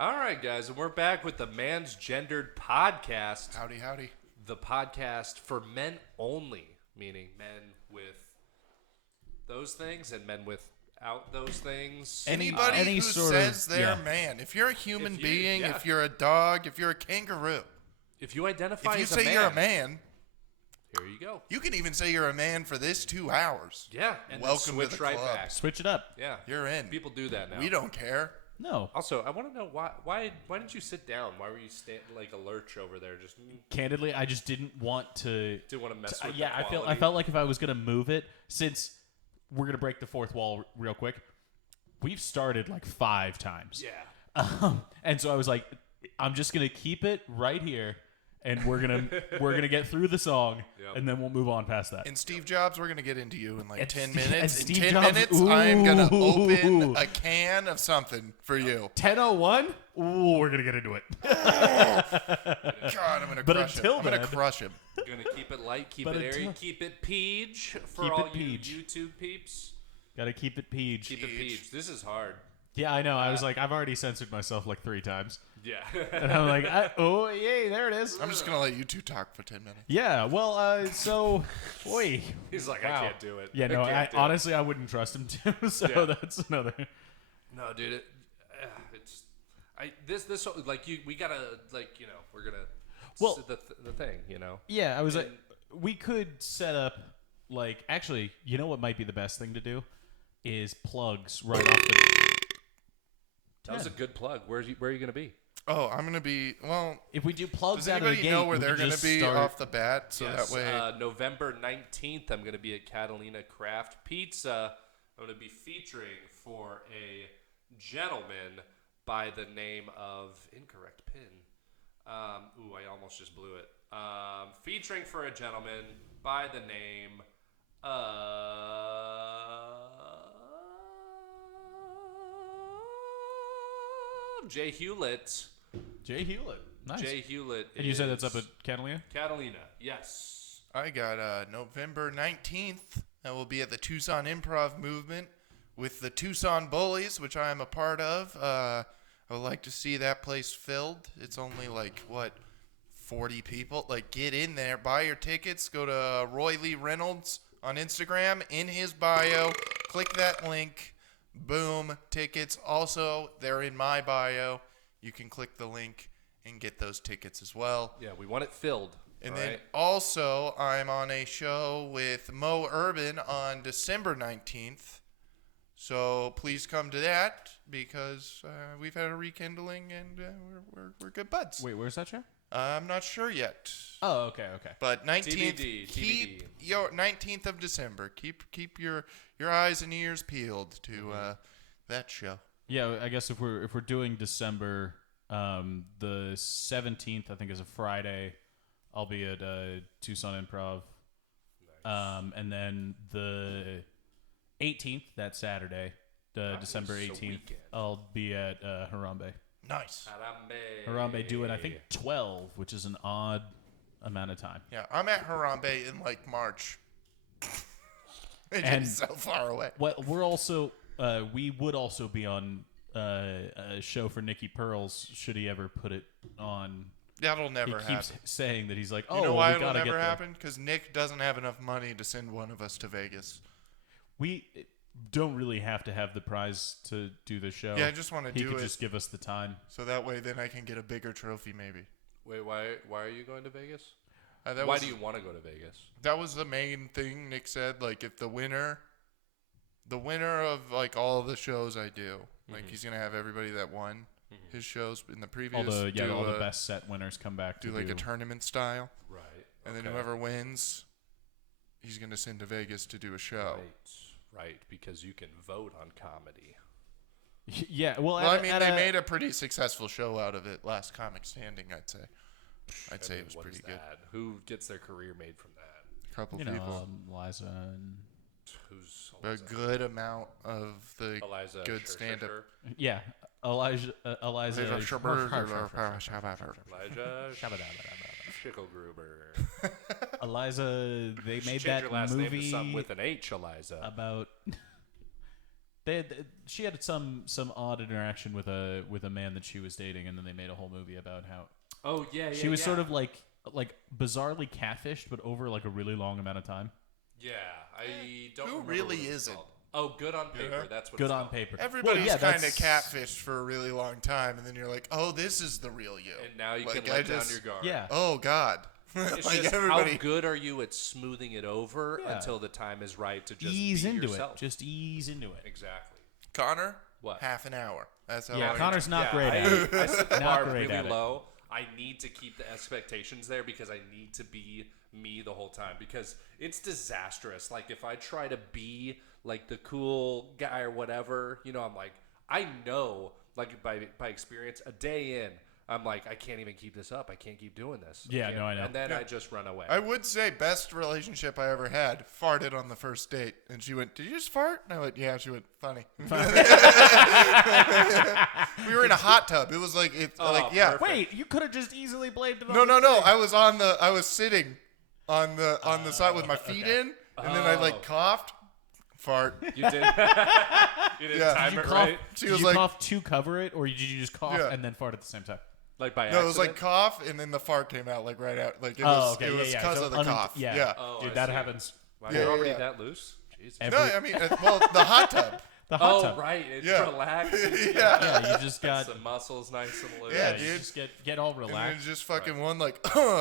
All right, guys, and we're back with the Man's Gendered Podcast. Howdy, howdy. The podcast for men only, meaning men with those things and men without those things. Anybody any who sort says of- they're yeah. a man, if you're a human If you- being, yeah. if you're a dog, if you're a kangaroo, If you identify if you as say you're a man, here you go. you can even say you're a man for this 2 hours. Yeah, and then Welcome to switch the right club. back. Switch it up. Yeah, You're in. people do that now. We don't care. No. Also, I want to know why didn't you sit down? Why were you standing like a lurch over there? Just Candidly, I just didn't want to. didn't want to mess with. Yeah, the I quality. felt like if I was gonna move it, since we're gonna break the fourth wall real quick, we've started like 5 times. Yeah. And so I was like, I'm just gonna keep it right here, and we're gonna get through the song, Yep. and then we'll move on past that. And Steve Jobs, we're going to get into you in like And 10 Steve- minutes. and In Steve 10 Jobs, minutes, I'm going to open ooh. a can of something for you. 10:01. Ooh, we're gonna get into it. God, I'm going to But crush him. until I'm going to then- crush him. Gonna keep it light, keep But it airy, until- keep it peach for Keep all it you peach. YouTube peeps. Gotta keep it peach. Keep it peach. This is hard. Yeah, I know. I was like, I've already censored myself like 3 times, Yeah. and I'm like, oh yay, there it is. I'm just going to let you two talk for 10 minutes. Yeah, well, so, boy. He's like, Wow. I can't do it. Yeah, no, can't do it. honestly, I wouldn't trust him too. So Yeah. that's another. No, dude. This like we gotta like we're gonna Well- the thing Yeah, I was like, And- we could set up like actually, you know what might be the best thing to do is plugs right off the. that was a good plug. Where are you gonna be? Oh, I'm going to be, well, If we do plugs does out of the anybody gate, know where we they're could going to just be start- off the bat? So Yes, that way. November 19th, I'm gonna be at Catalina Craft Pizza. I'm gonna be featuring for a gentleman by the name of incorrect pin. I almost just blew it. Featuring for a gentleman by the name Jay Hewlett. Jay Hewlett. Nice. Jay Hewlett. And you said that's is- up at Catalina? Catalina. Yes. I got November 19th. I will be at the Tucson Improv Movement with the Tucson Bullies, which I am a part of. I would like to see that place filled. It's only like, 40 people? Like, get in there. Buy your tickets. Go to Roy Lee Reynolds on Instagram. In his bio, click that link. Boom. Tickets. Also, they're in my bio. You can click the link and get those tickets as well. Yeah, we want it filled. And all then right? also, I'm on a show with Mo Urban on December 19th. So please come to that because we've had a rekindling and we're good buds. Wait, where's that show? I'm not sure yet. Oh, okay. But 19th, TBD. keep your 19th of December. Keep your eyes and ears peeled to that show. Yeah, I guess if we're doing December, the 17th I think is a Friday. I'll be at Tucson Improv. And then the 18th, that Saturday, December Nice, a 18th, weekend. I'll be at Harambe. Nice. Harambe doing I think 12, which is an odd amount of time. Yeah, I'm at Harambe in like March. It's And- so far away. Well, we would also be on a show for Nikki Pearls should he ever put it on. That'll He never keeps happen. saying that he's like, oh, You know why we it'll gotta never get happen? Because Nick doesn't have enough money to send one of us to Vegas. We don't really have to have the prize to do the show. Yeah, I just want to He do could it just give us the time. so that way then I can get a bigger trophy maybe. Wait, why are you going to Vegas? That Why was, do you want to go to Vegas? That was the main thing Nick said. Like if the winner of like all the shows I do, like he's gonna have everybody that won his shows in the previous. All the do all the a- best set winners come back Do to like a tournament style, Right. and then whoever wins, he's gonna send to Vegas to do a show. Right, because you can vote on comedy. Yeah, well, Well, I mean, they made a pretty successful show out of it. Last Comic Standing, I'd say. I'd say it was What pretty is good. that? Who gets their career made from that? A couple you know people. Liza and Who's A good amount of the Eliza good stand-up. yeah, Eliza. Elijah Shabba-dabba-dabba. Schickelgruber. Eliza, they made Change that your last name to movie something with an H, Eliza. about She had some odd interaction with a man that she was dating, and then they made a whole movie about how Oh yeah, she was sort of like bizarrely catfished, but over like a really long amount of time. Yeah, I don't. Who remember really what is it? called. Oh, Good on Paper. Yeah. That's what. Good it's on called. paper. Everybody's Well, yeah, kind of that's- catfished for a really long time, and then you're like, oh, this is the real you. And now you Like, can let down your guard. Yeah. Oh God. It's Like just everybody. how good are you at smoothing it over Yeah. until the time is right to just Ease be into yourself. it. Just ease into it. Exactly. Connor. What? Half an hour. That's how. Yeah, long Connor's not great I, at it. I set the Not bar great really at it. low. I need to keep the expectations there because I need to be me the whole time because it's disastrous. Like if I try to be like the cool guy or whatever, you know, I'm like, I know, like by experience, a day in, I'm like, I can't even keep this up. I can't keep doing this. Yeah, can't- no, I know. And then Yeah. I just run away. I would say best relationship I ever had. Farted on the first date, and she went, "Did you just fart?" And I went, "Yeah." She went, "Funny." We were in a hot tub. It was like yeah. perfect. Wait, you could have just easily blamed it on No, the no. thing. I was sitting on the side with my feet in, and then I Oh. coughed, fart. You did. You didn't Yeah. time Did you it cough, right. She did was you like- cough to cover it, or did you just cough Yeah. and then fart at the same time? Like by No, accident. it was like cough, and then the fart came out like right out. Like it Oh, was, okay, it was yeah. because So of the cough. Yeah, Oh, dude, I that see. happens. Wow, Yeah, you're already yeah. that loose. Jesus. Every- No, I mean, the hot tub. The hot Oh tub. right, it's Yeah. relaxed. Yeah. Yeah, you just got Some muscles nice and loose. Yeah, you dude. just get all And then relaxed. just fucking one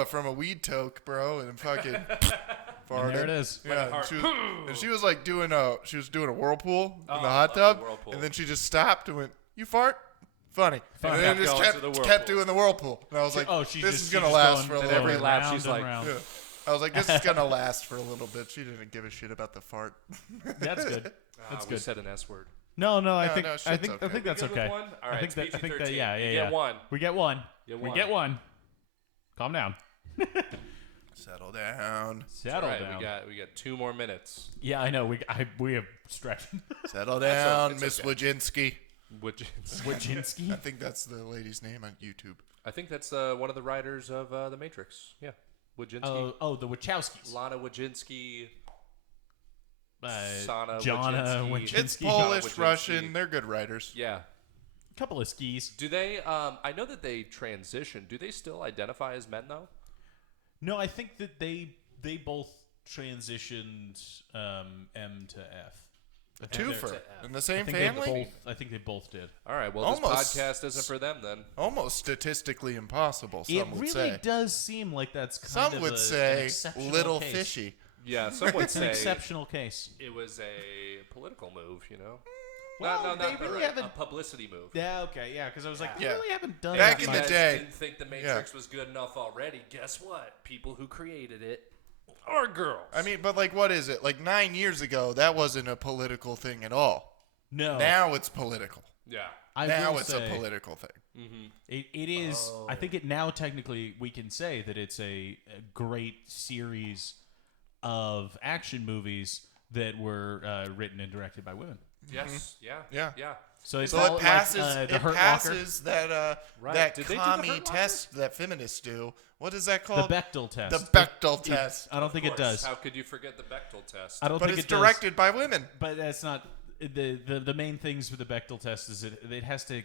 from a weed toke, bro, and fucking farted. And there it is. Yeah, heart. and she was like doing a whirlpool in Oh, the I hot love tub, the whirlpool. and then she just stopped and went, "You fart? Funny." Funny. And then Kept just going to the kept whirlpool. doing the whirlpool, and I was like, Oh, she's "This just is gonna she's last going for a And little every bit." lap round she's and like, round. Yeah. I was like, "This is gonna last for a little bit." She didn't give a shit about the fart. That's good. That's we good. said an S word. No, I No, think no, I shit's think okay. I think that's Good with okay. one? All right, I think it's that PG-13. yeah. You get one. We get one. Get We one. get one. Calm down. Settle down. Settle All right, down. we got 2 more minutes. Yeah, I know. We have stretching. Settle down, it's Miss okay. Wojcinski. Which is, Wojcinski. I think that's the lady's name on YouTube. I think that's one of the writers of The Matrix. Yeah, Wojcinski. Oh, the Wachowskis. Lana Wojcinski. Jana Wojcinski. Wojcinski. It's John Polish, Wojcinski. Russian. They're good writers. Yeah. Couple of skis. Do they? I know that they transitioned. Do they still identify as men though? No, I think that they both transitioned M to F. A I think they're- twofer in the I same think family. I think they both did. All right. Well, Almost. this podcast isn't for them then. Almost statistically impossible. Some It would really say. does seem like that's kind Some of would an say exceptional little case. fishy. Yeah, some would It's an say exceptional case. it was a political move. You know. Well, no, they not really right. haven't- A publicity move. Yeah, okay, yeah, because I was like, Yeah. they really haven't done Back that in You the much. guys day- didn't think the Matrix was good enough already. Guess what? People who created it are girls. I mean, but like, what is it? Like 9 years ago, that wasn't a political thing at all. No, Now it's political. yeah. I Now will it's say, a political thing. It is. Oh. I think it now technically we can say that it's a great series of action movies that were written and directed by women. Yes. Yeah. Yeah. Yeah. So it's So all it passes. like, the it Hurt passes that Right. that Did they do the commie Hurt Locker? test that feminists do. What is that Locker, called? the Bechdel test. The Bechdel test. I don't think it Of does. course. How could you forget the Bechdel test? I don't But think it's it does. directed by women. But that's not the main things with the Bechdel test is it has to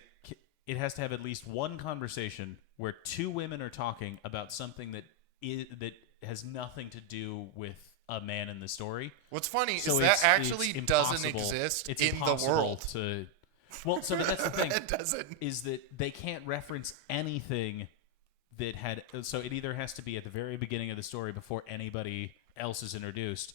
have at least one conversation where two women are talking about something that has nothing to do with a man in the story. What's funny So is it's- that actually it's doesn't impossible- exist it's in the impossible world. Well, so that's the thing. It doesn't. Is that they can't reference anything that had. So it either has to be at the very beginning of the story before anybody else is introduced.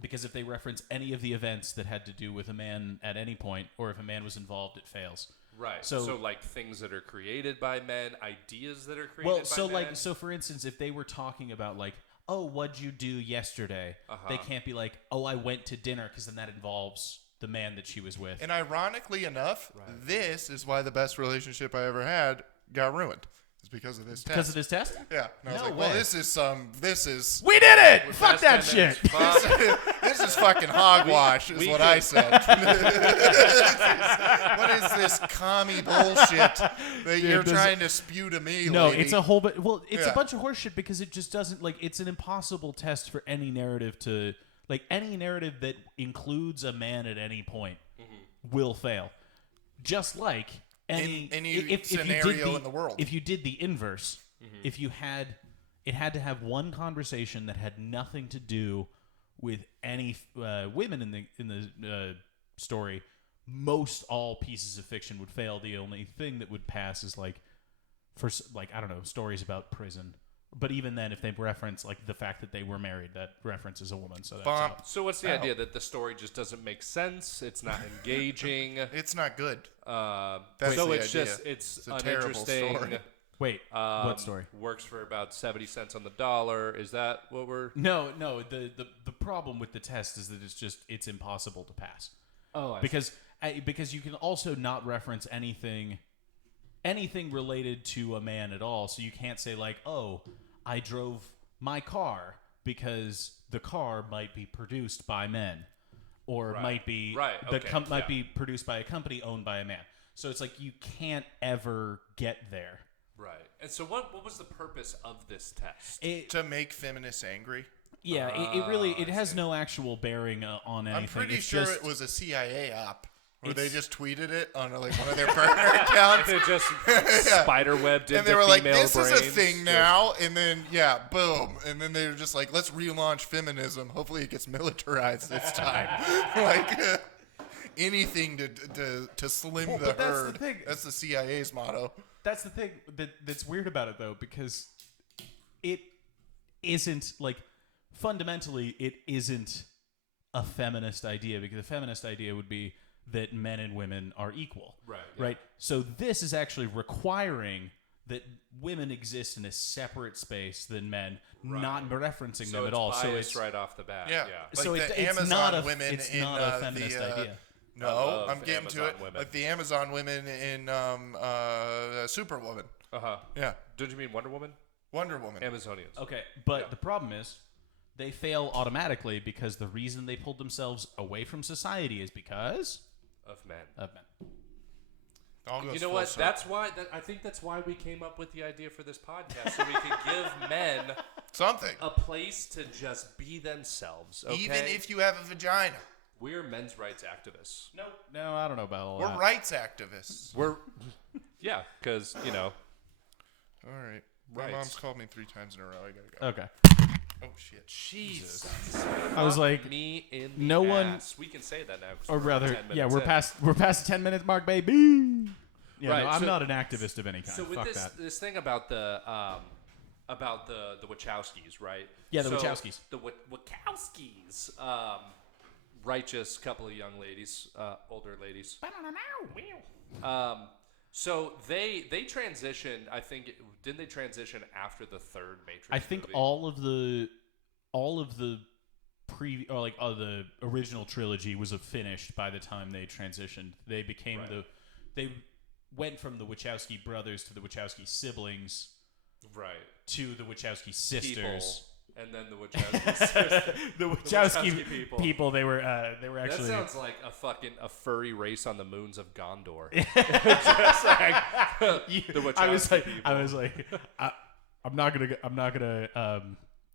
Because if they reference any of the events that had to do with a man at any point, or if a man was involved, it fails. Right. So- So like things that are created by men, ideas that are created Well, so by men. so for instance, if they were talking about like, oh, what'd you do yesterday? They can't be like, oh, I went to dinner, because then that involves the man that she was with. And ironically enough, this is why the best relationship I ever had got ruined. It's because of this test. Because of this test? Yeah. And I was No like, well, way. this is We did it! We're Fuck past that 10 shit! minutes. Fuck. this is fucking hogwash, is we what could- I said. What is this commie bullshit that you're does- trying to spew to me, No, lady? it's a whole but well, it's Yeah. a bunch of horseshit because it just doesn't like it's an impossible test for any narrative to Like any narrative that includes a man at any point will fail. Just like any scenario in the world. If you did the inverse, if you had it had to have one conversation that had nothing to do with any women in the story, most all pieces of fiction would fail. The only thing that would pass is like I don't know, stories about prison. But even then, if they reference like the fact that they were married, that references a woman. So that's out. So what's the idea? That the story just doesn't make sense? It's not engaging? It's not good. That's so it's idea. It's a terrible story. Wait, what story? Works for about 70 cents on the dollar. Is that what we're... No. The problem with the test is that it's impossible to pass. Oh, because you can also not reference anything related to a man at all. So you can't say like, oh, I drove my car because the car might be produced by men, or might be might be produced by a company owned by a man. So it's like you can't ever get there. Right. And so what was the purpose of this test? To make feminists angry. Yeah, it has no actual bearing on anything. I'm pretty it's sure just, it was a CIA op. Or they just tweeted it on like one of their burner accounts. They just spiderwebbed into and they were like, "This is a thing now." And then boom. And then they were just like, "Let's relaunch feminism. Hopefully, it gets militarized this time." Anything to slim the herd. That's the thing. That's the CIA's motto. That's the thing that's weird about it though, because it isn't like fundamentally it isn't a feminist idea, because the feminist idea would be that men and women are equal. Right. Right. So this is actually requiring that women exist in a separate space than men, not referencing them at all. So it's right off the bat. Yeah. Like so it's not a women it's not a feminist idea. No, I'm getting Amazon to it. women. Like the Amazon women in Superwoman. Yeah. Don't you mean Wonder Woman? Wonder Woman. Amazonians. Okay, but the problem is they fail automatically because the reason they pulled themselves away from society is because of men. All goes you know full what? circle. That's why. I think that's why we came up with the idea for this podcast, so we could give men something, a place to just be themselves. Okay? Even if you have a vagina. We're men's rights activists. No, I don't know about all that. We're rights activists. Because All right. My mom's called me 3 times in a row. I gotta go. Okay. Oh shit. Jesus. I was like, me in the no ass. We can say that now. Or rather, 10 minutes we're in. past the 10 minute mark, baby. Yeah, Right, no, I'm so- not an activist of any kind. So with Fuck this thing about the Wachowskis, right? Yeah, the Wachowskis. The Wachowskis, righteous couple of young ladies, older ladies. So they transitioned. I think didn't they transition after the third Matrix? I think movie? all of the the original trilogy was finished by the time they transitioned. They became they went from the Wachowski brothers to the Wachowski siblings, right, to the Wachowski sisters. People. And then the Wachowski the Wachowski people. They were actually. That sounds like a furry race on the moons of Gondor. Just like the Wachowski people. I was like, I'm not gonna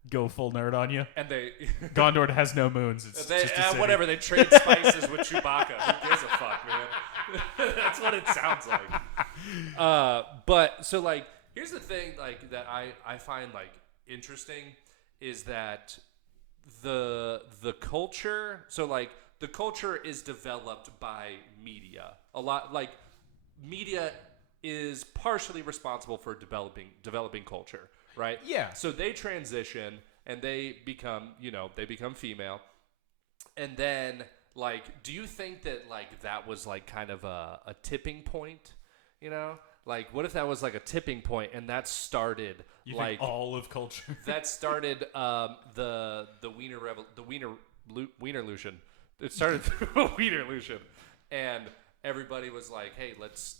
go full nerd on you. And they Gondor has no moons. It's just a city. Whatever. They trade spices with Chewbacca. Who gives a fuck, man? That's what it sounds like. But so like, here's the thing, like that I find like interesting. Is that the culture? So like the culture is developed by media. A lot like media is partially responsible for developing culture, right? Yeah. So they transition and they become female, and then like, do you think that like that was like kind of a tipping point? You know. Like, what if that was like a tipping point, and that started think all of culture? That started the Wienerlution. It started the Wienerlution, and everybody was like, "Hey, let's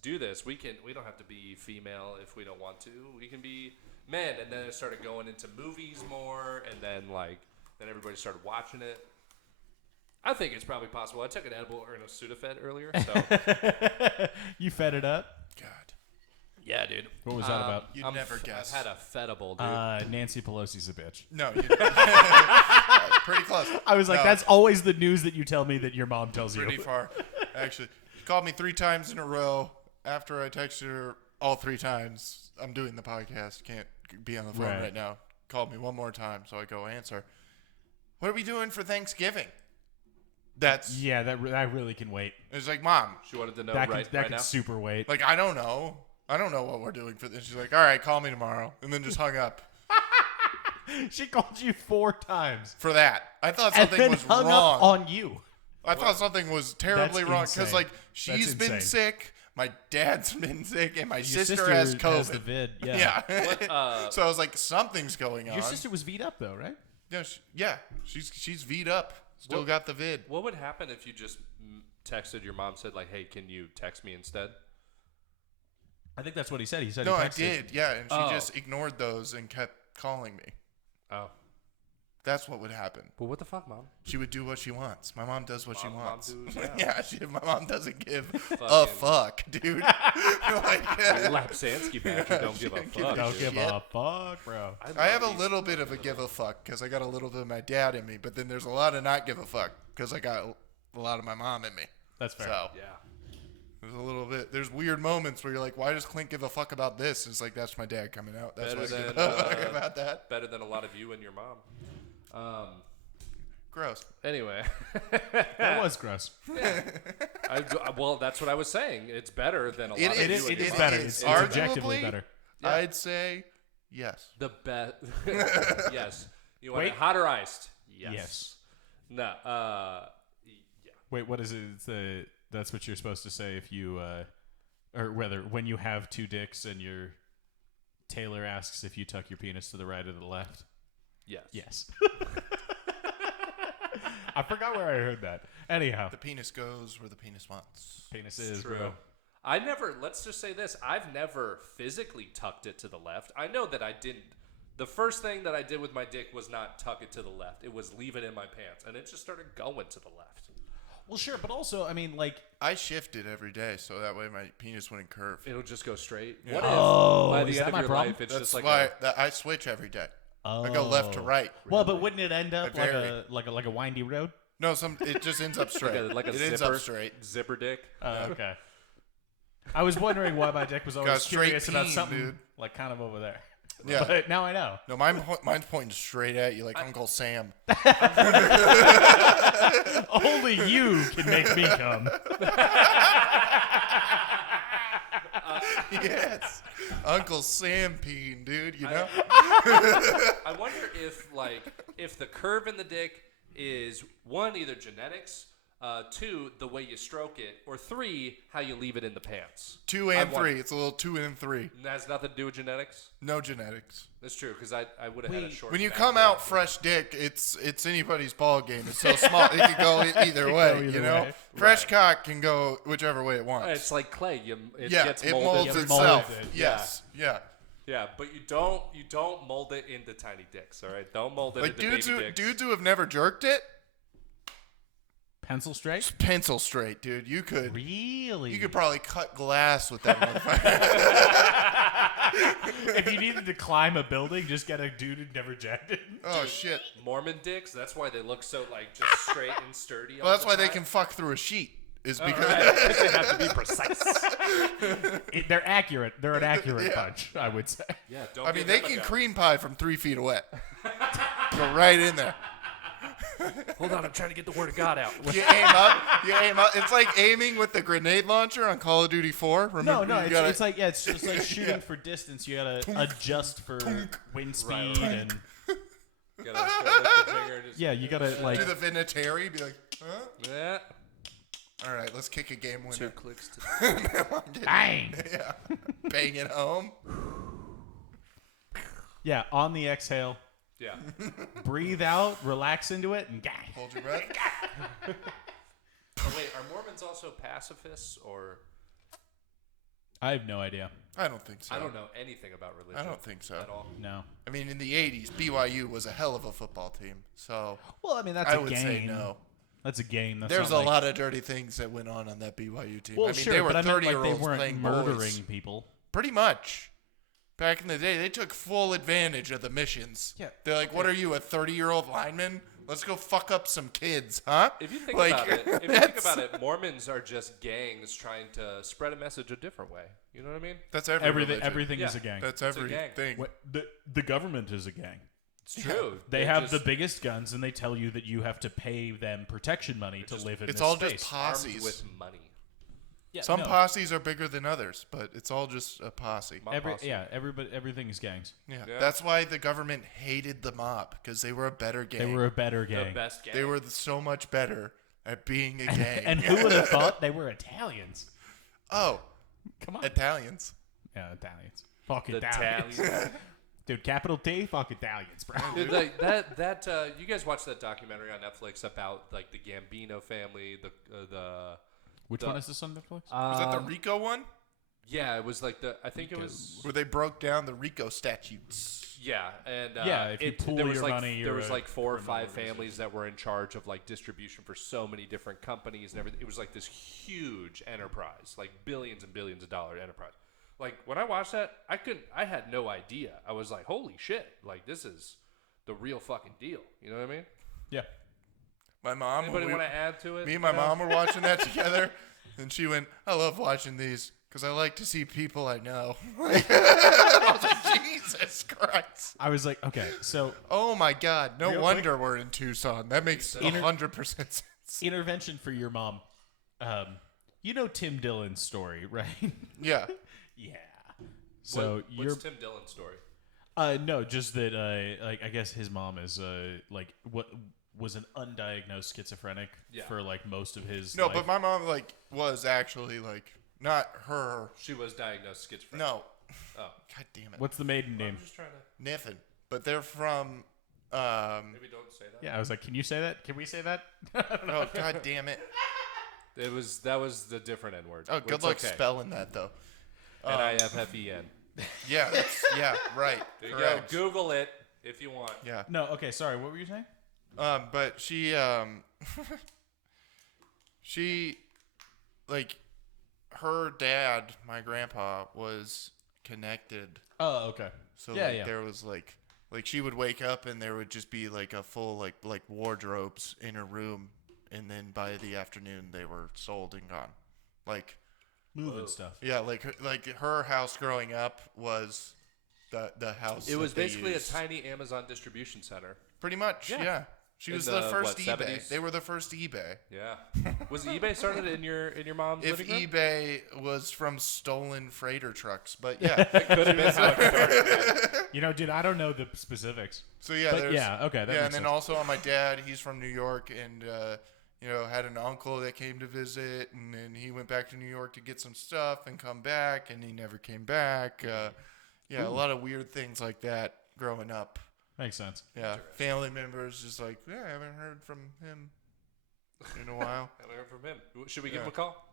do this. We don't have to be female if we don't want to. We can be men." And then it started going into movies more, and then everybody started watching it. I think it's probably possible. I took an edible or a Sudafed earlier, so You fed it up? God. Yeah, dude. What was that about? You'd never guess. I've had a fedible, dude. Nancy Pelosi's a bitch. No, pretty close. I was like, No, that's always the news that you tell me that your mom tells you. pretty far. Actually, she called me 3 times in a row after I texted her all 3 times. I'm doing the podcast. Can't be on the phone right now. Called me one more time, so I go answer. What are we doing for Thanksgiving? That's Yeah, that really can wait. it's like, Mom, She wanted to know That right can now. super wait. like I don't know what we're doing for this. She's like, all right, call me tomorrow, and then just hung up She called you 4 times. for that. I thought And something then was hung wrong. up on you. I thought something was terribly wrong insane. because like she's That's been insane. sick, my dad's been sick, and my Your sister has COVID. has the vid. Yeah. Yeah. So I was like, something's going on. Your sister was V'd up though, right? Yeah, she's V'd up. Still got the vid. What would happen if you just texted your mom, said like, "Hey, can you text me instead?" I think that's what he said. He said No, he I texted. did. Yeah, and she Oh. just ignored those and kept calling me. Oh, That's what would happen. but what the fuck, mom? She would do what she wants. My mom does what she Mom wants. does, yeah, my mom doesn't give a Fucking- fuck, dude. like, Lapsansky badger don't give a fuck. Don't dude. give Shit. a fuck, bro. I have a love these- little bit of a give a fuck because I got a little bit of my dad in me, but then there's a lot of not give a fuck because I got a lot of my mom in me. That's fair. So Yeah. there's a little bit. There's weird moments where you're like, why does Clint give a fuck about this? And it's like, that's my dad coming out. That's Better why I give than, a fuck about that. Better than a lot of you and your mom. Gross. Anyway. That was gross. Well, that's what I was saying. It's better than a lot It of is- you It and your is mom. better. is. It's Arguably, objectively better. Yeah. I'd say yes. The best. Yes. You want Wait. it hot or iced? Yes. No. Yeah. Wait, what is it? That's what you're supposed to say if you, or whether when you have 2 dicks and your tailor asks if you tuck your penis to the right or the left. Yes. Yes. I forgot where I heard that. Anyhow, The penis goes where the penis wants. penis It's is, true. bro. I never. Let's just say this. I've never physically tucked it to the left. I know that I didn't. The first thing that I did with my dick was not tuck it to the left. It was leave it in my pants, and it just started going to the left. Well, sure, but also, I mean, like, I shift it every day so that way my penis wouldn't curve. It'll just go straight. Yeah. What if Oh, by is the that end of my your problem? life it's That's just like why I switch every day. I go left to right. well, but wouldn't it end up I like vary. a windy road? No, it just ends up straight. like a it ends zipper, up straight. zipper dick? Okay. I was wondering why my dick was always Got straight curious about peen, something dude. like kind of over there. Yeah. But now I know. No, mine's pointing straight at you like Uncle Sam. Only you can make me come. Yes. Uncle Sam peen, dude, you know? I wonder if the curve in the dick is 1, either genetics, 2, the way you stroke it, or 3, how you leave it in the pants. 2 and 3. It's a little 2 and 3. And that has nothing to do with genetics. No genetics. That's true, because I would have had a short. When you back come there. out fresh dick, it's anybody's ball game. It's so small. It can go either way, either you know? way. Fresh cock can go whichever way it wants. It's like clay. It yeah, gets it molded. molds You mold itself. it. Yes. Yeah. Yeah, but you don't mold it into tiny dicks. All right, don't mold it Like into baby dicks. dudes who have never jerked it, Pencil straight? pencil straight, dude. You could Really? probably cut glass with that motherfucker. If you needed to climb a building, just get a dude who'd never jacked it. Oh shit. Mormon dicks. That's why they look so like just straight and sturdy. Well, that's why they can fuck through a sheet. Is because they have to be precise. They're accurate. They're an accurate Yeah. punch, I would say. Yeah, don't. I mean give they them a can gun. cream pie from 3 feet away. Go right in there. Hold on, I'm trying to get the word of God out. You aim up. It's like aiming with the grenade launcher on Call of Duty 4. Remember, No, you gotta- it's like it's just like shooting for distance. You gotta adjust for wind speed and Gotta lift the finger and just, yeah, you gotta do like the Vinatieri. Be like, huh? Yeah. All right, let's kick a game 2 winner. clicks to. bang. Yeah, bang it home. Yeah, on the exhale, Yeah. breathe out, relax into it, and gang. Hold your breath. Oh, wait, are Mormons also pacifists or? I have no idea. I don't think so. I don't know anything about religion. I don't think so. at all. No. I mean, in the 80s, BYU was a hell of a football team. So Well, I mean that's I a would game. say no. That's a game. That's There's not a like, lot of dirty things that went on that BYU team. Well, I mean, sure, they were but I mean, like, 30-year-olds they weren't playing murdering boys. people. Pretty much. Back in the day, they took full advantage of the missions. Yeah. They're like, what are you, a 30-year-old lineman? Let's go fuck up some kids, huh? If you think Like, about it, Mormons are just gangs trying to spread a message a different way. You know what I mean? That's every religion. Everything is Yeah. a gang. That's It's a everything. What, the government is a gang. It's true. They have the biggest guns, and they tell you that you have to pay them protection money to live in It's this all space. just armed posses. with money. Yeah, Some no. posses are bigger than others, but it's all just a posse. Mob posse. Everything is gangs. Yeah. Yeah. That's why the government hated the mob, because they were a better gang. They were a better The gang. best gang. They were so much better at being a gang. And who would have thought they were Italians? Oh, Come on. Italians. Yeah, Italians. Fuck the Italians. Italians. Dude, capital T, fuck Italians, bro. Dude, like that you guys watched that documentary on Netflix about like the Gambino family, Which one is this on Netflix? Was that the Rico one? Yeah, it was like I think it was Where they broke down the Rico statutes. yeah, and if you pool there was your like money, there you're was a like 4 or 5 criminal families that were in charge of like distribution for so many different companies and everything. It was like this huge enterprise, like billions and billions of dollar enterprise. Like when I watched that, I had no idea. I was like, holy shit, like this is the real fucking deal. You know what I mean? Yeah. My mom. Anybody when we- want to add to it? Me and my mom were watching that together, and she went, "I love watching these because I like to see people I know." I was like, Jesus Christ! I was like, okay, so Oh my God! No Real wonder we're in Tucson. That makes Inter- 100% sense. intervention for your mom. You know Tim Dillon's story, right? Yeah. Yeah. So What's Tim Dillon's story? no, just that like I guess his mom is like what was an undiagnosed schizophrenic Yeah. for like most of his No, life. but my mom like was actually like not her. She was diagnosed schizophrenic. No. Oh. God damn it. What's the maiden name? I'm just trying to. Niffin. But they're from. Maybe don't say that. Yeah, I was like, can you say that? Can we say that? Oh God damn it! That was the different N word. Oh, good luck spelling that though. NIFFEN. Yeah. Yeah. Right. There you Correct. go. Google it if you want. Yeah. No, okay, sorry. What were you saying? But she she like her dad, my grandpa, was connected. Oh, okay. So Yeah, like yeah. there was like she would wake up and there would just be like a full like wardrobes in her room, and then by the afternoon they were sold and gone. Like Moving stuff. yeah, like her house growing up was the house. It was that they basically used. a tiny Amazon distribution center. Pretty much, Yeah. yeah. She In was the, the first what, eBay. 70s? They were the first eBay. Yeah. Was eBay started in your mom's If living room? eBay was from stolen freighter trucks, but yeah. Could have been how it started. You know, dude, I don't know the specifics. So yeah, But there's yeah, okay, that yeah, makes and then sense. also on my dad, he's from New York, and had an uncle that came to visit, and then he went back to New York to get some stuff and come back, and he never came back. A lot of weird things like that growing up. Makes sense. Yeah, family members just like, yeah, I haven't heard from him in a while. Haven't heard from him. Should we give Yeah. him a call?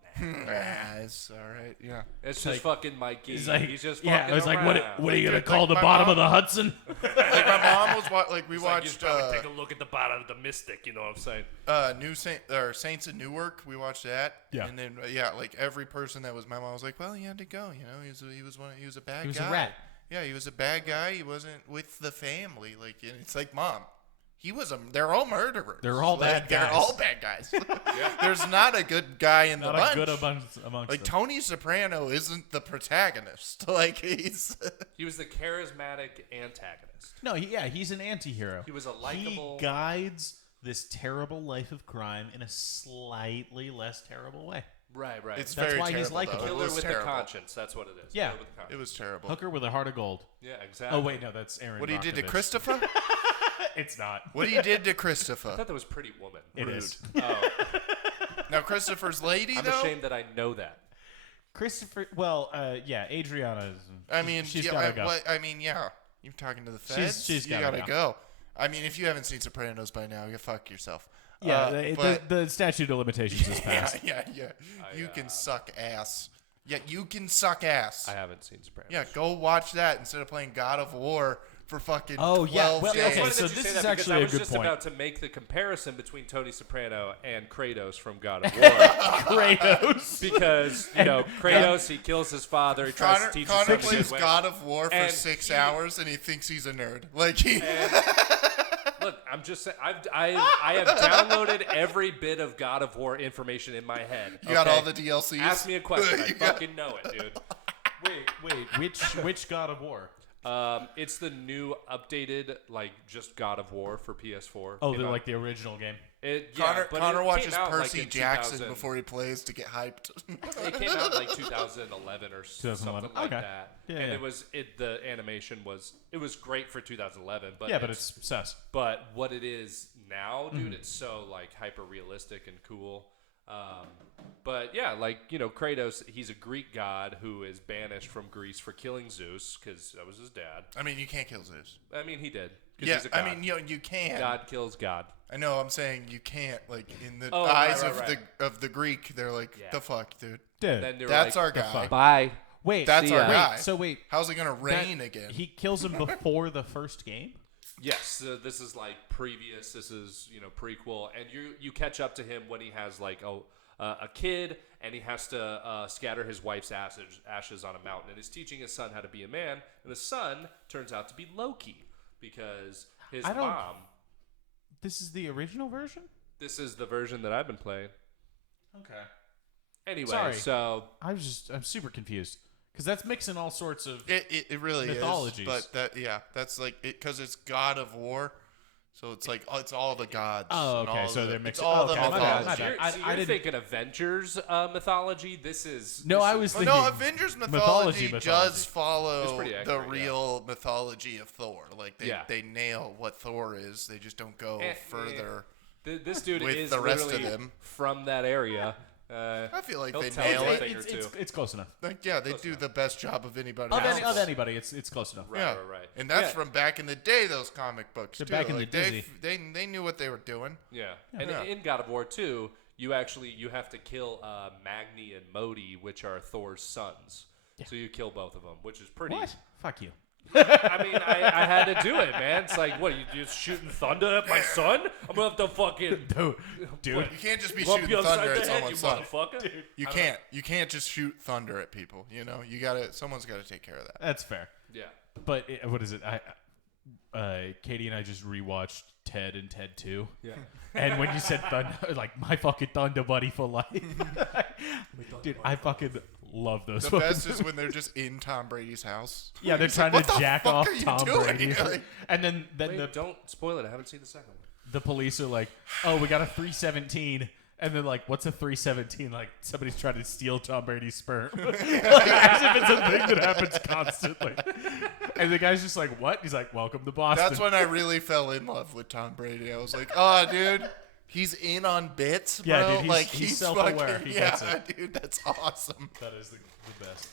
It's all right. Yeah. It's just like- fucking Mikey. He's like, He's just yeah, fucking I was like, around. what are you gonna Like, call the my bottom mom- of the Hudson? Like my mom was we It's like, you watched probably take a look at the bottom of the Mystic. You know what I'm saying? Saints of Newark. We watched that. Yeah. And then like every person that was my mom was like, well, he had to go. You know, he was a bad guy. He was a rat. Yeah, he was a bad guy. He wasn't with the family. Like, and it's like, mom, they're all murderers. They're all bad They're guys. all bad guys. There's not a good guy in Not the bunch. a good amongst Like them. Tony Soprano isn't the protagonist. Like he's He was the charismatic antagonist. No, he's an anti-hero. He was a likable- He guides this terrible life of crime in a slightly less terrible way. Right. it's That's very why he's terrible, likable. though. It Killer was with terrible. the conscience. That's what it is. Yeah. Killer with the conscience. It was terrible. Hooker with a heart of gold. Yeah, exactly. Oh wait, no, that's Aaron. What he did to Brockovich. Christopher? It's not. What he did to I Christopher? thought that was Pretty Woman. It is. Oh, Now Christopher's lady I'm though. ashamed that I know that. Christopher. Well, Adriana. Is, I mean, she's yeah, gotta go. yeah. You're talking to the feds. She's you gotta gotta go. I mean, if you haven't seen Sopranos by now, you fuck yourself. Yeah, but the statute of limitations is yeah, passed. yeah. You can suck ass. Yeah, you can suck ass. I haven't seen Sopranos. Yeah, go watch that instead of playing God of War for fucking Oh, 12 yeah. Well, days. okay, Funny so that you this say is that because actually I a was good just point. about to make the comparison between Tony Soprano and Kratos from God of War. Kratos. Because, Kratos, he kills his father, he tries to teach his Connor son the plays good way. God of War for And 6 he- hours, and he thinks he's a nerd. Like he. Look, I'm just saying, I have downloaded every bit of God of War information in my head. You got okay? all the DLCs? Ask me a question. I You got- fucking know it, dude. Wait, which God of War? It's the new updated, just God of War for PS4. Oh, Came they're out- like the original game. Connor it watches came out, Percy in Jackson 2000 before he plays to get hyped. It came out in 2011 or 2011. something like Okay. that. Yeah, and yeah. the animation was great for 2011, but Yeah, but it's sus. but what it is now, dude, it's so hyper realistic and cool. But yeah, Kratos, he's a Greek god who is banished from Greece for killing Zeus because that was his dad. I mean, you can't kill Zeus. I mean, he did. 'Cause Yeah, he's a god. I mean, you can. God kills God. I know. I'm saying you can't. Like in the Oh, eyes right. of the Greek, they're like, Yeah. the fuck, dude. Dude. Then they were That's like, our guy. Bye. Wait, That's see our ya. guy. So wait, How's it gonna rain that- again? He kills him before the first game. Yes, this is previous. This is prequel, and you catch up to him when he has a kid, and he has to scatter his wife's ashes on a mountain, and he's teaching his son how to be a man, and the son turns out to be Loki because his I don't- mom. This is the original version. This is the version that I've been playing. Okay. Anyway, Sorry. so I'm super confused because that's mixing all sorts of. It really Mythologies. is. But that's like it because it's God of War, so it's like it's all the gods. Oh, and okay, all so the, they're it's mixing- all oh, the okay, my bad, mythology. my you're, bad. so I you're didn't- thinking Avengers mythology. This is No, this I is- was Oh, thinking no, Avengers mythology. mythology does follow It's pretty the accurate, yeah. real mythology of Thor. Like they nail what Thor is. They just don't go further. This dude with is the rest of literally them. from that area. I feel like he'll they tell you nail a it. thing or two. It's close enough. Like yeah, they Close do enough. the best job of anybody. Of, else. of anybody, it's close enough. Right, Yeah, right. and that's Yeah. from back in the day. Those comic books They're too. back in Like, the Disney. they knew what they were doing. Yeah. And Yeah. in God of War 2, you have to kill Magni and Modi, which are Thor's sons. So you kill both of them, which is pretty. What? Fuck you. I mean, I had to do it, man. It's like, what, you just shooting thunder at my son? I'm going to have to fucking. Dude. What, You can't just be lump shooting you upside thunder the at head, someone's you son. motherfucker. You can't. You can't just shoot thunder at people. You know, someone's got to take care of that. That's fair. Yeah. But what is it? Katie and I just rewatched Ted and Ted 2. Yeah. And when you said thunder, like my fucking thunder buddy for life. Dude, I fucking love those. The fucking best is when they're just in Tom Brady's house. Yeah, they're He's trying like, to "What the jack fuck off are you Tom doing?" Brady. Like, And then Wait, don't spoil it. I haven't seen the second one. the police are like, "Oh, we got a 317." And then like, what's a 317? Like somebody's trying to steal Tom Brady's sperm. Like, as if it's a thing that happens constantly. And the guy's just like, "What?" He's like, "Welcome to Boston." That's when I really fell in love with Tom Brady. I was like, oh, dude, he's in on bits, bro. Yeah, dude, he's- like he's self-aware. fucking- He yeah, gets it. dude, that's awesome. That is the best.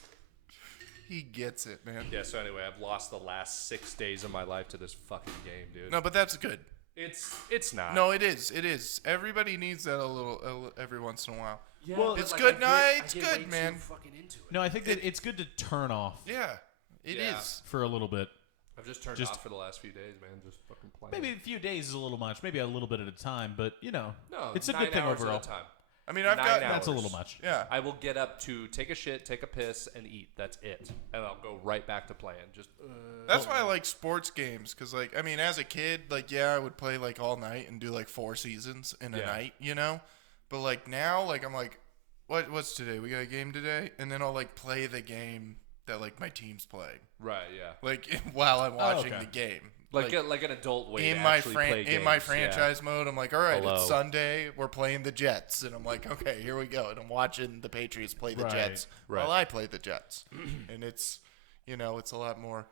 He gets it, man. Yeah, so anyway, I've lost the last 6 days of my life to this fucking game, dude. No, but that's good. It's not. No, it is. It is. Everybody needs that a little every once in a while. Yeah, Well, but, it's like, good. I No, get- it's I get good, way too man. fucking into it. No, I think that it's good to turn off Yeah, it is. Yeah. for a little bit. I've just turned Just- off for the last few days, man. Just fucking playing. Maybe a few days is a little much. Maybe a little bit at a time, but no, it's a 9 good thing hours overall. At a time. I mean, I've 9 got. hours. That's a little much. Yeah. I will get up to take a shit, take a piss, and eat. That's it, and I'll go right back to playing. Just That's why I like sports games, because, like, I mean, as a kid, like, yeah, I would play, like, all night and do, like, 4 seasons in a Yeah. night, you know? But, like, now, like, I'm like, what's today? We got a game today? And then I'll, like, play the game that, like, my team's playing. right, yeah, Like, while I'm watching okay. the game. like an adult way in to my actually play in my games, yeah. franchise mode, I'm like, all right, Hello. it's Sunday. We're playing the Jets, and I'm like, okay, here we go. And I'm watching the Patriots play the Right, Jets right. while I play the Jets, and it's, you know, it's a lot more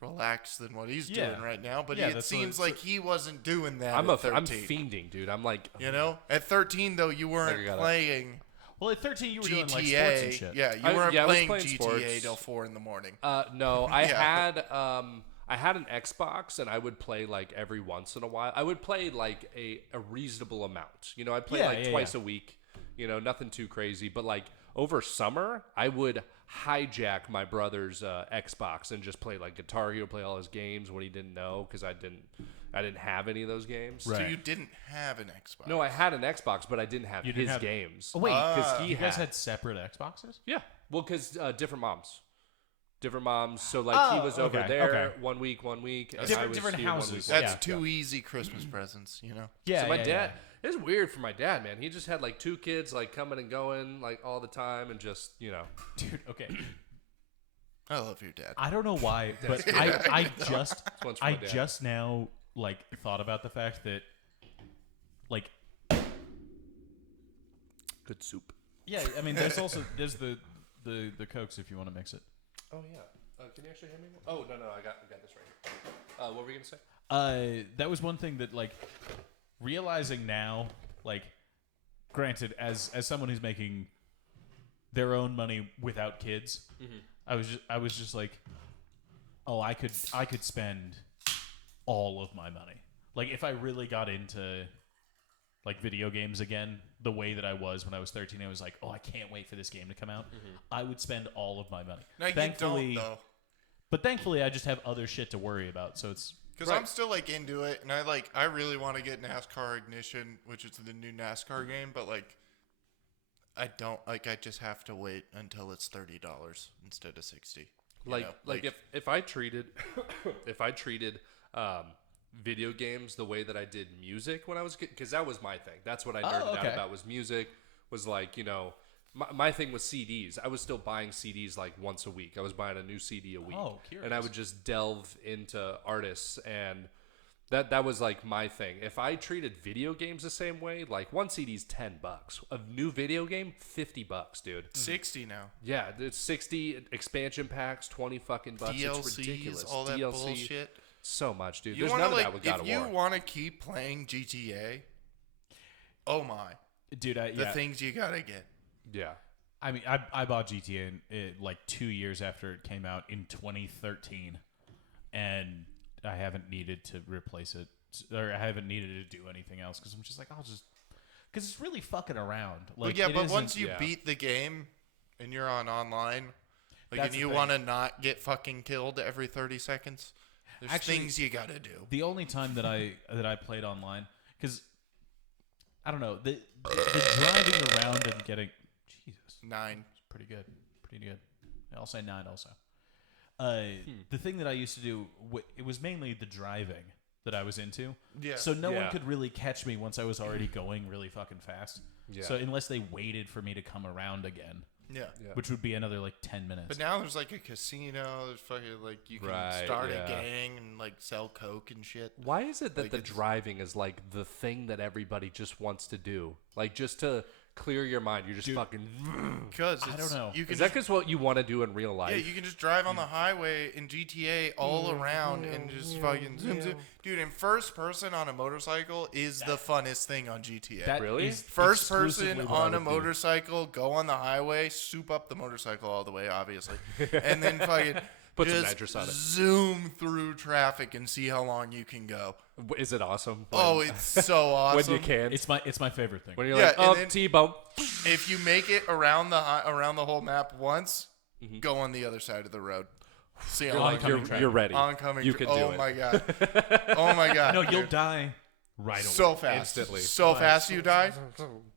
relaxed than what he's Yeah. doing right now. But Yeah, it that's seems what- like he wasn't doing that. I'm at 13. I'm fiending, dude. I'm like, You know, at 13 though, you weren't I gotta- playing Well, at 13, you were doing like sports GTA. and shit. Yeah, you I- weren't yeah, I was playing playing GTA sports. till 4 in the morning. no, I Yeah. had an Xbox, and I would play like every once in a while. I would play like a reasonable amount. You know, I'd play Yeah, like yeah, twice yeah. a week. You know, nothing too crazy, but like over summer, I would hijack my brother's Xbox and just play like Guitar Hero, play all his games when he didn't know because I didn't have any of those games. Right. So you didn't have an Xbox? No, I had an Xbox, but I didn't have You didn't his have- games. Oh, wait. because You guys had separate Xboxes? Yeah, well, because different moms. Different moms. So like he was over okay, there okay. 1 week, 1 week. And Different- I was different here 1 houses. week, That's Yeah. two easy Christmas presents, you know? Yeah. So my yeah, dad, it's weird for my dad, man. He just had like 2 kids like coming and going like all the time and just, you know. yeah. Dude, okay. I love your dad. I don't know why, but I One's for my dad. just now like thought about the fact that like Good soup. yeah, I mean there's the Cokes if you want to mix it. Oh yeah. Can you actually hand me one? Oh no, I got this right here. What were you gonna say? That was one thing that like realizing now, like granted as someone who's making their own money without kids, I was just like, oh, I could spend all of my money. Like if I really got into like video games again, the way that I was when I was 13, I was like, oh, I can't wait for this game to come out. I would spend all of my money. Now, Thankfully, you don't, though. but thankfully, I just have other shit to worry about. So it's Because I'm still like into it, and I really want to get NASCAR Ignition, which is the new NASCAR game, but like I don't like. I just have to wait until it's $30 instead of 60. Like if I treated video games the way that I did music when I was because that was my thing. That's what I nerded out about was music. Was like, you know, my thing was CDs. I was still buying CDs like once a week. I was buying a new CD a week. Oh, curious. And I would just delve into artists, and that was like my thing. If I treated video games the same way, like one CD's $10. A new video game, $50, dude. 60 now. Yeah, it's 60 expansion packs, 20 fucking bucks. It's ridiculous. DLCs, all that DLC, bullshit. so much, dude. You There's wanna, none of like, that with God of if War. you want to keep playing GTA, oh my, dude, the things you gotta get. Yeah. I mean, I bought GTA like 2 years after it came out in 2013, and I haven't needed to replace it, or I haven't needed to do anything else because I'm just like, because it's really fucking around. Like, Well, yeah, but isn't- once you beat the game and you're on online, like, That's and the you thing. want to not get fucking killed every 30 seconds, there's Actually, things you gotta do. the only time that I played online, because I don't know, the driving around and getting Jesus 9. pretty good. I'll say 9 also. The thing that I used to do, it was mainly the driving that I was into. Yeah. So no one Yeah. could really catch me once I was already going really fucking fast. Yeah. So unless they waited for me to come around again, Yeah. which would be another like 10 minutes. But now there's like a casino. There's fucking like you can Right, start yeah. a gang and like sell coke and shit. Why is it that Like, the it's- driving is like the thing that everybody just wants to do? Like just to clear your mind, you're just fucking. Because I don't know. You can Is that just, because what you want to do in real life? yeah, you can just drive on the highway in GTA all around and just fucking zoom, zoom. Dude, in first person on a motorcycle is the funnest thing on GTA. That Really? is First exclusively person what I on a would do. motorcycle, go on the highway, soup up the motorcycle all the way, obviously, and then fucking Put some just nitrous on it. zoom through traffic and see how long you can go. Is it awesome? Oh, it's so awesome. when you can. It's my favorite thing. When you're Yeah, like, and oh, then- T-bone. If you make it around the whole map once, go on the other side of the road. See how You're long like, oncoming traffic. you're ready. oncoming. You can do oh it. my god! Oh my god! No, you'll dude. die right away. So fast, Instantly. so fast you die.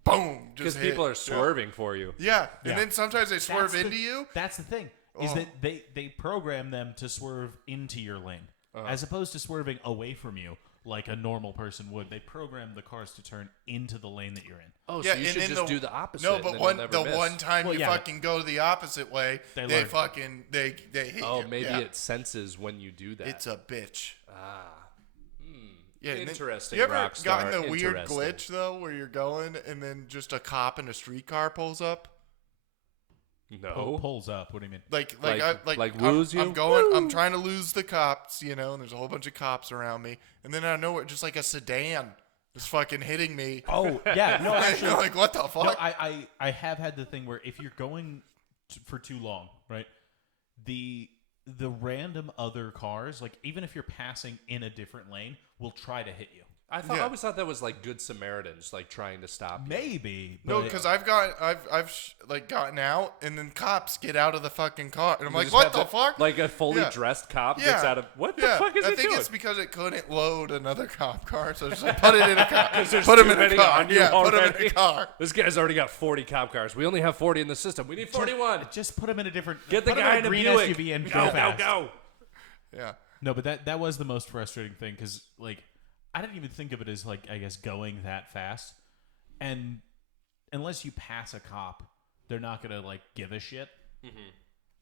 Boom! Because Just hit. people are swerving for you. Yeah, Yeah. and then sometimes they swerve That's into you. That's the thing. Is Oh. that they program them to swerve into your lane as opposed to swerving away from you like a normal person would. They program the cars to turn into the lane that you're in. Oh, Yeah, so you and should then just do the opposite. No, and but then one you'll the never miss. one time Well, you yeah. fucking go the opposite way, They they learn. fucking they hit Oh, you. maybe Yeah. it senses when you do that. It's a bitch. Yeah, and then- Interesting. You ever Rockstar. gotten the weird Interesting. glitch though, where you're going and then just a cop in a streetcar pulls up? No. Pulls up. What do you mean? Like Like I'm, woos you? I'm going. I'm trying to lose the cops, you know, and there's a whole bunch of cops around me, and then out of nowhere, just like a sedan is fucking hitting me. Oh yeah, no, And actually, you're like, what the fuck? no, I have had the thing where if you're going for too long, right? The random other cars, like even if you're passing in a different lane, will try to hit you. I always thought that was like Good Samaritans, like trying to stop you. Maybe. No, but- because I've gotten out, and then cops get out of the fucking car, and I'm You like, just what have the fuck? Like a fully Yeah. dressed cop Yeah. gets out of what the fuck is I he think doing? it's because it couldn't load another cop car, so it's like put it in a car. there's Put him too in a many car. on you Yeah, put him in already. a car. This guy's already got 40 cop cars. We only have 40 in the system. We need 41. Just put him in a different. Get the put him guy in in a a green Buick. SUV and Go, go fast. go. Yeah. No, but that was the most frustrating thing because like I didn't even think of it as like I guess going that fast, and unless you pass a cop, they're not gonna like give a shit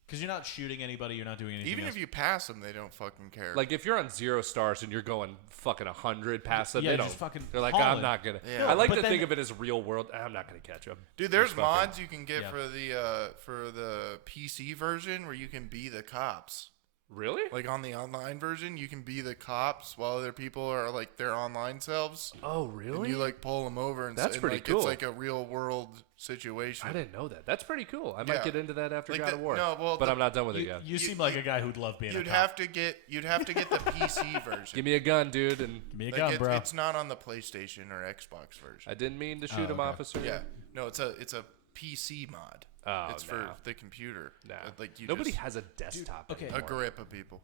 because you're not shooting anybody, you're not doing anything. Even else. if you pass them, they don't fucking care. Like if you're on 0 stars and you're going fucking 100 past them, Yeah, they don't. just fucking They're like, haul I'm it. not gonna. Yeah. I like But to then- think of it as real world. I'm not gonna catch them. Dude, there's Just fucking- mods you can get Yeah. for the PC version where you can be the cops. Really? Like on the online version, you can be the cops while other people are like their online selves. Oh, And really? you like pull them over and That's and, pretty like, cool. It's like a real world situation. I didn't know that. That's pretty cool. I might Yeah. get into that after Like God the- of War. no, well, but the- I'm not done with it you, yet. you seem like a guy who'd love being a You'd cop. have to get the PC version. Give me a gun, dude. And Give me a Like, gun, bro. It's not on the PlayStation or Xbox version. I didn't mean to shoot him, okay. officer. Yeah, no, it's a PC mod. Oh, it's for no. the computer. Nah. Like you Nobody just, has a desktop. okay. a anymore. grip of people.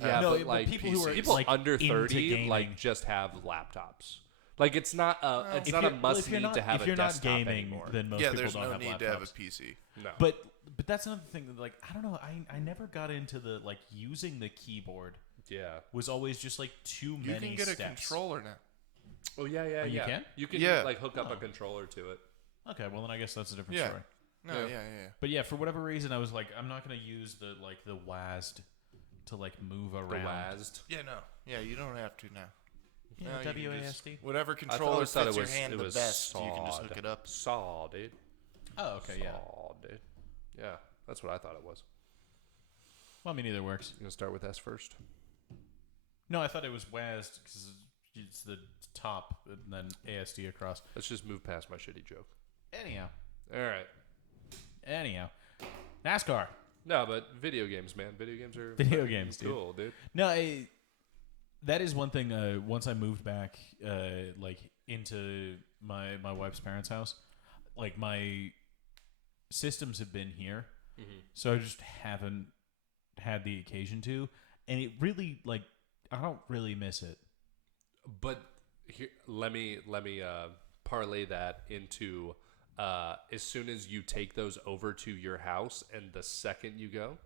Yeah, No, but but like people who are, people like, under into 30 gaming. like just have laptops. Like it's not a it's If not a you're- well, must if you're need not, to have if a you're not desktop gaming, anymore. then most Yeah, people there's don't no have need laptops. to have a PC. No. But that's another thing that like I don't know. I never got into the like using the keyboard yeah. was always just like too You many can get a steps. controller now. Oh yeah, yeah, Oh, you yeah. can? You can Yeah. like hook up a controller to it. Okay, well then I guess that's a different Yeah. story. No, Yeah. yeah. But yeah, for whatever reason, I was like, I'm not gonna use the WASD to like move The around. WASD. Yeah, no. Yeah, you don't have to now. Yeah, No, you can just- WASD. Whatever I controller always thought fits it your was hand it the was best, sawed. you can just hook it up. Saw, dude. Oh, okay, yeah. Saw, dude. Yeah, that's what I thought it was. Well, I mean, either works. You gonna start with S first? No, I thought it was WASD because it's the top and then ASD across. Let's just move past my shitty joke. Anyhow, All right. NASCAR. No, but video games, man. Video games are Video fucking games, dude. cool, dude. No, that is one thing. Once I moved back, like into my wife's parents' house, like my systems have been here, so I just haven't had the occasion to, and it really like I don't really miss it. But here, let me parlay that into as soon as you take those over to your house, and the second you go,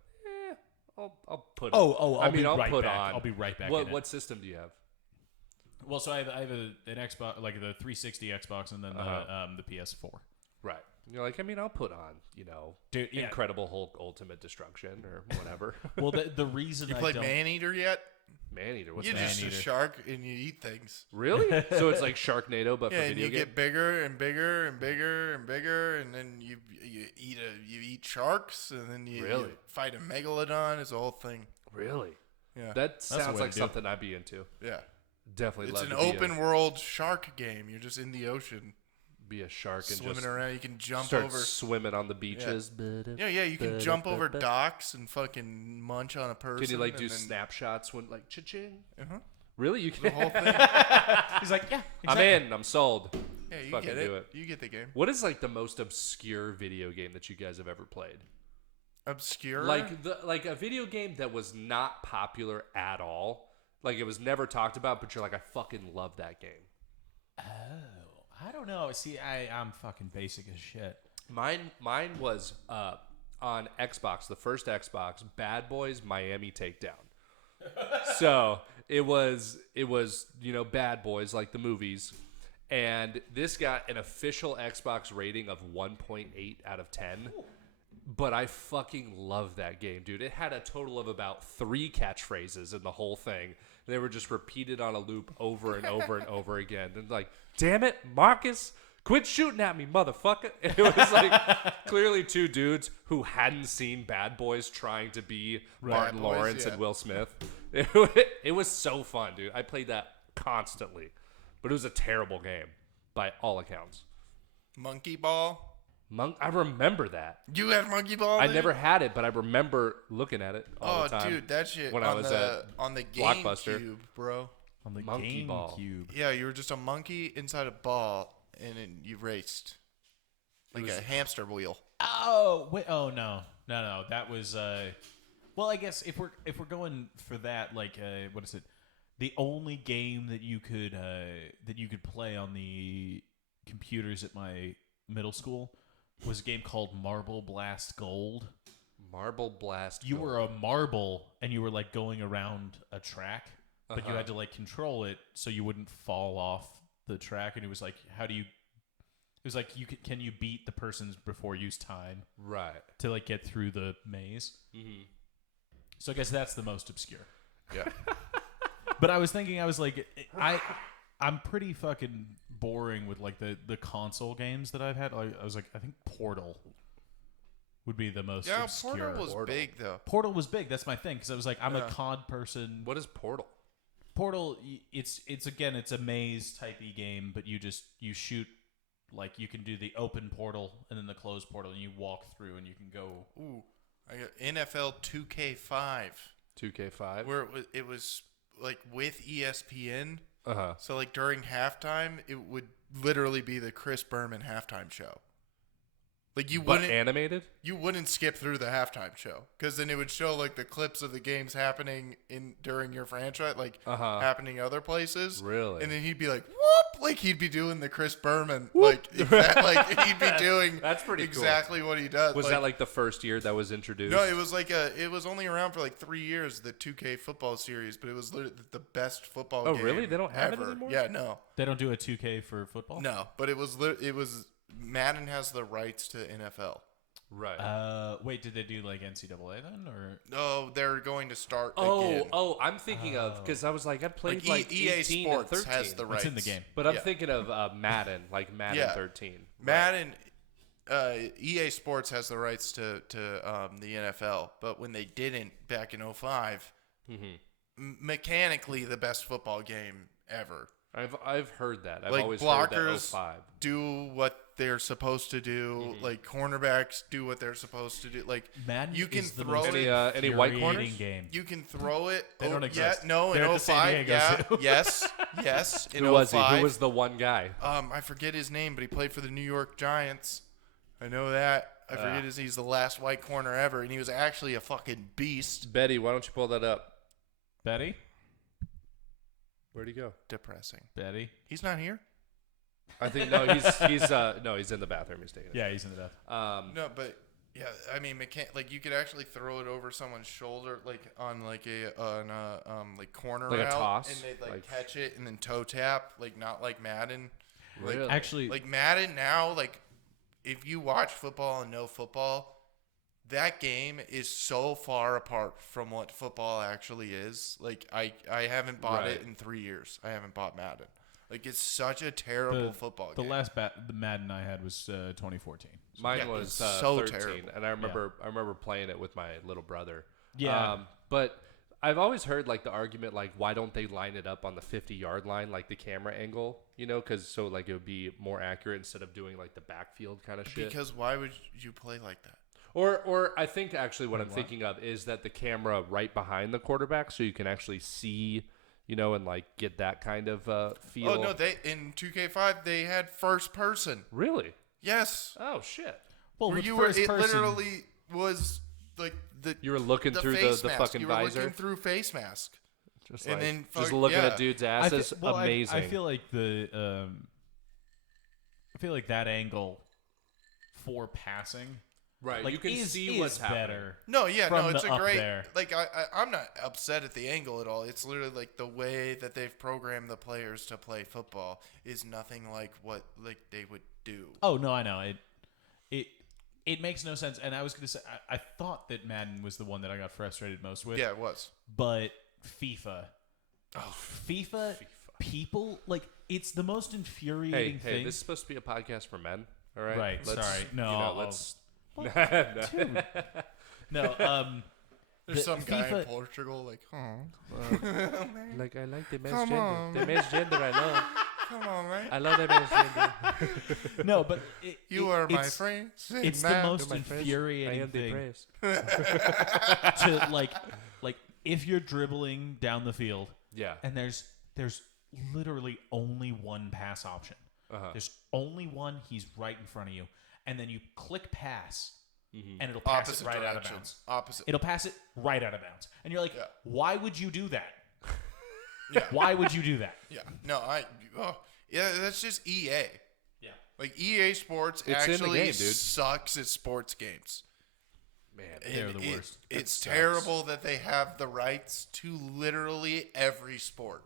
I'll put. I'll be I'll right put back. on. I'll be right back. What in what system do you have? Well, so I have an Xbox, like the 360 Xbox, and then the PS4. Right. You're like, I'll put on, Dude, yeah. Incredible Hulk Ultimate Destruction or whatever. Well, the reason You I played don't. Maneater yet? Maneater. What's You're that? just a Maneater. shark and you eat things. Really? So it's like Sharknado, but Yeah, for and video you game. get bigger and bigger and bigger and bigger, and then you eat sharks, and then you Really? fight a megalodon. It's a whole thing. Really? Yeah, That the sounds way like to do it. something I'd be into. yeah. Definitely It's love an to be open world shark game. You're just in the ocean, be a shark and swimming just around. You can jump start over. swimming on the beaches. Yeah. You can jump over docks and fucking munch on a person. Can you like do and then- snapshots when like cha-ching? Uh-huh. Really? You The can. whole thing. He's like, yeah, I'm in. I'm sold. Yeah, you Fucking get it. do it. You get the game. What is like the most obscure video game that you guys have ever played? Obscure. Like a video game that was not popular at all. Like it was never talked about, but you're like, I fucking love that game. Oh, I don't know. See, I'm fucking basic as shit. Mine was on Xbox, the first Xbox, Bad Boys Miami Takedown. So it was Bad Boys like the movies, and this got an official Xbox rating of 1.8 out of 10. But I fucking love that game, dude. It had a total of about 3 catchphrases in the whole thing. They were just repeated on a loop over and over and over again. And like, damn it, Marcus, quit shooting at me, motherfucker. And it was like clearly 2 dudes who hadn't seen Bad Boys trying to be Martin Bad Boys, Lawrence yeah. and Will Smith. It was so fun, dude. I played that constantly. But it was a terrible game by all accounts. Monkey Ball. I remember that. You had Monkey Ball? I dude? never had it, but I remember looking at it all Oh, the time. dude, that shit when on I was the at on the Blockbuster. GameCube, bro. On the Monkey ball. GameCube. Yeah, you were just a monkey inside a ball, and then you raced like a hamster wheel. Oh wait! Oh no! That was. Well, I guess if we're going for that, like, what is it? The only game that you could play on the computers at my middle school was a game called Marble Blast Gold. Marble Blast. You Gold. were a marble, and you were like going around a track, but you had to like control it so you wouldn't fall off the track. And it was like, how do you? It was like, can you beat the person's before use time? Right. To like get through the maze. Mm-hmm. So I guess that's the most obscure. Yeah. But I was thinking, I was like, I'm pretty fucking boring with like the console games that I've had. I was like, I think Portal would be the most obscure. Portal was big though. Portal was big. That's my thing, because I was like, I'm a COD person. What is Portal? Portal, it's a maze typey game, but you shoot. Like, you can do the open portal and then the closed portal, and you walk through and you can go. Ooh, I got NFL 2K5. 2K5? Where it was like with ESPN. Uh-huh. So like during halftime, it would literally be the Chris Berman halftime show. Like you But wouldn't animated? You wouldn't skip through the halftime show, because then it would show like the clips of the games happening during your franchise, like happening other places. Really? And then he'd be like, "Whoop!" Like he'd be doing the Chris Berman, like he'd be doing. That's pretty exactly what he does. Was that like the first year that was introduced? No, it was like it was only around for like 3 years, the 2K football series, but it was literally the best football game. Oh, really? They don't have ever. it anymore? Yeah, no. They don't do a 2K for football? No, but it was Madden has the rights to NFL. Right. Wait, did they do like NCAA then, or? No, they're going to start again. Oh, I'm thinking of, because I was like, I played Like EA 18 Sports and 13. has the It's in the game. But I'm thinking of Madden, like Madden 13. Madden, EA Sports has the rights to the NFL, but when they didn't back in 05, mechanically the best football game ever. I've heard that. I've like always heard that blockers 05. do what they're supposed to do. Like cornerbacks do what they're supposed to do. Like Madden you can is the throw most it. Any white corners? infuriating game. You can throw it. They don't exist. Yeah, no, They're at in the San 05. Diego Yeah, Zoo. yes. In Who was he? 05, Who was the one guy? I forget his name, but he played for the New York Giants. I know that. I forget he's the last white corner ever, and he was actually a fucking beast. Betty, why don't you pull that up? Betty? Where'd he go? Depressing. Betty? He's not here? I think no, he's in the bathroom. He's taking it. Yeah, he's in the death. No, but yeah, I mean, like you could actually throw it over someone's shoulder, like on like like corner Like a route, toss? and they'd like Like- catch it and then toe tap, like not like Madden. Like, Really? Actually, like Madden now, like if you watch football and know football, that game is so far apart from what football actually is. Like I haven't bought it Right. in 3 years. I haven't bought Madden. Like it's such a terrible football the game. last the Madden I had was 2014. Mine Yeah, was it's so 13, terrible. and I remember playing it with my little brother. Yeah. But I've always heard like the argument, like why don't they line it up on the 50-yard line, like the camera angle, because so like it would be more accurate instead of doing like the backfield kind of shit. Because why would you play like that? Or I think actually what I'm thinking of is that the camera right behind the quarterback, so you can actually see, and like get that kind of feel. Oh no, they in 2K5 they had first person. Really? Yes. Oh shit! Well, Where with you were, first it person, literally was like the You were looking the through face the mask. fucking you were visor, looking through face mask. just and like then just fuck- looking yeah. at dudes' asses. Amazing. I feel like that angle for passing, right. like, You can is see what's happening. better. No, yeah, From no, it's the a up great. there. Like I'm not upset at the angle at all. It's literally like the way that they've programmed the players to play football is nothing like what like they would do. Oh no, I know it makes no sense. And I was gonna say I thought that Madden was the one that I got frustrated most with. Yeah, it was. But FIFA. Oh, FIFA. People like it's the most infuriating Hey, thing. this is supposed to be a podcast for men. All right. Right, Let's, sorry. No, let's. Dude. No, There's some guy in FIFA Portugal like, Like I like the men's Come gender. on. The men's gender I love. come on, man. I love the men's gender. no, but You are my it's- friend. It's the most infuriating thing to like if you're dribbling down the field Yeah. and there's there's literally only one pass option. There's only one. He's right in front of you, and then you click pass, and it'll pass Opposite it right out of direction. bounds. Opposite. It'll pass it right out of bounds, and you're like, why would you do that? Yeah. Why would you do that? Yeah. No, that's just EA. Yeah. Like EA Sports It's in the actually game, dude. sucks at sports games. Man, They're the worst. It's sucks. terrible that they have the rights to literally every sport.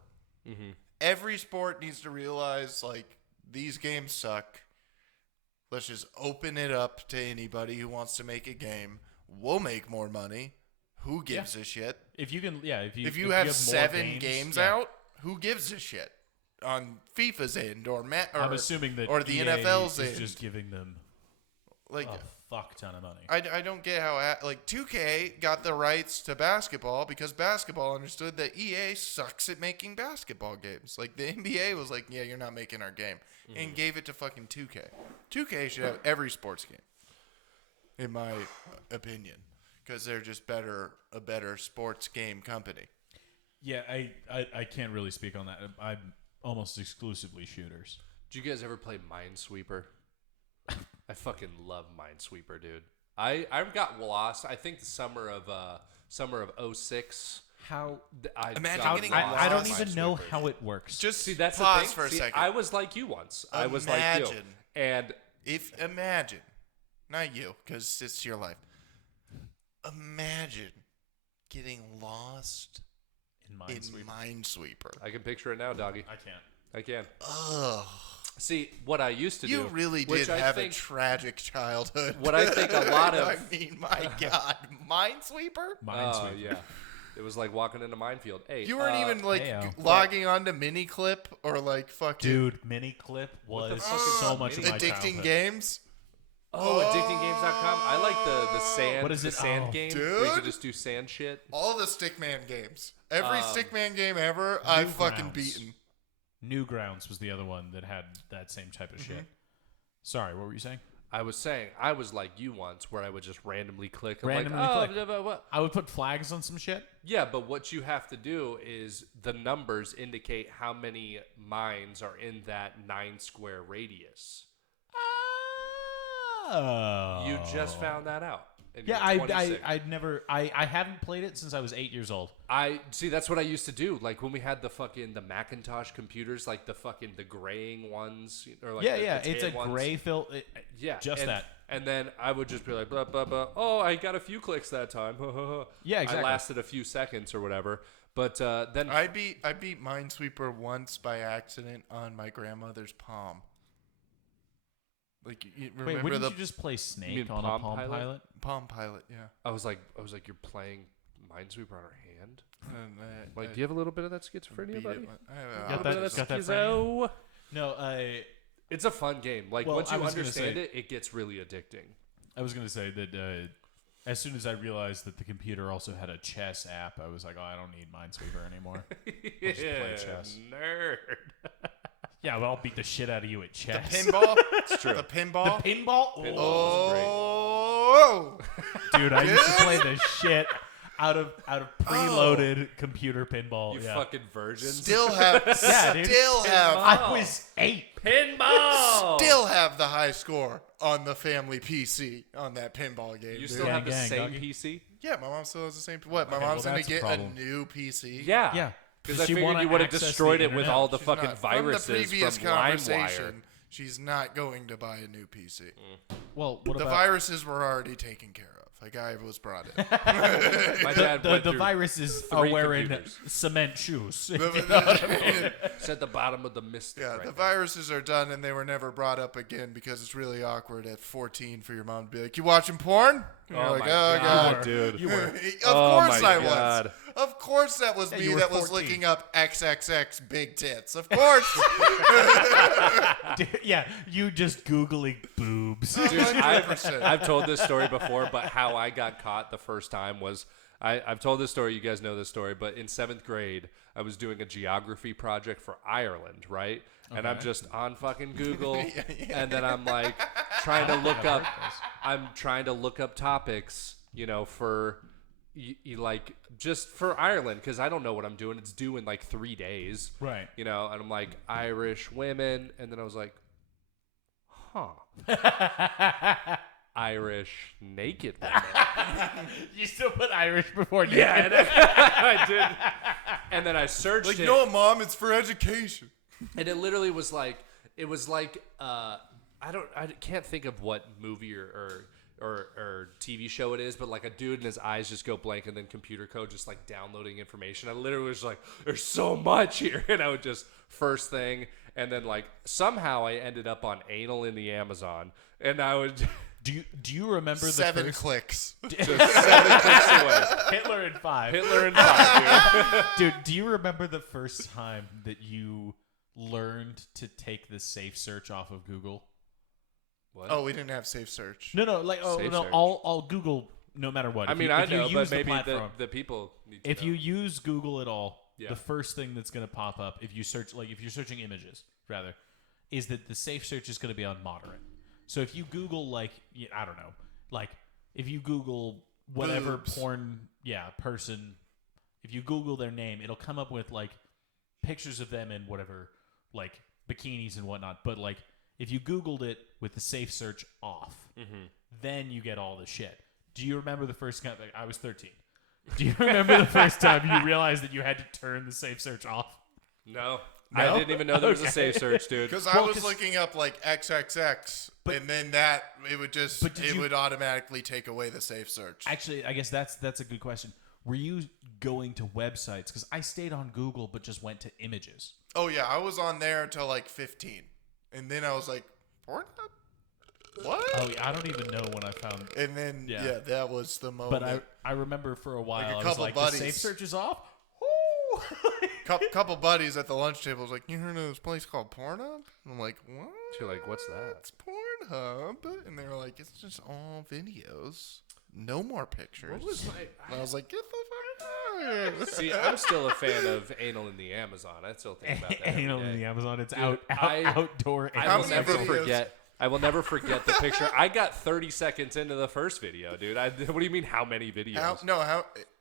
Every sport needs to realize, like, these games suck. Let's just open it up to anybody who wants to make a game. We'll make more money. Who gives a shit? If you can, If you have more 7 games out, who gives a shit? On FIFA's end or I'm assuming that or the EA NFL's is end. just giving them Like, a fuck ton of money. I don't get how, like, 2K got the rights to basketball because basketball understood that EA sucks at making basketball games. Like, the NBA was like, yeah, you're not making our game, and gave it to fucking 2K. 2K should have every sports game, in my opinion, because they're just a better sports game company. Yeah, I can't really speak on that. I'm almost exclusively shooters. Did you guys ever play Minesweeper? I fucking love Minesweeper, dude. I got lost. I think the summer of 06. How Imagine got getting lost lost. I don't in even know Minesweeper. how it works. Just See, that's pause the thing. for a See, second. I was like you once. I was like you. Imagine. And Imagine, not you, because it's your life. Imagine getting lost in in Minesweeper. I can picture it now, doggy. I can't. I can. Ugh. See, what I used to do. You really which did I have think, a tragic childhood. What I think a lot of- I mean, my God. Minesweeper? Minesweeper. yeah. It was like walking in a minefield. Hey, You weren't even, like, Heyo. logging onto Miniclip or, like, fucking... Dude, Miniclip the was fuck so is much of my Addicting childhood. Games? addictinggames.com. I like the sand. What is the it? sand Oh. game where you Dude. could just do sand shit. All the Stickman games. Every Stickman game ever, I've fucking Newgrounds. beaten. Newgrounds was the other one that had that same type of shit. Sorry, what were you saying? I was saying I was like you once, where I would just randomly click. I'm Randomly like, click. blah, blah, blah. I would put flags on some shit. Yeah, but what you have to do is the numbers indicate how many mines are in that 9-square radius. Oh. You just found that out. And Yeah, you're 26. I'd never I haven't played it since I was 8 years old. I see. That's what I used to do. Like when we had the Macintosh computers, like the graying ones, or like the It's a tan ones. gray Yeah, just and, that. And then I would just be like, blah blah blah. Oh, I got a few clicks that time. Yeah, exactly. I lasted a few seconds or whatever. But then I beat Minesweeper once by accident on my grandmother's Palm. Like, you Wait, remember wouldn't the you just play mean Snake on Palm a Palm Pilot? Pilot? Palm Pilot? Yeah. I was like, you're playing Minesweeper on her hand. And, Like, do you have a little bit of that schizophrenia, beat buddy? it. Got A little bit of got that schizo? No, It's a fun game. Like Well, once I you was gonna understand say- it, it gets really addicting. I was gonna say that as soon as I realized that the computer also had a chess app, I was like, oh, I don't need Minesweeper anymore. I'll just play chess. Nerd. Yeah, well, I'll beat the shit out of you at The chess. pinball? It's true. The pinball? The pinball? Pinball. Oh! Dude, I used to play the shit out of preloaded computer pinball. You yeah. fucking virgins. Still have. Yeah, dude. Still have. I was 8. Pinball. Still have the high score on the family PC on that pinball game. You dude. still have the Gang, same doggy. PC? Yeah, my mom still has the same. What? My Okay, mom's well, gonna that's a get a problem. new PC. Yeah. Yeah. Because I She figured wanna you would have access destroyed the it with internet. all the She's fucking not. viruses From the previous from LimeWire. conversation, she's not going to buy a new PC. Well, what The about viruses were already taken care of. Like, I was brought in. My dad went the through viruses are 3 wearing computers. cement shoes. It's at the bottom of the mystic. Yeah, right the now. viruses are done, and they were never brought up again because it's really awkward at 14 for your mom to be like, "You watching porn?" And you're Oh like, my "Oh God, dude. You were. of Oh course my I God. was. Of course that was you me were that was 14. looking up XXX big tits. Of course. Yeah, you just googling boobs. Dude, 100%. I've told this story before, but how I got caught the first time was I've told this story. You guys know this story, but in 7th grade, I was doing a geography project for Ireland, right? And I'm just on fucking Google, and then I'm like trying to look up. I'm trying to look up topics, for you like just for Ireland, because I don't know what I'm doing. It's due in like 3 days, Right. you know, and I'm like Irish women, and then I was like, huh, Irish naked women. You still put Irish before naked. Yeah, and I did. And then I searched Like, it, no, Mom, it's for education. and it literally was like I can't think of what movie or TV show it is, but like a dude and his eyes just go blank, and then computer code just like downloading information. I literally was like, there's so much here, and I would just first thing, and then like somehow I ended up on anal in the Amazon, and I would. Do you remember the 7 first clicks. Just 7 clicks away. Hitler in 5? Hitler in 5, dude. Dude, do you remember the first time that you learned to take the safe search off of Google? What? Oh, we didn't have safe search. No, like Safe search. I'll Google no matter what. I If mean, you, I if you know, use but the maybe platform, the people need to if know. you use Google at all, Yeah. the first thing that's going to pop up if you search, like if you're searching images, rather, is that the safe search is going to be on moderate. So if you Google like I don't know, like if you Google whatever Boobs. porn, person, if you Google their name, it'll come up with like pictures of them in whatever like bikinis and whatnot. But like if you Googled it with the safe search off, then you get all the shit. Do you remember the first time? Like, I was 13. Do you remember the first time you realized that you had to turn the safe search off? No. No? I didn't even know there was a Okay. safe search, dude. Because I was looking up like XXX, and then it would just would automatically take away the safe search. Actually, I guess that's a good question. Were you going to websites? Because I stayed on Google, but just went to images. Oh yeah, I was on there until like 15, and then I was like, Pornhub? What? Oh, yeah, I don't even know when I found. And then Yeah. that was the moment. But I remember for a while Like a I was couple like, buddies. the safe search is off. Woo! Couple buddies at the lunch table was like, you heard of this place called Pornhub? And I'm like, what? You're like, what's that? It's Pornhub. And they were like, it's just all videos. No more pictures. What was And I was like, get the fuck out of here. See, I'm still a fan of anal in the Amazon. I still think about that. every Anal in day. the Amazon. It's Dude, outdoor. I How will many never videos? forget. I will never forget the picture. I got 30 seconds into the first video, dude. What do you mean, how many videos?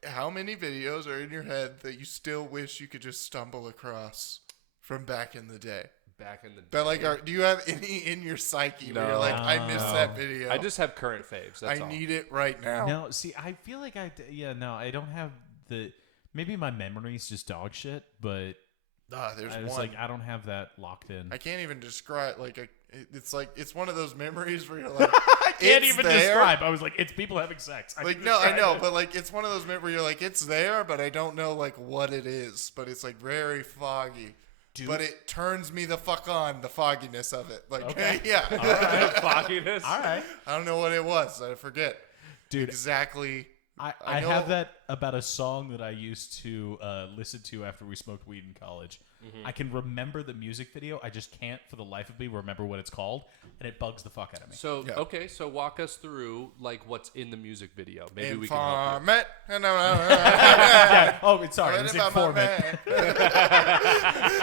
How many videos are in your head that you still wish you could just stumble across from back in the day? Back in the day. That like, do you have any in your psyche where you're No. like, I missed No. that video. I just have current faves. That's I all. need it right now. No, see, I feel like I don't have the. Maybe my memory's just dog shit, but There's I was one. like, I don't have that locked in. I can't even describe. It's like it's one of those memories where you're like, I can't it's even there. describe. I was like, it's people having sex. I Like can no, I describe know, it. but like it's one of those where you're like, it's there, but I don't know like what it is. But it's like very foggy. Dude. But it turns me the fuck on, the fogginess of it. Like Okay. yeah, Fogginess. All right, I don't know what it was. I forget dude. exactly. I know- have that about a song that I used to listen to after we smoked weed in college. I can remember the music video. I just can't, for the life of me, remember what it's called, and it bugs the fuck out of me. So Yeah. okay, so walk us through like what's in the music video. Maybe we can help you. Informant. Yeah. Oh, it's sorry. It was About my informant. man.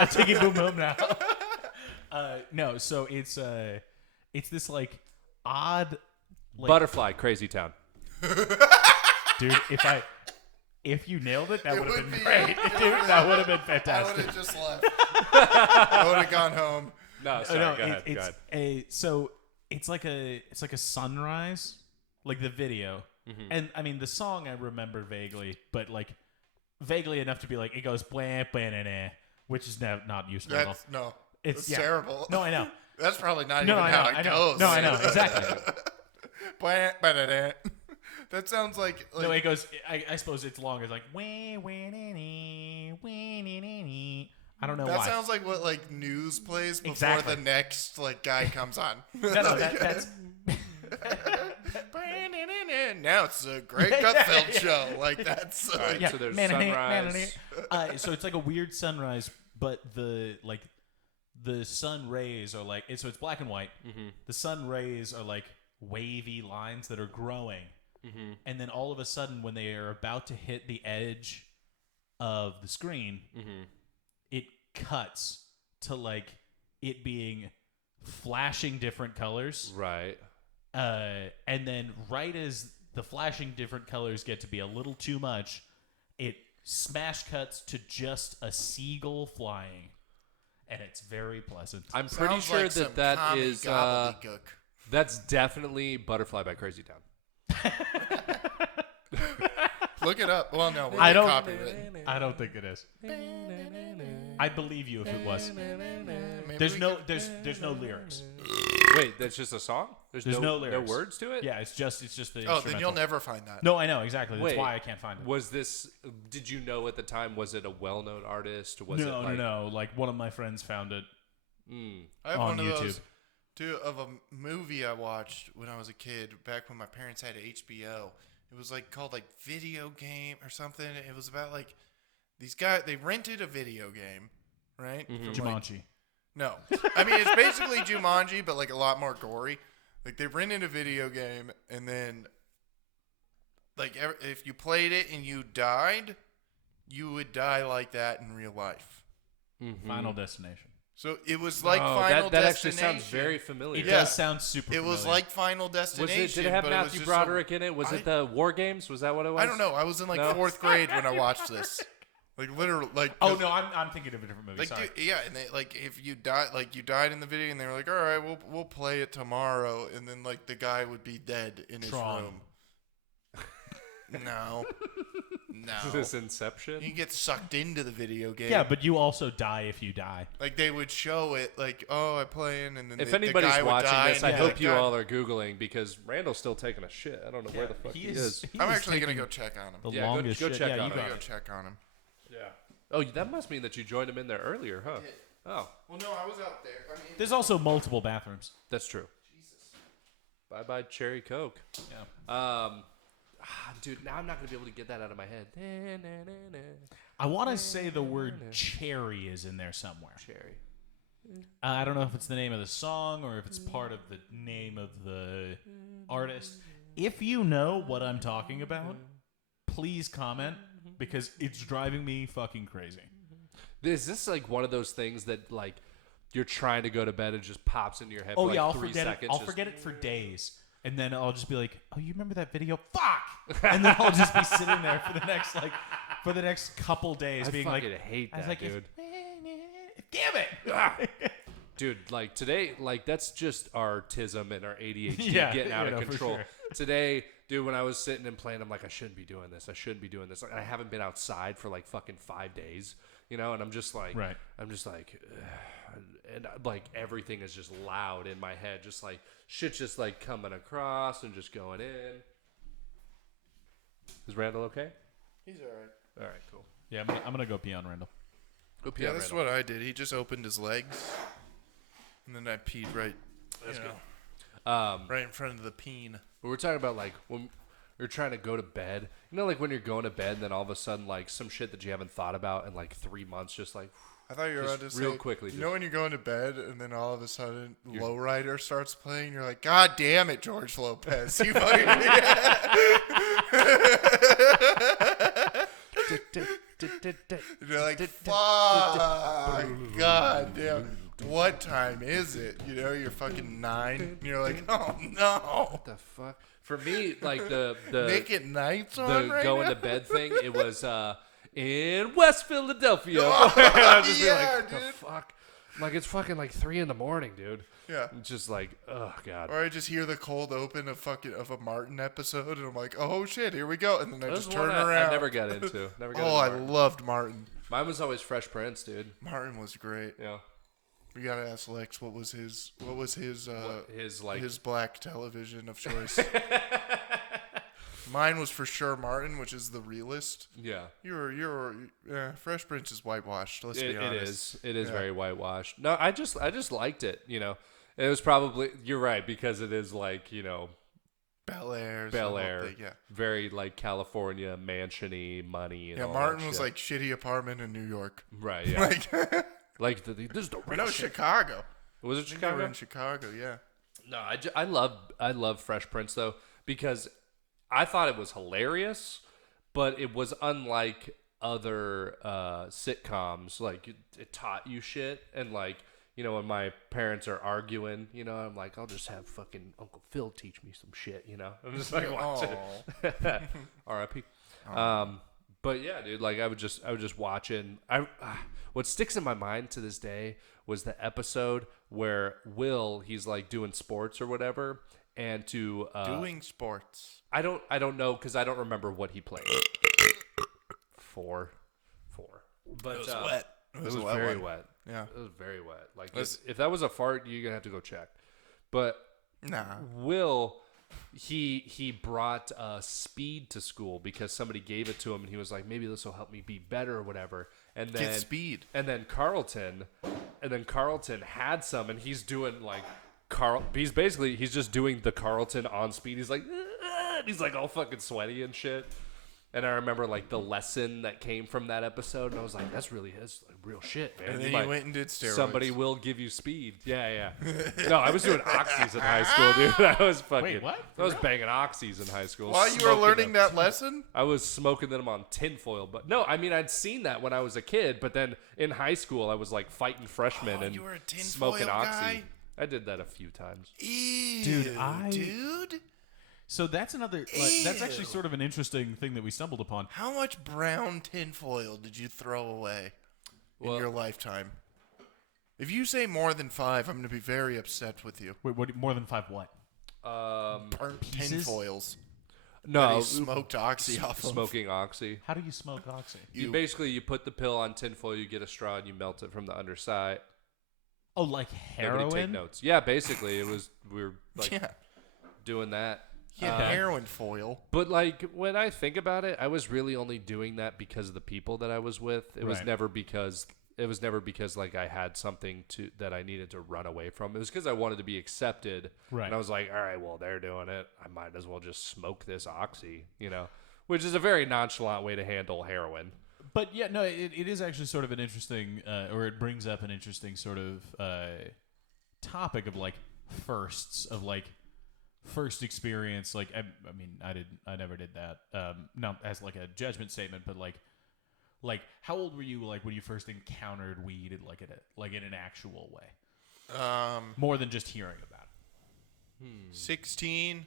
I'm taking boom boom now. No, so it's this like odd, like, Butterfly, Crazy Town. dude. If you nailed it, that It would have would been be- great. Dude, that would have been I would fantastic. have just left. I would have gone home. No, sorry. No, go ahead. Go ahead. So it's like a sunrise, like the video, and I mean the song I remember vaguely, but like vaguely enough to be like it goes blah blah nah, nah, which is not useful at all. That's It's That's terrible. No, I know. That's probably not No, even I how know. it I know. goes. No, I know exactly. That sounds like No, it goes. I suppose it's long. It's like wee wee nee nee wee nee nee nee. I don't know that why. sounds like what like news plays before Exactly. the next like guy comes on. no, that's Now it's a Greg Gutfeld show. Like that's Right. yeah. So there's man-a-nee, sunrise. man-a-nee. So it's like a weird sunrise, but the sun rays are like so it's black and white. The sun rays are like wavy lines that are growing, and then all of a sudden, when they are about to hit the edge of the screen, it cuts to like it being flashing different colors. Right. And then right as the flashing different colors get to be a little too much, it smash cuts to just a seagull flying, and it's very pleasant. I'm pretty Sounds sure like some that commie is gobbledygook. that's definitely Butterfly by Crazy Town. Look it up. Well, no, we're I don't. copywritten. I don't think it is. I'd believe you if it was. Maybe There's we no. could- There's no lyrics. Wait, that's just a song? There's no no lyrics. words to it? Yeah, it's just the. Oh, instrumental. then you'll never find that. No, I know exactly. That's Wait, why I can't find it. Was this? Did you know at the time? Was it a well-known artist? Was it like, No. Like one of my friends found it. I have on one of YouTube. those too of a movie I watched when I was a kid, back when my parents had HBO. It was like called like Video Game or something. It was about like these guys. They rented a video game, right? From, like- Jumanji. no, I mean it's basically Jumanji, but like a lot more gory. Like they rented a video game, and then like if you played it and you died, you would die like that in real life. Final Destination. So it was like Oh, Final that actually Destination. sounds very familiar. It Yeah. does sound super. It was familiar. like Final Destination. Was it? Did it have but was Matthew just Broderick in it? Was it the War Games? Was that what it was? I don't know. I was in like No? fourth grade when I watched this. Like literally, like Oh no, I'm thinking of a different movie. like Sorry. dude, yeah, and they like if you died, like you died in the video, and they were like, all right, we'll play it tomorrow, and then like the guy would be dead in his Tron. room. No, Is no. this Inception? You get sucked into the video game. Yeah, but you also die if you die. like they would show it, like oh, I'm playing, and then If the anybody's guy would watching die, this, and I you're hope like, you God, all are Googling because Randall's still taking a shit. I don't know where the fuck he is. I'm actually gonna go check on him. The Yeah, go- longest go shit. check yeah, on you it. I'm got gonna go it. check on him. Yeah. Oh, that must mean that you joined him in there earlier, huh? Oh, Well, no, I was out there. I mean, There's also multiple bathrooms. that's true. Bye bye Cherry Coke. Yeah. Dude, now I'm not gonna be able to get that out of my head. I want to say the word cherry is in there somewhere. Cherry. I don't know if it's the name of the song or if it's part of the name of the artist. If you know what I'm talking about, please comment because it's driving me fucking crazy. Is this like one of those things that like you're trying to go to bed and just pops into your head Oh for like yeah, I'll 3 forget it. seconds? I'll just- forget it for days, and then I'll just be like, "Oh, you remember that video? Fuck!" And then I'll just be sitting there for the next couple days, I being like, fucking hate I was that, like, dude. "Damn it!" Dude, like today, like that's just our tism and our ADHD Yeah, getting out you know, of for control. sure. Today, dude, when I was sitting and playing, I'm like, I shouldn't be doing this. I shouldn't be doing this. And I haven't been outside for like fucking 5 days, you know. And I'm just like, Right. I'm just like, and like everything is just loud in my head, just like shit's just like coming across and just going in. Is Randall okay? he's all right. All right, cool. Yeah, I'm gonna go pee on Randall. Go pee Yeah, on that's Randall. what I did. He just opened his legs, and then I peed right, That's you good. know, right in front of the peen. But we're talking about like when you're trying to go to bed. You know, like when you're going to bed, and then all of a sudden, like some shit that you haven't thought about in like 3 months, just like I thought you were Just about to real say, quickly, You know when you're going to bed, and then all of a sudden, Lowrider starts playing. You're like, God damn it, George Lopez! You fucking. You're like, fuck, God damn. What time is it? You know, you're fucking 9. And you're like, oh no. what the fuck? For me, like the Nick at Night's the on right going now? to bed thing, it was in West Philadelphia. Oh, And I was just be yeah, like, what the dude. fuck? Like it's fucking like 3 a.m, dude. Yeah. It's just like, oh god. Or I just hear the cold open of a Martin episode, and I'm like, oh shit, here we go, and then I This just is turn one around. I never got into. Never got Oh, into I Martin. loved Martin. Mine was always Fresh Prince, dude. Martin was great. Yeah. We gotta ask Lex what was his His like his black television of choice. Mine was for sure Martin, which is the realist. yeah. You're Fresh Prince is whitewashed. Let's be It honest. is Yeah. very whitewashed. No, I just liked it. You know, it was probably you're right because it is like Bel Air. Bel Air, Yeah. very like California mansiony money. And Yeah. all Martin that was shit. like shitty apartment in New York. right, yeah, Like like this is the real no, shit. Chicago. Was it They were Chicago? in Chicago. Yeah. No, I love Fresh Prince though because I thought it was hilarious, but it was unlike other sitcoms. Like it taught you shit and like when my parents are arguing, I'm like, I'll just have fucking Uncle Phil teach me some shit, I'm just like watching it. R.I.P. But yeah, dude, like I was just watching. What sticks in my mind to this day was the episode where he's like doing sports or whatever, and doing sports. I don't know because I don't remember what he played. Four. But it was wet. It was very wet. Yeah, it was very wet. Like if that was a fart, you're gonna have to go check. But nah, he brought speed to school because somebody gave it to him, and he was like, maybe this will help me be better or whatever. And then get speed. And then Carlton had some, and he's doing like he's just doing the Carlton on speed. He's like, and he's like all fucking sweaty and shit. And I remember like the lesson that came from that episode, and I was like, "That's really real shit, man." And then you went and did steroids. Somebody will give you speed. Yeah. No, I was doing oxys in high school, dude. I was fucking. Wait, what? I was banging oxys in high school. While you were learning that lesson, I was smoking them on tinfoil. But no, I mean I'd seen that when I was a kid, but then in high school I was like fighting freshmen and you were a tinfoil smoking guy? oxy. I did that a few times. Ew, dude. So that's that's actually sort of an interesting thing that we stumbled upon. How much brown tinfoil did you throw away in your lifetime? If you say more than 5, I'm going to be very upset with you. Wait, what? More than 5 what? Burnt tinfoils. No, smoked oxy off of. Smoking oxy. How do you smoke oxy? You basically put the pill on tinfoil, you get a straw, and you melt it from the underside. Oh, like heroin? Nobody take notes. Yeah, basically we were like doing that. Yeah, heroin foil. But like when I think about it, I was really only doing that because of the people that I was with. It was never because like I had something that I needed to run away from. It was because I wanted to be accepted. Right. And I was like, all right, well, they're doing it. I might as well just smoke this oxy, which is a very nonchalant way to handle heroin. But yeah, no, it is actually sort of an interesting, or it brings up an interesting sort of topic of like firsts of like first experience. Like I mean, I never did that. Not as like a judgment statement, but like how old were you like when you first encountered weed in an actual way? More than just hearing about it. 16.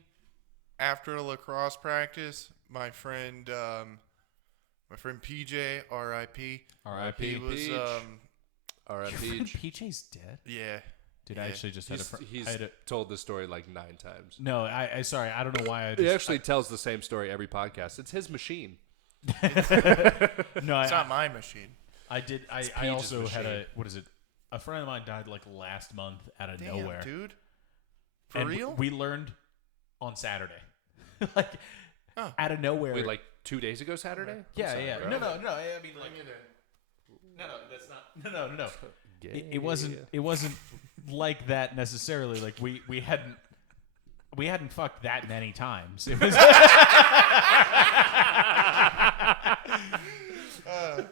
After a lacrosse practice, my friend PJ, R.I.P. R.I.P. He was R.I.P. PJ's dead. Yeah. Dude, I actually just had a friend. He's told this story like 9 times. No, I sorry, I don't know why. He actually tells the same story every podcast. It's his machine. No, it's not my machine. I did. I also had a friend of mine died like last month out of nowhere, dude. For real? We learned on Saturday, like out of nowhere. Wait, like 2 days ago, Saturday? Yeah, yeah. No. I mean, like, no, that's not. No. It wasn't like that necessarily. Like we hadn't fucked that many times. It was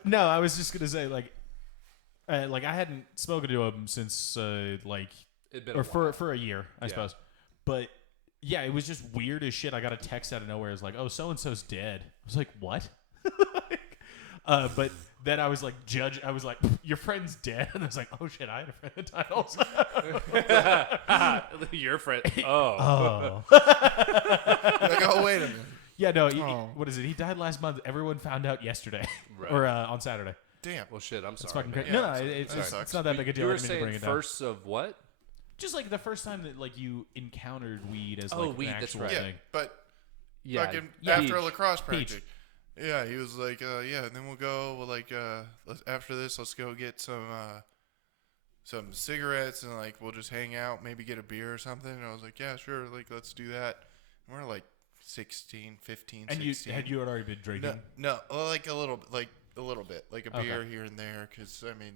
no, I was just gonna say like I hadn't spoken to him since for a year, I suppose. But yeah, it was just weird as shit. I got a text out of nowhere. It was like, "Oh, so and so's dead." I was like, "What?" But then I was like, I was like, "Your friend's dead," and I was like, "Oh shit, I had a friend that died also." Your friend? Oh. Like, oh, wait a minute. Yeah, no. What is it? He died last month. Everyone found out yesterday or on Saturday. Damn. Well, shit. I'm sorry. It's fucking crazy. Yeah, No, it's not that big a deal. You were I didn't mean to bring saying it down. firsts of what? Just like the first time that like you encountered weed as weed, an that's actual right. thing. But Yeah. fucking Yeah. after a Peach. lacrosse practice. Yeah, he was like, and then we'll go, after this, let's go get some cigarettes, and, like, we'll just hang out, maybe get a beer or something. And I was like, yeah, sure, like, let's do that. And we're, like, 16, 15, And 16. had you already been drinking? No, like, a little bit, like a beer here and there, because, I mean,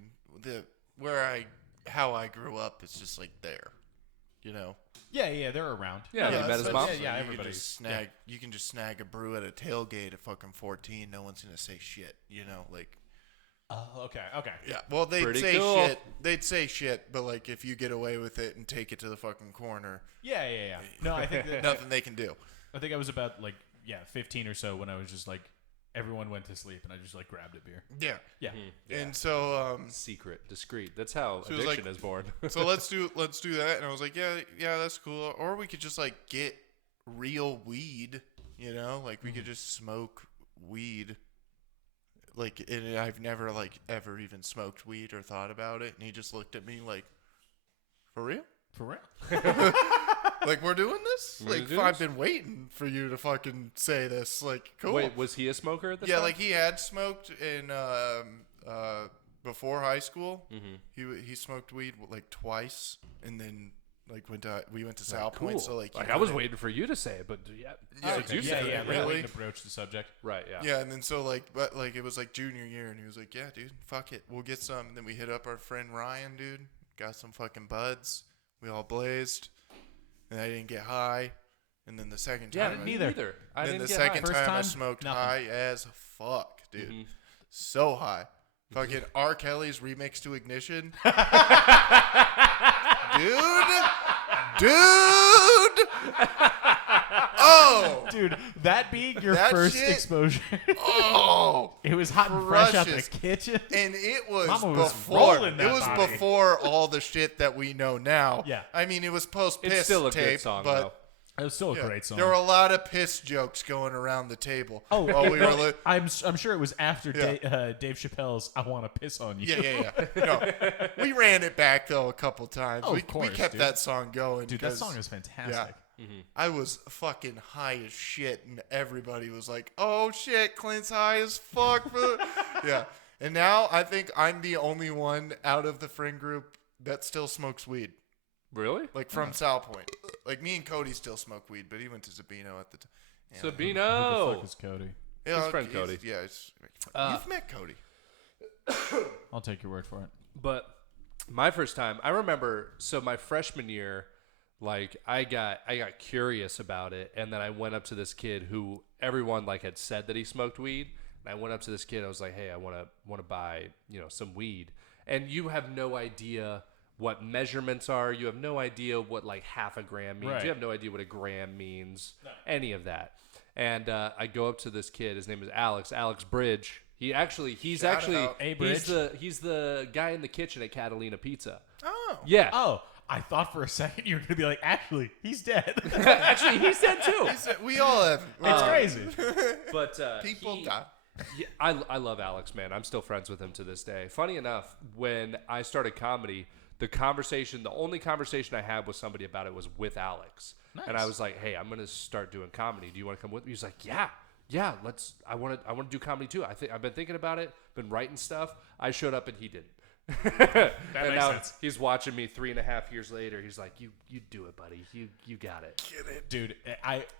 how I grew up is just, like, there, you know? Yeah, they're around. Yeah, he met his mom. Yeah, you everybody. You can just snag a brew at a tailgate at fucking 14. No one's gonna say shit, you know, like. Oh, okay. Yeah, well, they'd Pretty say cool. shit. They'd say shit, but like if you get away with it and take it to the fucking corner. Yeah. No, I think that, nothing they can do. I think I was about 15 or so when I was just like everyone went to sleep, and I just like grabbed a beer. Yeah. Yeah. Yeah. And so Secret, discreet. That's how So it was addiction like- is born. so let's do that. And I was like, yeah, that's cool. Or we could just like get real weed, you know, like we could just smoke weed. Like, and I've never like ever even smoked weed or thought about it. And he just looked at me like, for real? For real? Like, we're doing this? We're Like, gonna do I've this? been waiting for you to fucking say this. Like, cool. Wait, was he a smoker at the Yeah, time? like he had smoked in before high school. Mm-hmm. He smoked weed like twice, and then like we went to South Cool. Point. So like, I was waiting for you to say it, but yeah. Yeah, Did you okay. say Yeah, it? we're Really? waiting to broach the subject. Right, yeah. Yeah, and then so like, but like it was like junior year, and he was like, yeah, dude, fuck it, we'll get some. And then we hit up our friend Ryan, dude, got some fucking buds. We all blazed, and I didn't get high. And then the second Yeah, time, neither. I then didn't the get second First time I time, smoked nothing. high as fuck, dude. Mhm. So high. Fucking R. Kelly's remix to Ignition. Dude. Oh. Dude, that being your That first shit- exposure, Oh. it was hot and fresh out the Crushes. kitchen. And it was Mama was before. rolling It that was body. before all the shit that we know now. Yeah. I mean, it was post piss It's still a tape, good song, but though. It was still a yeah, great song. there were a lot of piss jokes going around the table. Oh, while we were no, I'm sure it was after Yeah. Dave Chappelle's "I Want to Piss on You." Yeah. No, we ran it back though a couple times. Oh, we of course, kept dude. that song going. Dude, that 'cause, song is fantastic. I was fucking high as shit, and everybody was like, "Oh shit, Clint's high as fuck." Yeah, and now I think I'm the only one out of the friend group that still smokes weed, Really? like from South Point. Like me and Cody still smoke weed, but he went to Zabino at the time. Yeah. Who the Sabino. fuck is Cody? Yeah, his friend Cody. Yeah, you've met Cody. I'll take your word for it. But my first time, I remember. So my freshman year, like I got curious about it, and then I went up to this kid who everyone like had said that he smoked weed, and I went up to this kid. I was like, "Hey, I want to buy some weed," and you have no idea what measurements are. You have no idea what like half a gram means. Right. You have no idea what a gram means. Any of that. And I go up to this kid. His name is Alex Bridge. He's Shout actually out. Hey, Bridge. he's the guy in the kitchen at Catalina Pizza. Oh, Yeah. Oh, I thought for a second you were gonna be like, actually, he's dead. Actually, he's dead too. we all have. It's crazy. But People die. Yeah, I love Alex, man. I'm still friends with him to this day. Funny enough, when I started comedy, the only conversation I had with somebody about it was with Alex. Nice. And I was like, "Hey, I'm gonna start doing comedy. Do you want to come with me?" He's like, "Yeah, let's. I want to do comedy too. I've been thinking about it, been writing stuff. I showed up and he didn't." That and makes now sense. he's watching me 3.5 years later. He's like, "You do it, buddy. You got it." Dude,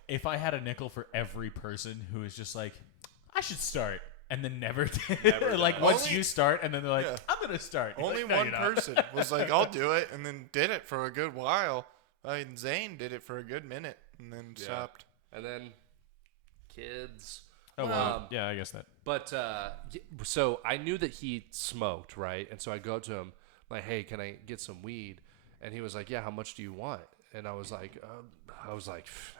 if I had a nickel for every person who is just like, I should start, and then never did. Never Like does. once Only- you start, and then they're like, Yeah. I'm gonna start. You're Only like, "No, one you're not." person was like, "I'll do it," and then did it for a good while. And Zane did it for a good minute, and then Yeah. stopped. And then kids. Oh well, yeah, I guess that. But so I knew that he smoked, right? And so I go up to him like, "Hey, can I get some weed?" And he was like, "Yeah, how much do you want?" And I was like,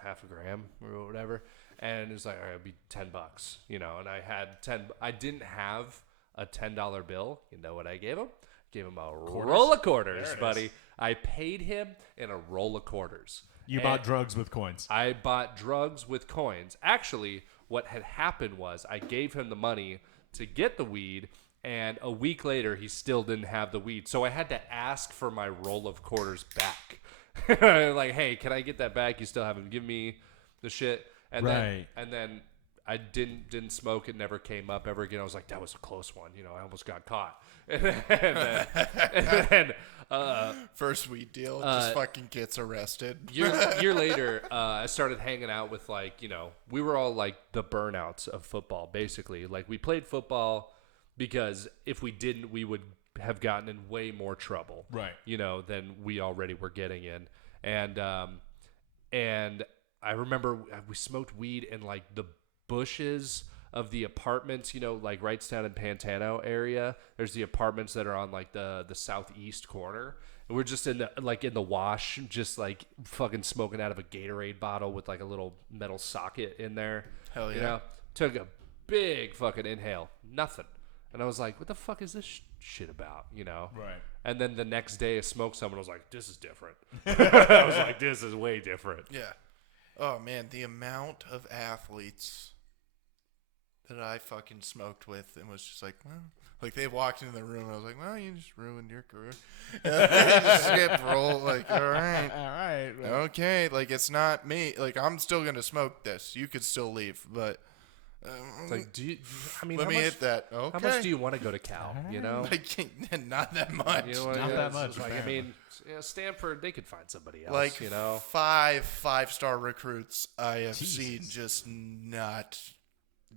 half a gram or whatever. And it was like, "All right, it'll be $10, And I had 10. I didn't have a $10 bill. You know what I gave him? Gave him a roll of quarters, There it buddy. is. I paid him in a roll of quarters. You And- bought drugs with coins. I bought drugs with coins. Actually, what had happened was I gave him the money to get the weed, and a week later, he still didn't have the weed. So I had to ask for my roll of quarters back. Like, "Hey, can I get that back? You still haven't given me the shit." And Right. then I didn't smoke. It never came up ever again. I was like, "That was a close one." I almost got caught. And then First weed deal, just fucking gets arrested. year later, I started hanging out with we were all like the burnouts of football, basically. Like we played football because if we didn't, we would have gotten in way more trouble, Right. Than we already were getting in. And I remember we smoked weed in like the bushes of the apartments, like Wrightstown and Pantano area. There's the apartments that are on like the southeast corner. And we're just in the wash, just like fucking smoking out of a Gatorade bottle with like a little metal socket in there. Hell yeah. Took a big fucking inhale, nothing. And I was like, what the fuck is this shit about, you know? Right. And then the next day I smoked some and I was like, this is different. I was like, this is way different. Yeah. Oh, man, the amount of athletes that I fucking smoked with and was just like, well, like they walked into the room and I was like, well, you just ruined your career. And they just skipped roll, like, all right. Okay, like it's not me. Like I'm still going to smoke this. You could still leave, but It's like, do you, I mean, let me hit that. Okay. How much do you want to go to Cal, you know? Like, not that much. You know what Not it that is? much, It's like, I mean, Stanford, they could find somebody else, Like you know? 5-star recruits I have Jesus. seen just not.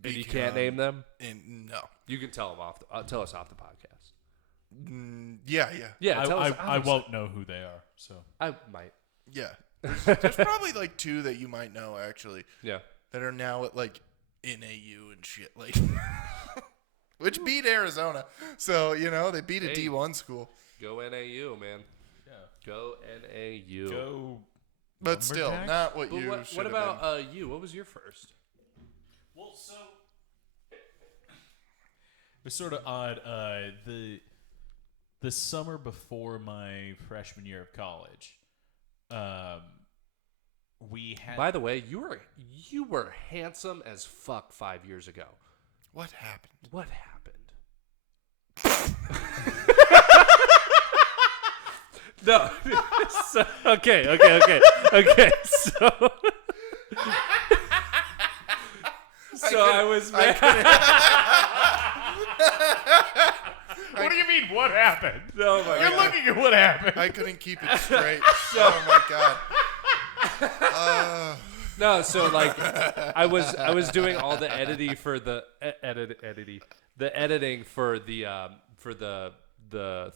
And you can't name them? No. You can tell them tell us off the podcast. Yeah. Yeah, tell us. I won't know who they are, so. I might. Yeah. There's probably like 2 that you might know actually Yeah. that are now at like NAU and shit, like, which beat Arizona. So you know they beat a Hey. D1 school, Go NAU, man. Yeah. Go NAU. Go. but still Lumberjacks? not what But you. what should have about you? What was your first? Well, so it's sort of odd. The summer before my freshman year of college, we had. By the way, you were handsome as fuck 5 years ago. been? What happened? What happened? No. So, okay. So I was mad. What do you mean? What happened? Oh my You're God. looking at what happened. I couldn't keep it straight. Oh my god. No, so like I was doing all the editing for the editing for the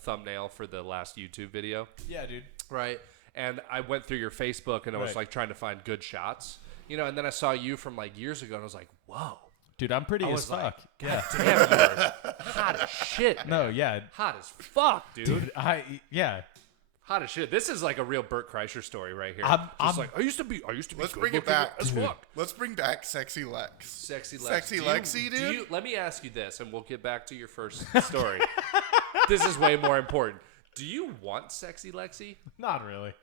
thumbnail for the last YouTube video, Yeah, dude. right? And I went through your Facebook and I was Right. like trying to find good shots, you know. And then I saw you from like years ago and I was like, whoa, Dude, I'm pretty I as was like, fuck. Yeah. damn, you're hot as shit. Man. No, yeah. Hot as fuck, dude. Dude, yeah. Hot as shit. This is like a real Burt Kreischer story right here. I'm- like I used to be. Let's good bring it looking back. as fuck. Let's bring back Sexy Lex. Sexy Lex. Sexy Lexi, dude? Let me ask you this, and we'll get back to your first story. This is way more important. Do you want Sexy Lexi? Not really.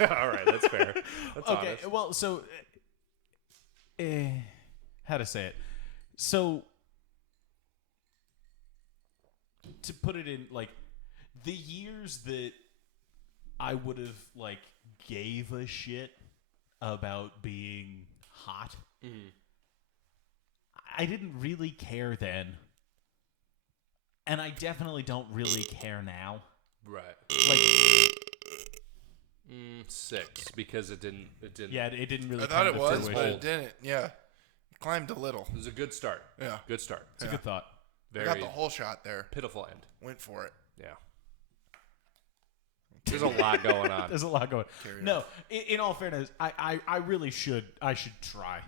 All right, that's fair. That's Okay, honest. well, so how to say it? So to put it in like the years that I would have like gave a shit about being hot, I didn't really care then. And I definitely don't really care now. Right. Like 6 because it didn't. yeah, it didn't really I thought come it to was, but fruition. it didn't. Yeah. Climbed a little. It was a good start. Yeah. Good start. It's a good thought. I Very got the whole shot there. pitiful end. Went for it. Yeah. There's a lot going on. There's a lot going. Carry No, in all fairness, I really should. I should try.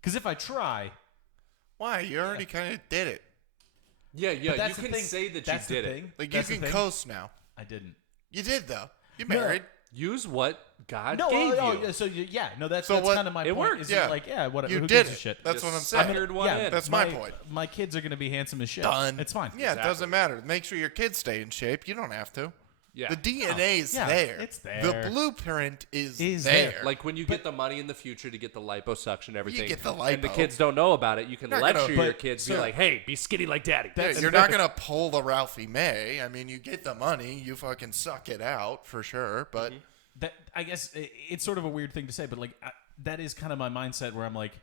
Because if I try, Why? You already kind of did it. Yeah. but You that's the can thing. say that That's you the did it. thing. Like That's you the can thing. coast now. I didn't. You did though. You No. married. Use what God No, gave you. yeah, so yeah, no, that's So what- kind of my It point. worked. Is Yeah. like, yeah, whatever. You who did gives a it. shit? That's what I'm Just saying. suckered one in. That's my point. My kids are going to be handsome as shit. Done. It's fine. Yeah, Exactly. it doesn't matter. Make sure your kids stay in shape. You don't have to. Yeah. The DNA's Yeah, there. it's there. The blueprint is Is there. there. Like when you get the money in the future to get the liposuction and everything, get the and the lipo. kids don't know about it, you can Not lecture gonna- your but- kids, be sir. like, "Hey, be skinny like daddy." Yeah, you're not gonna pull the Ralphie May. I mean, you get the money, you fucking suck it out for sure. But That I guess it's sort of a weird thing to say, but like that is kind of my mindset where I'm like,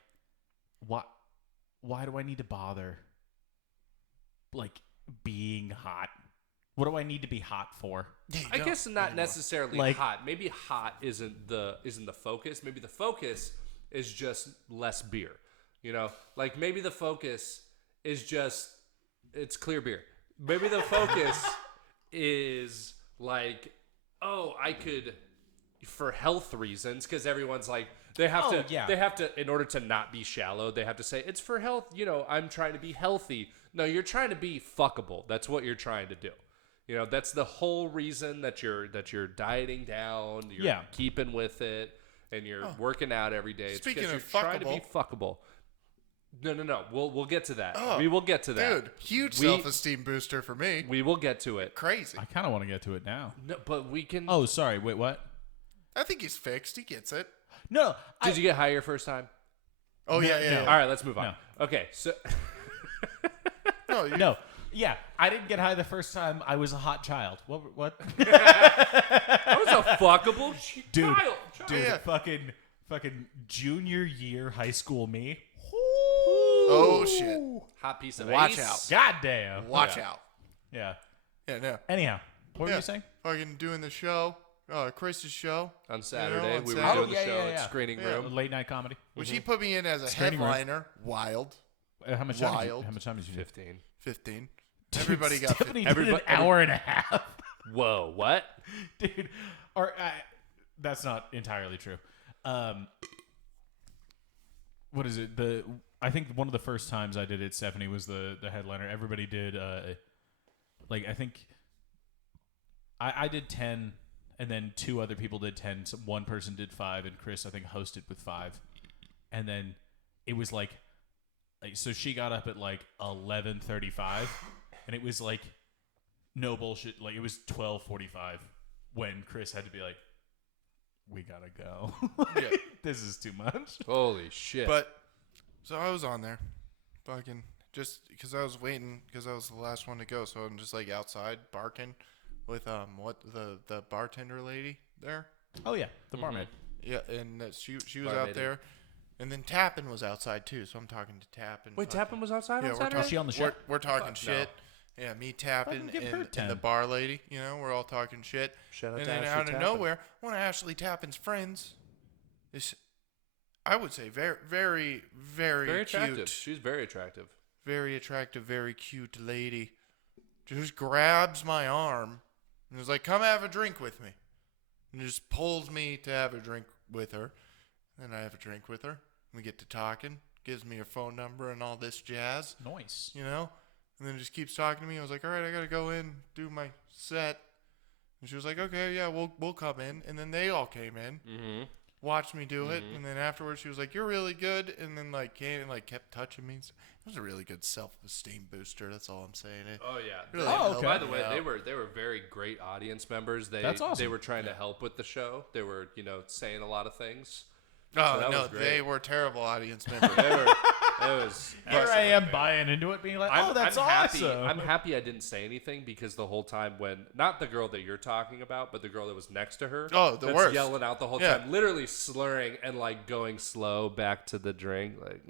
why do I need to bother? Like being hot. What do I need to be hot for? yeah, you I don't guess not anymore. necessarily Like- hot. Maybe hot isn't the focus. Maybe the focus is just less beer. You know, like maybe the focus is just it's clear beer. Maybe the focus is like, oh, I could for health reasons because everyone's like they have Oh, to yeah. they have to in order to not be shallow they have to say it's for health. You know, I'm trying to be healthy. No, you're trying to be fuckable. That's what you're trying to do. You know, that's the whole reason that you're dieting down, you're Yeah. keeping with it, and you're working out every day. It's Speaking because of you're trying to be fuckable. No. We'll get to that. Oh, We will get to that. Dude, huge We- self-esteem booster for me. We will get to it. Crazy. I kind of want to get to it now. No, but we can. Oh, sorry. Wait, what? I think he's fixed. He gets it. No. Did you get high your first time? Oh, No, yeah. no. All right, let's move on. No. Okay, so No, No. Yeah, I didn't get high the first time. I was a hot child. What? I was a fuckable Dude, child. Dude, Yeah. fucking junior year high school me. Oh, shit. Hot piece of Watch ice. out. Goddamn. Watch out. Yeah. Yeah, no. Anyhow, what were Yeah. you saying? Fucking doing the show. Chris's show. On Saturday, on we were Saturday. doing the show at Screening Yeah. Room. Late night comedy. Which he put me in as a Screening room. headliner. Wild. How much time? Wild. How much time did you do? 15. 15. Everybody got 15. Stephanie did Everybody- an hour and a half. Whoa, what? Dude, or that's not entirely true. What is it? I think one of the first times I did it, Stephanie was the headliner. Everybody did I think I did 10, and then 2 other people did 10. So one person did 5, and Chris I think hosted with 5, and then it was like so she got up at like 11:35, and it was like no bullshit. Like it was 12:45 when Chris had to be like, "We gotta go. Yeah. This is too much." Holy shit. But, so I was on there. Fucking, just because I was waiting, because I was the last one to go. So I'm just like outside barking with, the bartender lady there. Oh yeah, the barmaid. Yeah, and she was Barmaid. out there. And then Tappin was outside too, so I'm talking to Tappin. Wait, Tappin was outside Yeah, on we're Saturday? Was she on the show? We're talking Fuck shit. Yeah, me Tappin Fucking give her and 10. the bar lady. You know, we're all talking shit. Shout out And to then Ashley out of Tappin. nowhere, one of Ashley Tappin's friends is, I would say, very, very, very, Very attractive. cute. She's very attractive. Very attractive, very cute lady. Just grabs my arm and is like, "Come have a drink with me." And just pulls me to have a drink with her. And I have a drink with her. We get to talking. Gives me her phone number and all this jazz. Nice. You know? And then just keeps talking to me. I was like, "All right, I got to go in, do my set." And she was like, "Okay, yeah, we'll come in." And then they all came in. Mm-hmm. Watched me do it, and then afterwards she was like, "You're really good," and then like came and like kept touching me. It was a really good self-esteem booster. That's all I'm saying. Oh yeah. Really Oh, okay. By the way, helped me they were very great audience members. That's awesome. They were trying to help with the show. They were saying a lot of things. out. So that Oh no, was great. they were terrible audience members. It was. Here I am buying into it, being like, "Oh, that's happy. awesome." I'm happy I didn't say anything because the whole time when not the girl that you're talking about, but the girl that was next to her. Oh, the that's worst. yelling out the whole Yeah. time, literally slurring and like going slow back to the drink. Like,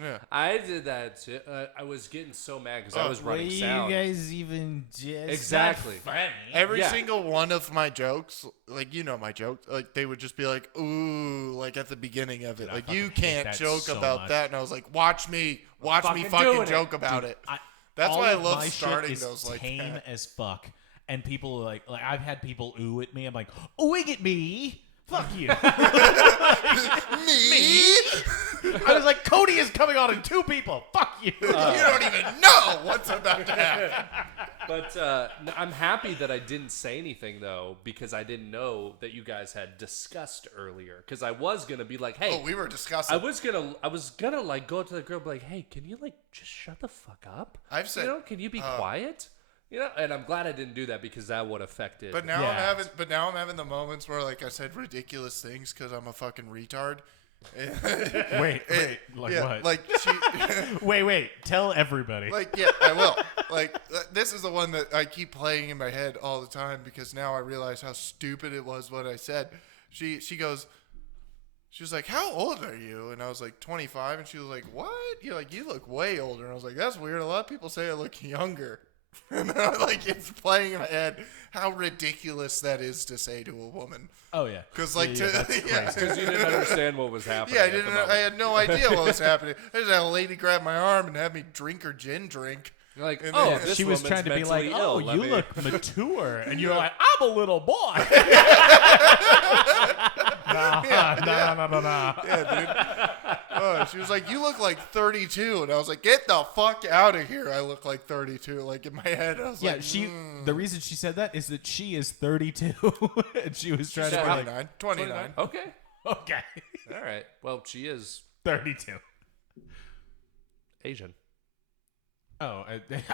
Yeah. I did that too. I was getting so mad because I Oh, was running sound. guys even just Exactly. funny. Every Yeah. single one of my jokes, like my jokes, like they would just be like, "Ooh," like at the beginning of it, Dude, I like you fucking hate can't that joke so about much. that. And I was like, "Watch me fucking fucking doing it." joke about it." I, That's all why I of love my starting shit is those like tame that. as fuck, and people are like I've had people ooh at me. I'm like, oohing at me. Fuck you. Me? I was like, Cody is coming on in 2 people. Fuck you. You don't even know what's about to happen. But I'm happy that I didn't say anything though because I didn't know that you guys had discussed earlier. Because I was gonna be like, "Hey," Oh, we were discussing. I was gonna like go to the girl and be like, "Hey, can you like just shut the fuck up? I've said- can you be quiet? And I'm glad I didn't do that because that would affect it. But now Yeah. I'm having the moments where like I said ridiculous things because I'm a fucking retard. Wait, like yeah, what? Like she, wait. Tell everybody. like yeah, I will. Like this is the one that I keep playing in my head all the time because now I realize how stupid it was what I said. She goes. She was like, "How old are you?" And I was like, 25. And she was like, "What? You're like, you look way older." And I was like, "That's weird. A lot of people say I look younger." And like it's playing in my head how ridiculous that is to say to a woman. Oh yeah. Because like that's yeah, because you didn't understand what was happening. yeah, I at the didn't. moment. I had no idea what was happening. I just had a lady grab my arm and have me drink her gin drink. You're like, And "Oh, then- this She was woman's trying to be like, mentally "Oh, ill. Let you me-" look mature," and you're like, "I'm a little boy." Nah. Yeah, dude. Oh, she was like, "You look like 32," and I was like, "Get the fuck out of here! I look like 32." Like in my head, I was Yeah, like, the reason she said that is that she is 32, and she was trying to be like, 29. Okay, okay, all right. Well, she is 32. Asian. Oh,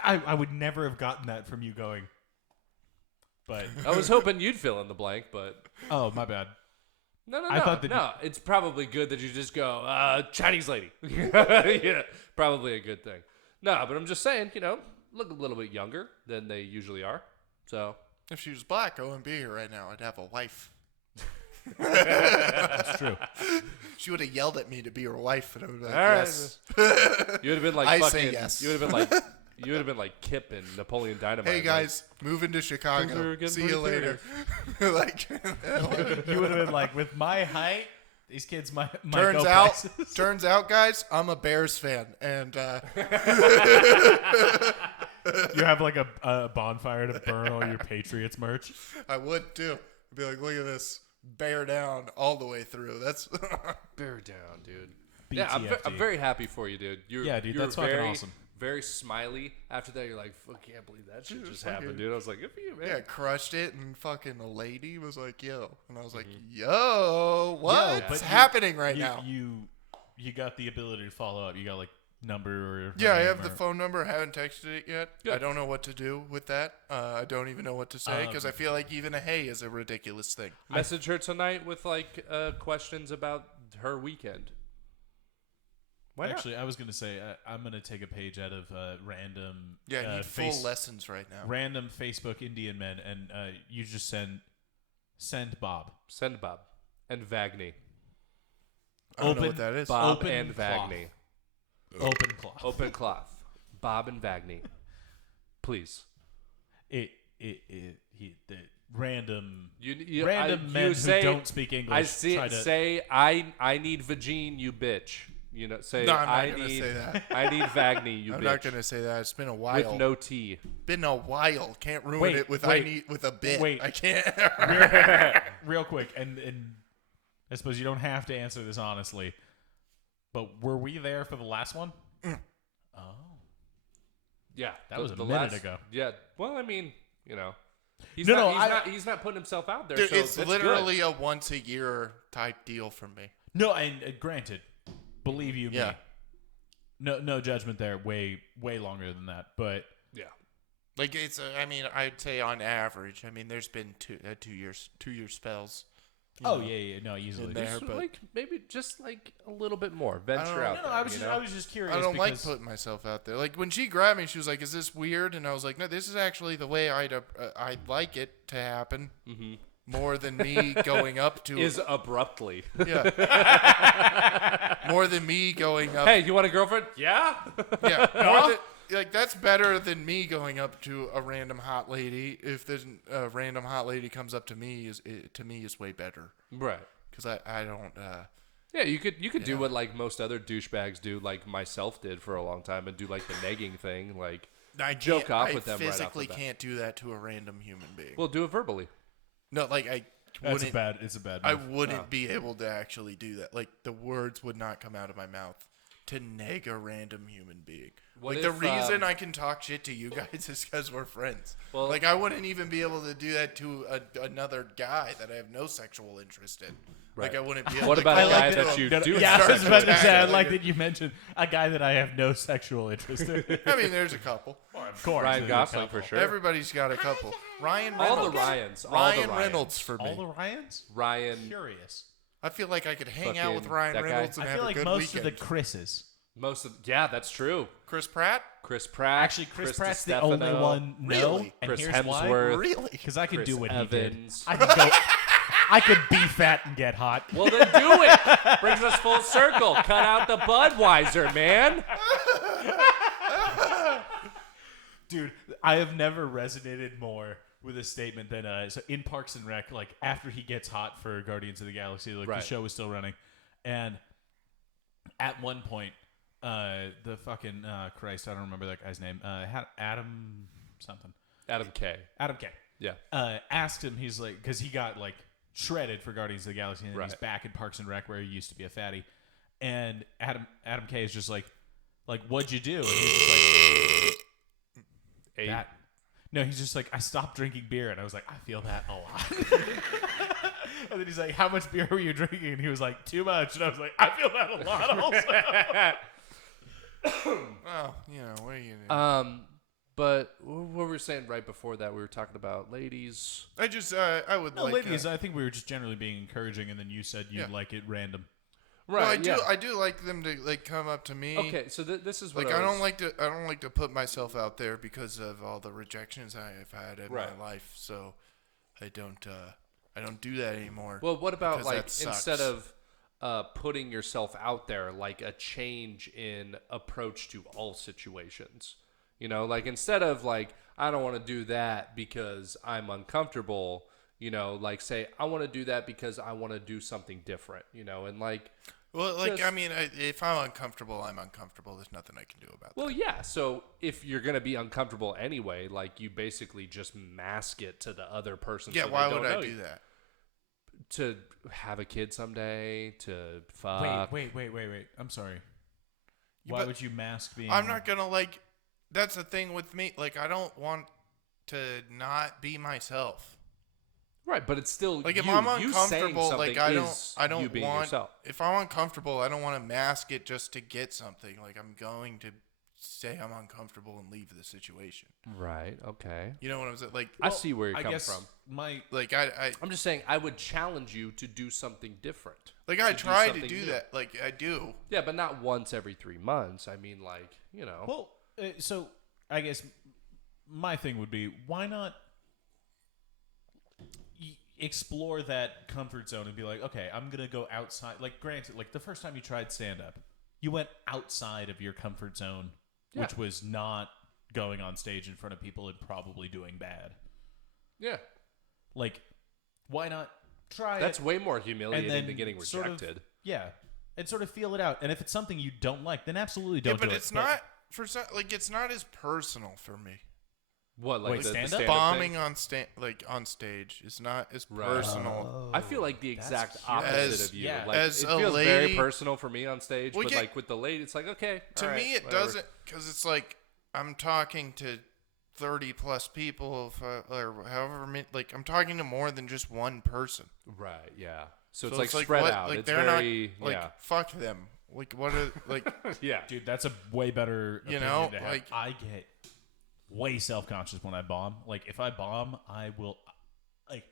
I would never have gotten that from you going. But I was hoping you'd fill in the blank, but oh, my bad. no. I thought that no, it's probably good that you just go Chinese lady. Yeah, probably a good thing. No, but I'm just saying, look a little bit younger than they usually are. So If she was black, I wouldn't be here right now. I'd have a wife. That's true. She would have yelled at me to be her wife, and I would be like, All right. yes. you would have been like I fucking. say yes. You would have been like Kip and Napoleon Dynamite. Hey guys, moving to Things Chicago. are getting See you pretty later. Like, You would have been like, with my height, these kids might turns go out, places. guys, I'm a Bears fan, and You have like a bonfire to burn all your Patriots merch. I would too. I'd be like, look at this, bear down all the way through. That's Bear down, dude. BTFD. Yeah, I'm very happy for you, dude. Yeah, dude, you're that's fucking very, awesome. Very smiley. After that, you're like, I can't believe that shit just fucking- happened, dude. I was like, good for you, man. yeah, crushed it, and fucking a lady was like, yo, and I was like, yo, what's but happening right now? You got the ability to follow up. You got like number or Yeah, I name have the or- phone number. I haven't texted it yet. Good. I don't know what to do with that. I don't even know what to say because I feel like even a hey is a ridiculous thing. Message her tonight with like questions about her weekend. Why not? Actually, I was gonna say I'm gonna take a page out of random. Yeah, I need full lessons right now. Random Facebook Indian men, and you just send Bob. Send Bob and Vagney. I don't know Open what that is. Bob Open and cloth. Vagney. Open cloth. Open cloth. Bob and Vagney. Please. The random You men who don't speak English. I see. try to, Say I need Vagine, you bitch. Say No, I'm not I gonna need say that. I need Vagney, you I'm bitch. not gonna say that. It's been a while. With no T. Been a while. Can't ruin Wait, it with wait, with a bit. wait. I can't. real quick, and I suppose you don't have to answer this honestly, but were we there for the last one? Oh, Yeah, that was a minute ago. Yeah. Well, I mean, he's No, not. no, he's not putting himself out there. Dude, so it's that's literally a once a year type deal for me. no, and granted, believe you me, Yeah. no judgment there. Way longer than that, but good. Yeah. Like it's. I mean, I'd say on average. I mean, there's been 2 year spells. oh yeah, no, easily. In there. Just but- like maybe just like a little bit more venture know. out No, there. I was just curious. I don't like because putting myself out there. Like when she grabbed me, she was like, "Is this weird?" And I was like, "No, this is actually the way I'd like it to happen." Mm-hmm. More than me going up to Is abruptly. yeah. More than me going up. Hey, you want a girlfriend? Yeah. Yeah. More than, like that's better than me going up to a random hot lady. If there's a random hot lady comes up to me, is way better Right. because I don't. Yeah, you could do Yeah. what like most other douchebags do, like myself did for a long time, and do like the negging thing, like I joke can't- off with them I right off the physically bat. can't do that to a random human being. Well, do it verbally. No, like I It's wouldn't. a bad I move. wouldn't be able to actually do that. Like the words would not come out of my mouth to neg a random human being. What like the if, reason I can talk shit to you guys is because we're friends. Well- like I wouldn't even be able to do that to another guy that I have no sexual interest in. Like Right. I wouldn't be able. What to about go a guy up to that him. you No, do yeah, have I was about to sexual say, I attraction. like that you mentioned a guy that I have no sexual interest in. I mean, there's a couple. Of course, Ryan there's a Gosling couple. for sure. Everybody's got a couple. Ryan All Reynolds. the Ryans. Ryan Reynolds for me. All the Ryans? Ryan. Curious. I feel like I could hang out with Fucking Ryan that guy. Reynolds and I have feel a like good most weekend. of the Chris's. Yeah, that's true. Chris Pratt? Chris Pratt. Actually, Chris Pratt's the DiStefano, only one. No, Really? and Chris here's Hemsworth. Really? Because I could Chris do what Evans. he did. I could go. I could be fat and get hot. Well, then do it. Brings us full circle. Cut out the Budweiser, man. Dude, I have never resonated more with a statement than so in Parks and Rec, like after he gets hot for Guardians of the Galaxy, like Right. the show was still running, and at one point, the fucking Christ, I don't remember that guy's name, Adam something, Adam K. Adam K. Yeah. Asked him, he's like, because he got like shredded for Guardians of the Galaxy, and then he's Right. back in Parks and Rec where he used to be a fatty, and Adam K is just like what'd you do? And he's just like. Eight. That. No, he's just like, I stopped drinking beer, and I was like, I feel that a lot. And then he's like, how much beer were you drinking? And he was like, too much. And I was like, I feel that a lot also. Well, what are you gonna do? But what were we saying right before that? We were talking about ladies. I just, I would No, like. ladies, I think we were just generally being encouraging, and then you said you'd like it random. Right. No, I do like them to like come up to me. Okay, so this is what Like I don't like to put myself out there because of all the rejections I have had in my life. So I don't do that anymore. Well, what about because like that sucks. instead of putting yourself out there, like a change in approach to all situations? Like instead of like I don't want to do that because I'm uncomfortable. Like say I want to do that because I want to do something different. And like. Well, like just, I mean, if I'm uncomfortable, I'm uncomfortable. There's nothing I can do about that. Well, yeah. So if you're gonna be uncomfortable anyway, like you basically just mask it to the other person. Yeah, so why they would don't I know do you. that? To have a kid someday, to fuck. Wait. I'm sorry. Yeah, Why but would you mask being? I'm not gonna like. That's the thing with me. Like I don't want to not be myself. Right, but it's still Like if you. I'm You saying uncomfortable, something like I is don't you being want. yourself. If I'm uncomfortable, I don't want to mask it just to get something. Like I'm going to say I'm uncomfortable and leave the situation. Right. Okay. You know what I'm saying? Like I see where you're I coming guess from. like I'm just saying I would challenge you to do something different. like I try to something do new. that. Like I do. Yeah, but not once every 3 months. I mean, like Well, so I guess my thing would be, why not explore that comfort zone and be like, okay, I'm gonna go outside. Like, granted, like the first time you tried stand up, you went outside of your comfort zone, which was not going on stage in front of people and probably doing bad. Yeah. Like, why not try That's it way more humiliating and then than getting sort of- rejected. yeah, and sort of feel it out. And if it's something you don't like, then absolutely don't Yeah, but do it's it. not it's not as personal for me. What, like Wait, the stand-up? stand-up Bombing thing? on stage is not as Right. personal. I feel like the exact curious. opposite As- of you. yeah. Like, as it a feels very lady- personal for me on stage, Well, but yeah. like with the lady, it's like, okay. To all right, me, it whatever. doesn't, because it's like I'm talking to 30 plus people, or however many. Like I'm talking to more than just one person. Right, yeah. So it's So like spread what, out. Like It's they're very, not like yeah. fuck them. Like what are like Yeah. Dude, that's a way better You opinion know, to have. like- I get way self-conscious when I bomb. Like, if I bomb, I will, like,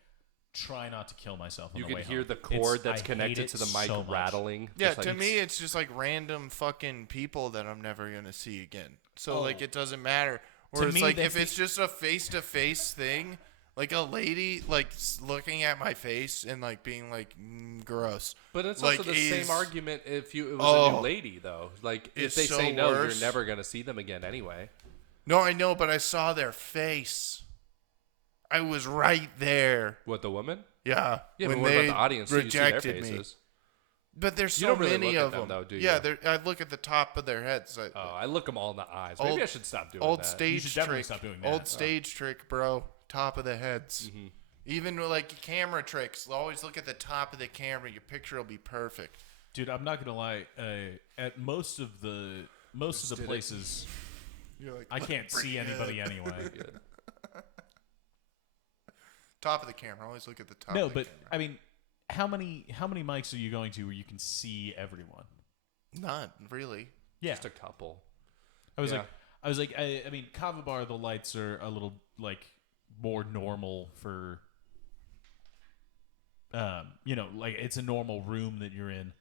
try not to kill myself on You the can way hear home. the cord that's I hate connected it to the mic so much. rattling. yeah. Just like, To me, it's just like random fucking people that I'm never gonna see again. So Oh. like it doesn't matter. To Whereas me, like that's if it's just a face to face thing, like a lady like looking at my face and like being like gross. But it's like, also the is- same argument if it was a Oh. new lady, though. Like, if It's they so say no, worse. you're never going to see them again anyway. No, I know, but I saw their face. I was right there. What, the woman? Yeah. Yeah, when but what they about the audience? Do you see their rejected me. faces? But there's You so don't really many look at of them, them. though, do you? Yeah, I look at the top of their heads. Oh, I look them all in the eyes. Old- Maybe I should stop doing old that. stage should definitely trick. stop doing that. Old stage trick, bro. Top of the heads. Mm-hmm. Even with, like camera tricks, always look at the top of the camera. Your picture will be perfect. Dude, I'm not gonna lie. At most of the did it. places, You're like, I can't see anybody anyway. top of the camera. Always look at the top. No, of the but camera. I mean, how many mics are you going to where you can see everyone? None really. Yeah, Just a couple. I was Yeah. like, I mean, Kava Bar, the lights are a little like more normal for, like it's a normal room that you're in.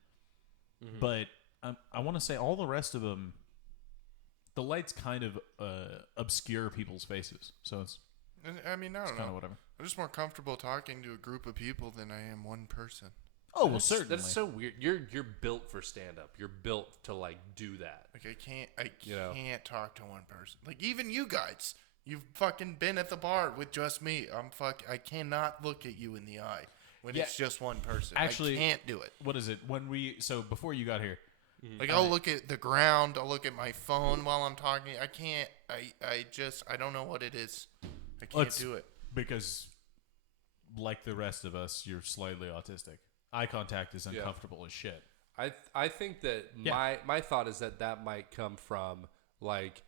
Mm-hmm. But I want to say all the rest of them, the lights kind of obscure people's faces, so it's I mean, I don't kind of know. whatever. I'm just more comfortable talking to a group of people than I am one person. Oh well, certainly. That's so weird. You're built for stand-up. You're built to, like, do that. Like I You know. can't talk to one person. Like even you guys, you've fucking been at the bar with just me. I cannot look at you in the eye when Yeah. it's just one person. Actually- I can't do it. What is it? Before you got here, Like I'll look at the ground. I'll look at my phone while I'm talking. I can't. I don't know what it is. I can't do it. because, like the rest of us, you're slightly autistic. Eye contact is uncomfortable as shit. I think that my thought is that might come from, like,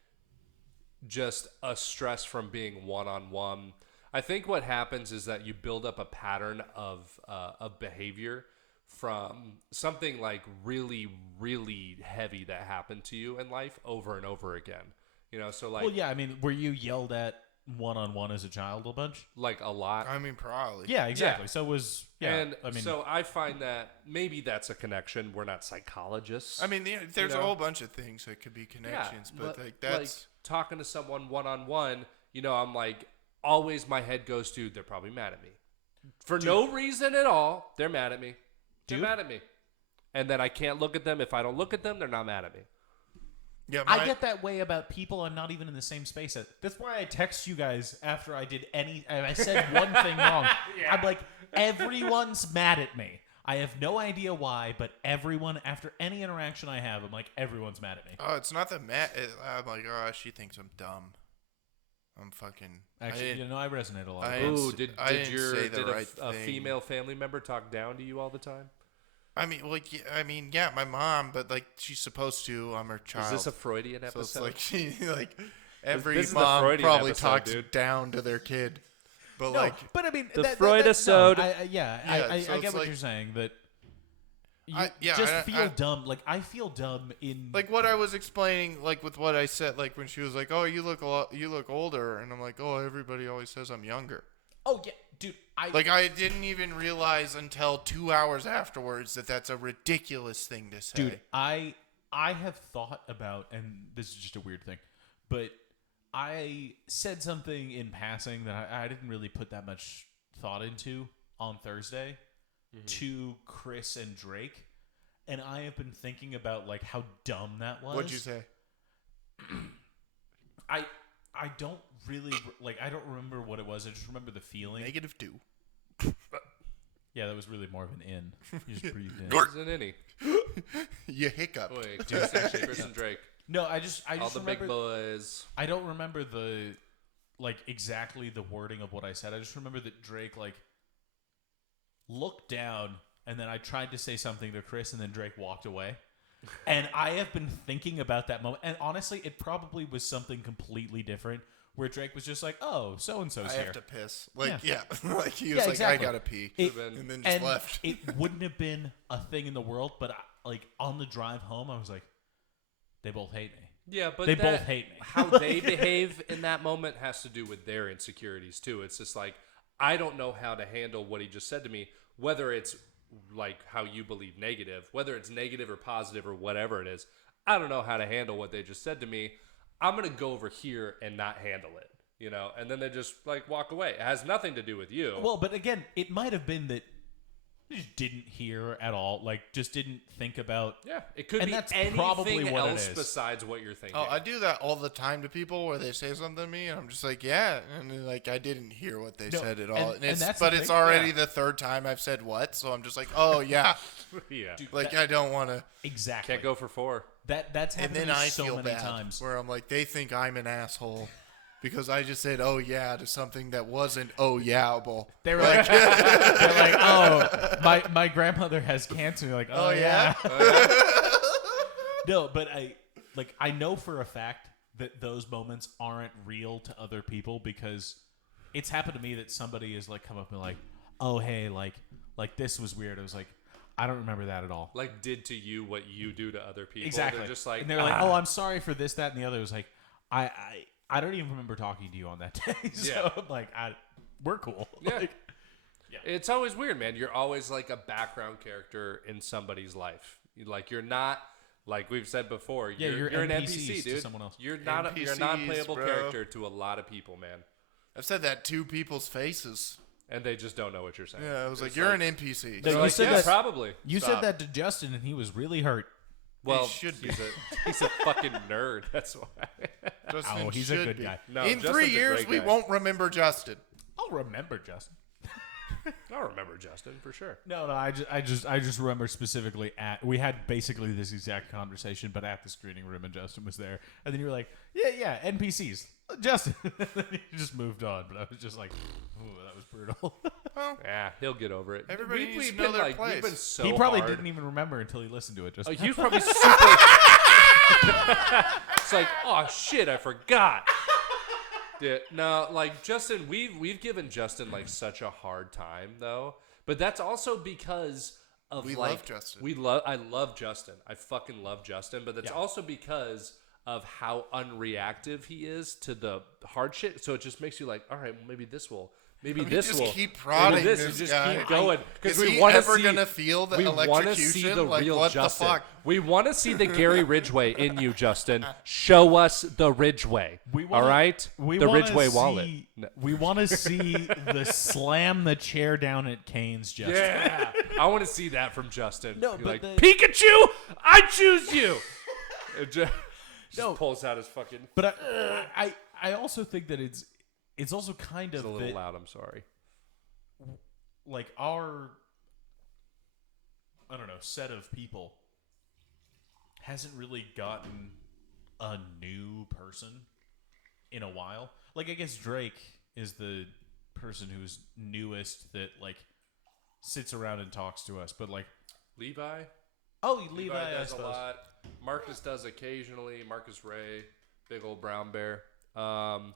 just a stress from being one-on-one. I think what happens is that you build up a pattern of behavior from something like really, really heavy that happened to you in life over and over again. You know, so like, Well, yeah, I mean, were you yelled at one-on-one as a child a bunch? like a lot. I mean, probably. Yeah, exactly. Yeah. So it was, yeah. And I mean, so I find that maybe that's a connection. We're not psychologists. I mean, there's You a know? whole bunch of things that could be connections, but like that's talking to someone one-on-one, you know, I'm like, always my head goes to, they're probably mad at me. For no reason at all, they're mad at me. They're Dude. mad at me. And then I can't look at them. If I don't look at them, they're not mad at me. yeah. I get that way about people I'm not even in the same space as. That's why I text you guys after I did I said one thing wrong. I'm like, everyone's mad at me. I have no idea why, but everyone, after any interaction I have, I'm like, everyone's mad at me. Oh, it's not that I'm like, oh, she thinks I'm dumb. I'm fucking. Actually, you know, I resonate a lot. I Ooh, didn't did say the did right a thing. female family member talk down to you all the time? I mean, like, yeah, my mom, but like, she's supposed to. I'm her child. Is this a Freudian So episode? it's like she, like, every This is the mom Freudian probably episode, talks dude. down to their kid. But No, like, but I mean, The that, Freud that's, no, episode. I so get it's what like- you're saying. That you yeah, just I- feel I- dumb. Like I feel dumb in like what I was explaining, like with what I said, like when she was like, "Oh, you look older," and I'm like, "Oh, everybody always says I'm younger." Oh yeah, dude. Like I didn't even realize until 2 hours afterwards that that's a ridiculous thing to say. Dude, I have thought about, and this is just a weird thing, but I said something in passing that I didn't really put that much thought into on Thursday to Chris and Drake, and I have been thinking about like how dumb that was. What'd you say? I don't really like. I don't remember what it was. I just remember the feeling. -2. Yeah, that was really more of an in. You just breathed in. Isn't any? You hiccup. Wait, Chris and Drake. No, I just All the remember, big boys. I don't remember the like exactly the wording of what I said. I just remember that Drake like looked down, and then I tried to say something to Chris, and then Drake walked away. And I have been thinking about that moment, and honestly, it probably was something completely different, where Drake was just like, "Oh, so and so's I here." have to piss. Like, Yeah. yeah. Like, he was Yeah, like, exactly. I gotta pee. It- and then just left. It wouldn't have been a thing in the world, but like on the drive home, I was like, "They both hate me." Yeah, but They both hate me. How they behave in that moment has to do with their insecurities too. It's just like, I don't know how to handle what he just said to me, whether it's like how you believe negative, whether it's negative or positive or whatever it is. I don't know how to handle what they just said to me. I'm going to go over here and not handle it, you know? And then they just like walk away. It has nothing to do with you. Well, but again, it might have been that you just didn't hear at all, like just didn't think about. yeah, it could And be that's anything probably what it else is. besides what you're thinking. Oh, I do that all the time to people where they say something to me, and I'm just like, yeah, and then, like I didn't hear what they No, said at all, and it's, that's the but it's thing. already Yeah. the third time I've said what, so I'm just like, oh yeah, yeah. Dude, like that- I don't want to, exactly. Can't go for 4. That's and happened then to me I so feel many bad times. where I'm like, they think I'm an asshole because I just said oh yeah to something that wasn't oh yeahable. They were like, they're like, "Oh, my grandmother has cancer." You're like, "Oh, Oh, yeah." yeah? No, but I know for a fact that those moments aren't real to other people because it's happened to me that somebody has like come up and like, "Oh, hey, like this was weird." I was like, I don't remember that at all. Like did to you what you do to other people. Exactly. They're just like, and they're like, "Oh, I'm sorry for this, that, and the other." It was like, I don't even remember talking to you on that day. So Yeah. I'm like, we're cool. Yeah. Like, It's always weird, man. You're always like a background character in somebody's life. Like you're not, like we've said before. Yeah, you're you're an NPCs NPC, to dude. someone else. You're not. You're a NPCs, non-playable bro. character to a lot of people, man. I've said that to people's faces. And they just don't know what you're saying. Yeah, I was like, It's you're an NPC. No, They're you like, said yeah, that- probably. You Stop. said that to Justin, and he was really hurt. Well, should be. he's a fucking nerd. That's why. Justin Oh, he's a should good be. guy. No, In Justin's 3 a years, great we guy. won't remember Justin. I'll remember Justin. I'll remember Justin for sure. No, I just remember specifically we had basically this exact conversation, but at the screening room, and Justin was there, and then you were like, yeah, NPCs, Justin. And then you just moved on, but I was just like, ooh, that was brutal. Well, Yeah, he'll get over it. Everybody needs to been know their like, we've place. been so he probably hard. didn't even remember until he listened to it. Just He was probably super. It's like, oh shit, I forgot. Yeah, no, like Justin, we've given Justin like such a hard time though, but that's also because of We like love Justin. I love Justin. I fucking love Justin, but that's Yeah. also because of how unreactive he is to the hard shit. So it just makes you like, all right, well, maybe this will. Maybe this just will. keep maybe prodding this. this You just guy. keep going Is because we he want to ever see. gonna feel the we want to electrocution? see the Like, real what the Justin. fuck? We want to see the Gary Ridgway in you, Justin. Show us the Ridgway. All right, the Ridgway wallet. No. We want to see the slam the chair down at Kane's Justin. Yeah, I want to see that from Justin. No, Be but like the- Pikachu, I choose you. It just No. pulls out his fucking. But I also think that it's also kind It's of a little that, loud. I'm sorry. like our I don't know set of people hasn't really gotten a new person in a while. Like I guess Drake is the person who's newest that like sits around and talks to us, but like Levi. Levi I does a suppose. lot. Marcus does occasionally. Marcus Ray, big old brown bear.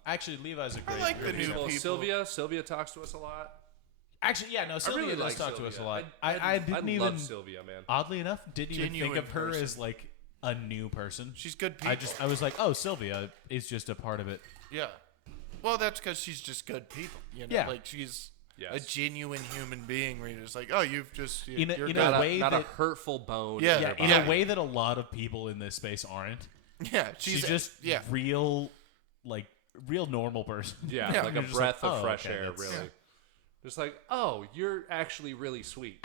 Actually, Levi's a great. like the new people. Sylvia talks to us a lot. Actually, yeah, no, Sylvia really does like talk to us a Sylvia. lot. I didn't even. love Sylvia, man. Oddly enough, didn't even think Genuine of her person. as like a new person. She's good people. I was like, oh, Sylvia is just a part of it. Yeah. Well, that's because she's just good people. You know, Yeah. like she's a Yes. genuine human being. Where you're just like, oh, you've just In a- you're in good. a way not a that- hurtful bone. Yeah, in Yeah, her in body. a way that a lot of people in this space aren't. Yeah, She's just real, like real normal person. Yeah, Yeah. like You're a just breath like, of oh, fresh okay, air, that's- really. Yeah. Just like, oh, you're actually really sweet.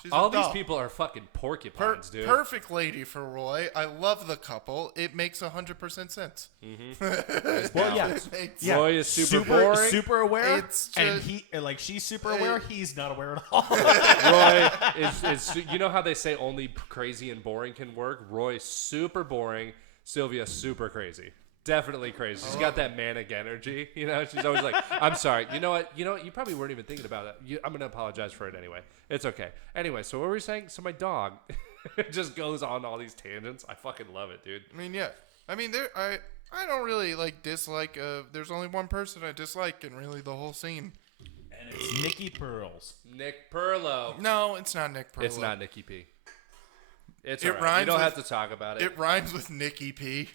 She's All a these doll. people are fucking porcupines, dude. Perfect lady for Roy. I love the couple. It makes 100% sense. Well, yeah, It makes- yeah. Roy is super boring. super aware, It's and just- he like she's super aware. He's not aware at all. Roy is you know how they say only crazy and boring can work? Roy's super boring. Sylvia super crazy. Definitely crazy. She's got that manic energy. You know, she's always like, I'm sorry. You know what? You probably weren't even thinking about it. I'm going to apologize for it anyway. It's okay. Anyway, so what were we saying? So my dog just goes on all these tangents. I fucking love it, dude. I mean, yeah. I mean, I don't really like dislike. There's only one person I dislike in really the whole scene. And it's Nikki Pearls. Nick Perlow. No, it's not Nick Perlow. It's not Nikki P. It's It all right. rhymes You don't with- have to talk about it. It rhymes with Nikki P.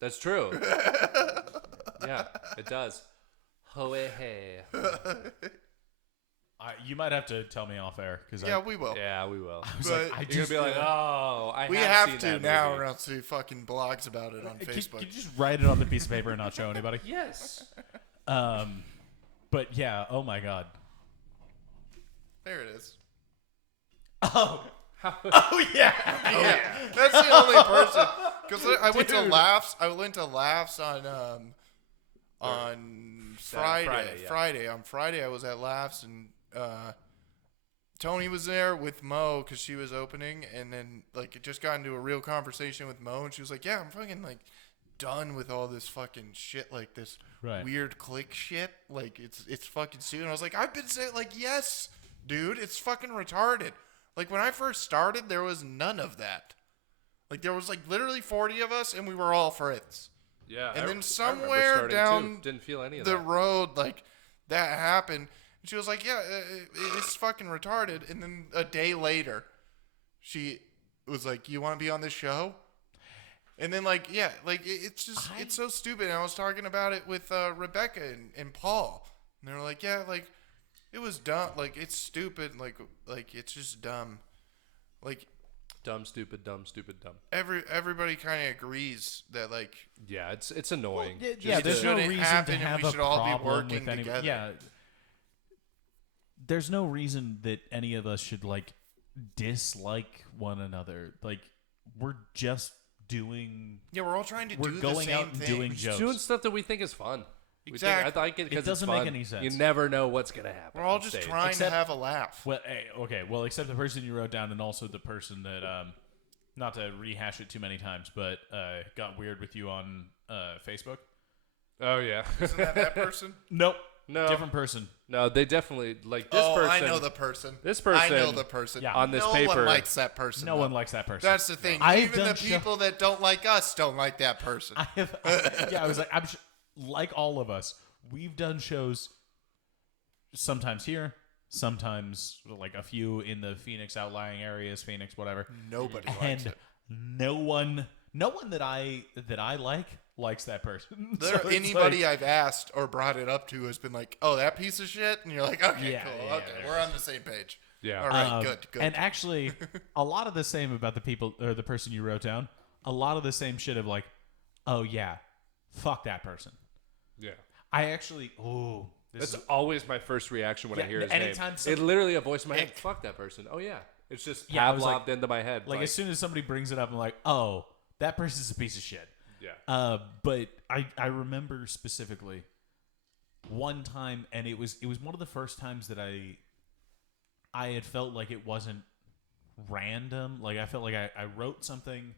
That's true. Yeah, it does. Ho hey. You might have to tell me off air because Yeah, we will. Yeah, we will. was But like, I You're just gonna be like, oh, I we have have seen to that now, movie. or else he fucking blogs about it on Facebook. Can you just write it on the piece of paper and not show anybody? Yes. But yeah, oh my god. There it is. Oh yeah. Yeah, that's the only person. Because I went to laughs. I went to laughs on Friday. Friday, yeah. Friday. On Friday, I was at laughs, and Tony was there with Mo because she was opening, and then like it just got into a real conversation with Mo, and she was like, "Yeah, I'm fucking like done with all this fucking shit, like this Right. weird click shit. Like it's fucking stupid." And I was like, "I've been saying like, yes, dude, it's fucking retarded." Like when I first started, there was none of that. Like there was like literally 40 of us, and we were all friends. Yeah. And then I remember somewhere starting down too. Didn't feel any of the that. road, like that happened. And she was like, "Yeah, it's fucking retarded." And then a day later, she was like, "You want to be on this show?" And then like, yeah, like it's just it's so stupid. And I was talking about it with Rebecca and Paul, and they were like, "Yeah, like it was dumb. Like it's stupid. Like it's just dumb. Like Dumb, stupid, dumb, stupid, dumb. everybody kind of agrees that like Yeah, it's annoying. Yeah, Just there's no shouldn't reason happen to and have we a should all be problem working with anybody. together. Yeah, there's no reason that any of us should like dislike one another. Like we're just doing. yeah, we're all trying to We're do going the same out and thing. doing jokes. Doing stuff that we think is fun. Exactly. I like it because doesn't it's make fun. any sense. You never know what's gonna happen. We're all on just stage. trying Except- to have a laugh. Well, okay. Well, except the person you wrote down, and also the person that, not to rehash it too many times, but got weird with you on Facebook. Oh yeah. Isn't that person? Nope. No. Different person. No, they definitely like this oh, person. I know the person. This I know person the person. Yeah. on this no paper. one likes that person. No though. one likes that person. That's the thing. I've Even done the people that don't like us don't like that person. I have, yeah, I was like, like all of us, we've done shows sometimes here, sometimes like a few in the Phoenix outlying areas, Phoenix, whatever. Nobody likes And it. no one that I likes that person. So it's Anybody like- I've asked or brought it up to has been like, "Oh, that piece of shit," and you're like, "Okay, Yeah, cool, yeah, okay, yeah. we're on the same page." Yeah. All right, good. And actually, a lot of the same about the people or the person you wrote down. A lot of the same shit of like, oh yeah, fuck that person. Yeah. I actually, That's always my first reaction when I Yeah, hear his anytime name. It literally a voice in my head. Fuck that person. Oh yeah. It's just Yeah, I was Pavloved like- into my head. like as soon as somebody brings it up, I'm like, oh, that person's a piece of shit. yeah. But I remember specifically one time, and it was one of the first times that I had felt like it wasn't random. Like I felt like I wrote something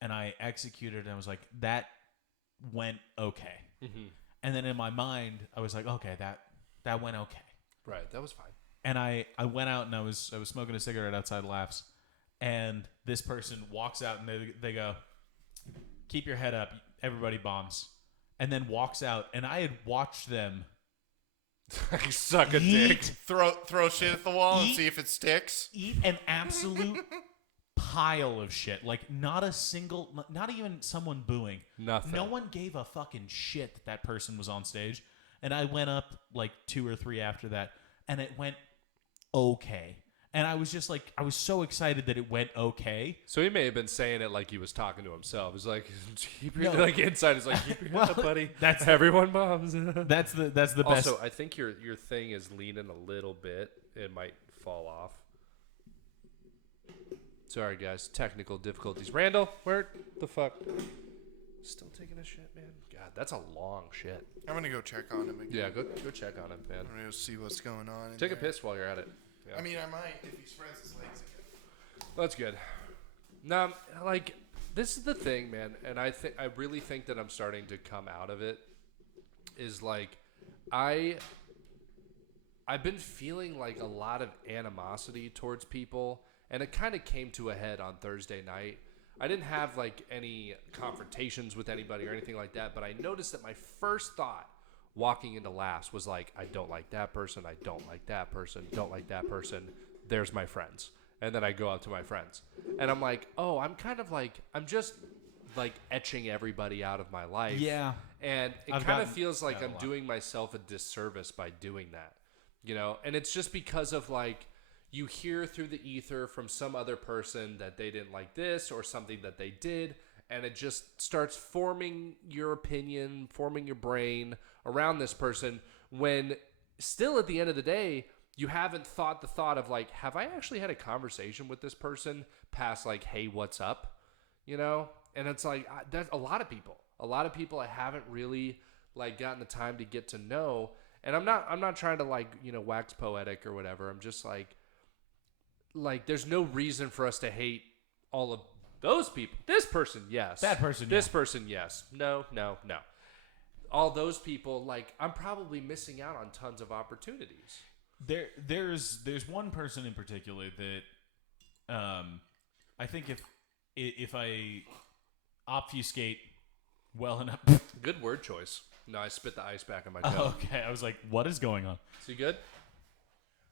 and I executed, and I was like, that went okay. Mm-hmm. And then in my mind, I was like, okay, that went okay. Right. That was fine. And I went out and I was smoking a cigarette outside Laughs, and this person walks out and they go, keep your head up, everybody bombs, and then walks out, and I had watched them Suck a dick. Throw shit at the wall and Eat- see if it sticks. eat an absolute pile of shit. Like not even someone booing. Nothing. No one gave a fucking shit that person was on stage. And I went up like 2 or 3 after that, and it went okay. And I was just like, I was so excited that it went okay. So he may have been saying it like he was talking to himself. He's like, keep your No. like inside. He's like, keep your head up, buddy. that's- Everyone bombs. That's the best. Also, I think your thing is leaning a little bit. It might fall off. Sorry, guys. Technical difficulties. Randall, where the fuck? Still taking a shit, man. God, that's a long shit. I'm gonna go check on him again. Yeah, go check on him, man. I'm gonna go see what's going on. in Take a there. piss while you're at it. Yeah. I mean, I might if he spreads his legs again. That's good. No, like this is the thing, man, and I really think that I'm starting to come out of it. Is like I've been feeling like a lot of animosity towards people, and it kind of came to a head on Thursday night. I didn't have like any confrontations with anybody or anything like that, but I noticed that my first thought walking into Laughs was like, I don't like that person, I don't like that person, don't like that person, there's my friends. And then I go out to my friends. And I'm like, oh, I'm just like etching everybody out of my life. Yeah. And it I've kind of gotten feels like that a I'm lot. doing myself a disservice by doing that. You know? And it's just because of like, you hear through the ether from some other person that they didn't like this or something that they did, and it just starts forming your opinion, forming your brain around this person, when still at the end of the day, you haven't thought the thought of like, have I actually had a conversation with this person past like, hey, what's up? You know? And it's like, that's a lot of people I haven't really like gotten the time to get to know. And I'm not trying to like, you know, wax poetic or whatever. I'm just like there's no reason for us to hate all of those people. This person, yes. That person, This yeah. person, yes. No. All those people, like, I'm probably missing out on tons of opportunities. There's one person in particular that I think if I obfuscate well enough. Good word choice. No, I spit the ice back on my coat. Okay, I was like, what is going on? Is he good?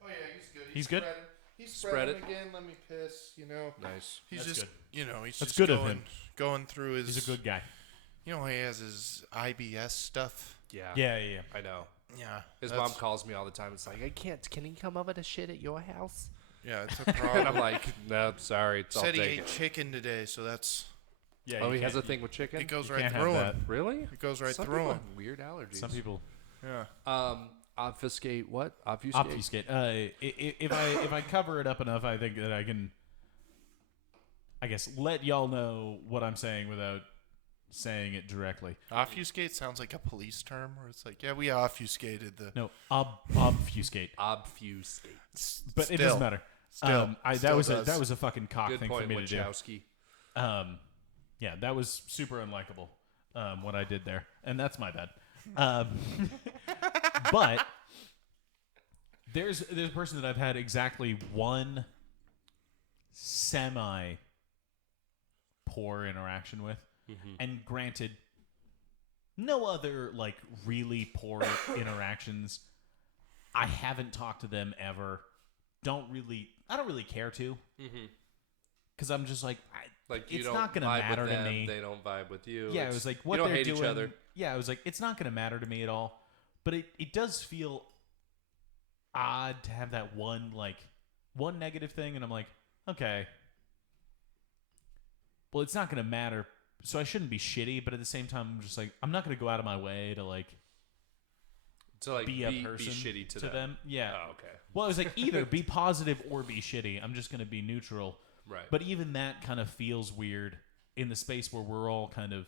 Oh yeah, he's good. He's good? spreading. He's Spread spreading it. again. Let me piss. You know. Nice. He's That's just, good. you know, he's That's just good of going, him. going through his. He's a good guy. You know, he has his IBS stuff. Yeah. Yeah. I know. Yeah. His that's- mom calls me all the time. It's like, I can't. Can he come over to shit at your house? Yeah, it's a And problem. I'm like, no, sorry. It's all Said he taken. ate chicken today, so that's Yeah. Oh, you he has a can't- thing with chicken? it goes you right can't through have him. Really? It goes right Some through people him. have weird allergies. Some people Yeah. Obfuscate what? Obfuscate? obfuscate. If I cover it up enough, I think that I can, I guess, let y'all know what I'm saying without saying it directly. Obfuscate sounds like a police term, where it's like, yeah, we obfuscated the. No, obfuscate. Obfuscate. But it Still. doesn't matter. Still. That Still was does. a fucking cock Good thing point, for me to do. Wachowski. Yeah, that was super unlikable. What I did there, and that's my bad. But there's a person that I've had exactly one semi poor interaction with, and granted, no other like really poor interactions I haven't talked to them ever. I don't really care to. Because I'm just like, Like you it's don't not gonna vibe matter with to them, me. they don't vibe with you. Yeah, it was like what you don't they're hate doing. each other. Yeah, it was like it's not gonna matter to me at all. But it does feel odd to have that one negative thing, and I'm like, okay, well, it's not gonna matter, so I shouldn't be shitty. But at the same time, I'm just like, I'm not gonna go out of my way to like be a person shitty to them. Yeah. Oh, okay. Well, it was like either be positive or be shitty. I'm just gonna be neutral. Right. But even that kind of feels weird in the space where we're all kind of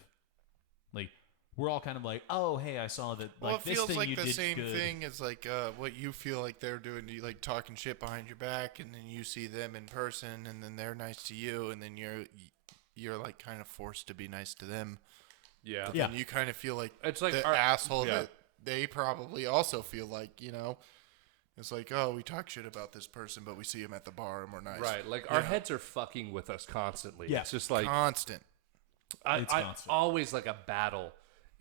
like, oh, hey, I saw that. Well, Like, it this feels thing like you the did same good. thing as like what you feel like they're doing, you like talking shit behind your back, and then you see them in person, and then they're nice to you, and then you're like kind of forced to be nice to them. Yeah. But then you kind of feel like It's like the our- asshole yeah. that they probably also feel like, you know. It's like, oh, we talk shit about this person, but we see him at the bar and we're nice. Right. Like our heads are fucking with us constantly. Yeah. It's just like Constant. It's I constant. always like a battle.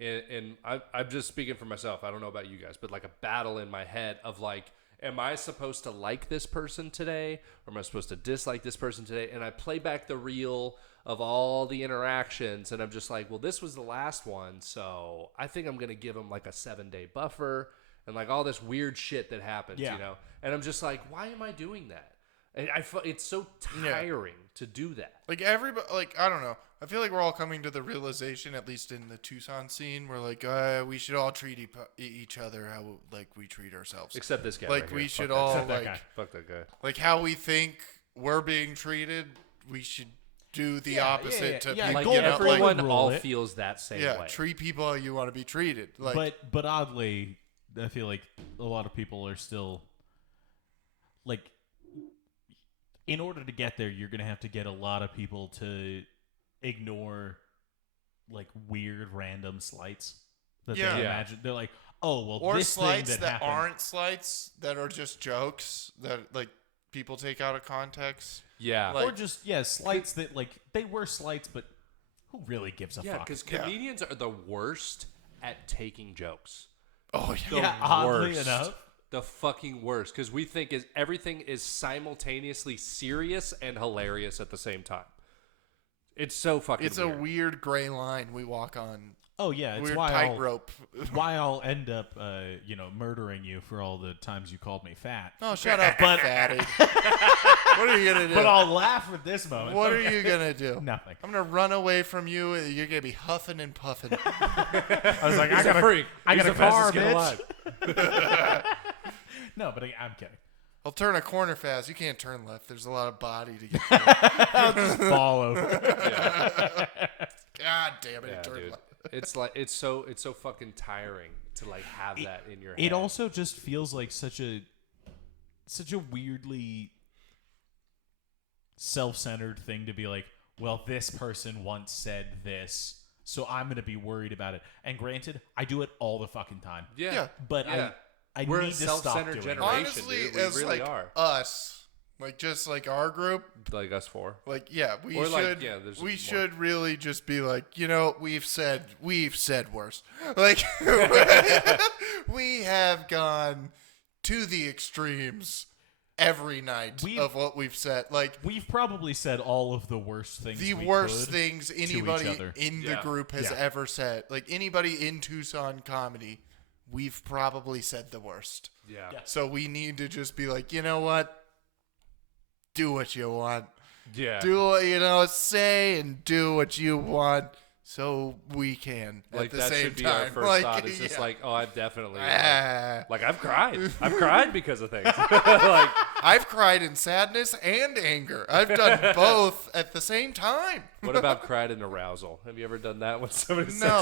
And I'm just speaking for myself. I don't know about you guys, but like a battle in my head of like, am I supposed to like this person today? Or am I supposed to dislike this person today? And I play back the reel of all the interactions. And I'm just like, well, this was the last one. So I think I'm going to give him like a 7-day buffer and like all this weird shit that happens, Yeah. you know? And I'm just like, why am I doing that? And it's so tiring to do that. Like everybody, like I don't know. I feel like we're all coming to the realization, at least in the Tucson scene, we're like, we should all treat each other how like we treat ourselves. Except this guy. Like right we here. should Fuck all Except that like guy. Fuck that guy. like how we think we're being treated. We should do the opposite to yeah, people. Like Golden You know, Rule everyone it. all feels that same yeah, way. treat people how you want to be treated. Like, but oddly, I feel like a lot of people are still like, in order to get there, you're gonna have to get a lot of people to ignore like weird random slights that Yeah. they Yeah. imagine. They're like, oh well, or this slights thing that happened. aren't slights, that are just jokes that like people take out of context. Yeah. Like- or just slights that like they were slights, but who really gives a Yeah, fuck? because comedians are the worst at taking jokes. Oh The yeah. oddly worst. enough. The fucking worst. Because we think everything is simultaneously serious and hilarious at the same time. It's so fucking It's a weird gray line we walk on. Oh yeah, it's Weird why I'll, tightrope. why I'll end up murdering you for all the times you called me fat. Oh, shut up, But- fatty. What are you gonna do? But I'll laugh at this moment. What are you gonna do? Nothing. I'm gonna run away from you. You're gonna be huffing and puffing. I was like, He's a freak. I got He's a the car, fastest kid bitch. alive. No, but I'm kidding. I'll turn a corner fast. You can't turn left. There's a lot of body to get through. I'll just fall over. God damn it! Yeah, it turned dude. left. It's like it's so fucking tiring to like have that in your head. It also just feels like such a weirdly self-centered thing to be like, well, this person once said this, so I'm going to be worried about it. And granted, I do it all the fucking time. Yeah. But Yeah. I We're a need to stop self-centered doing it. generation. Honestly, dude. We as really like are. us, like just like our group, Like us four. like yeah, we Or, should. like, yeah, there's we more. should really just be like, you know, we've said worse. Like we have gone to the extremes every night of what we've said. Like We've probably said all of the worst things. the we worst could things each anybody other. in the Yeah. group has Yeah. ever said. Like anybody in Tucson comedy, we've probably said the worst. Yeah. Yeah. So we need to just be like, you know what? Do what you want. Yeah. Do what you know, say and do what you want, so we can Like at the that same should be time. our first like, thought. It's just yeah. like, oh, I've definitely Ah. like I've cried. I've cried because of things. like I've cried in sadness and anger. I've done both at the same time. what about cried in arousal? Have you ever done that when somebody says No.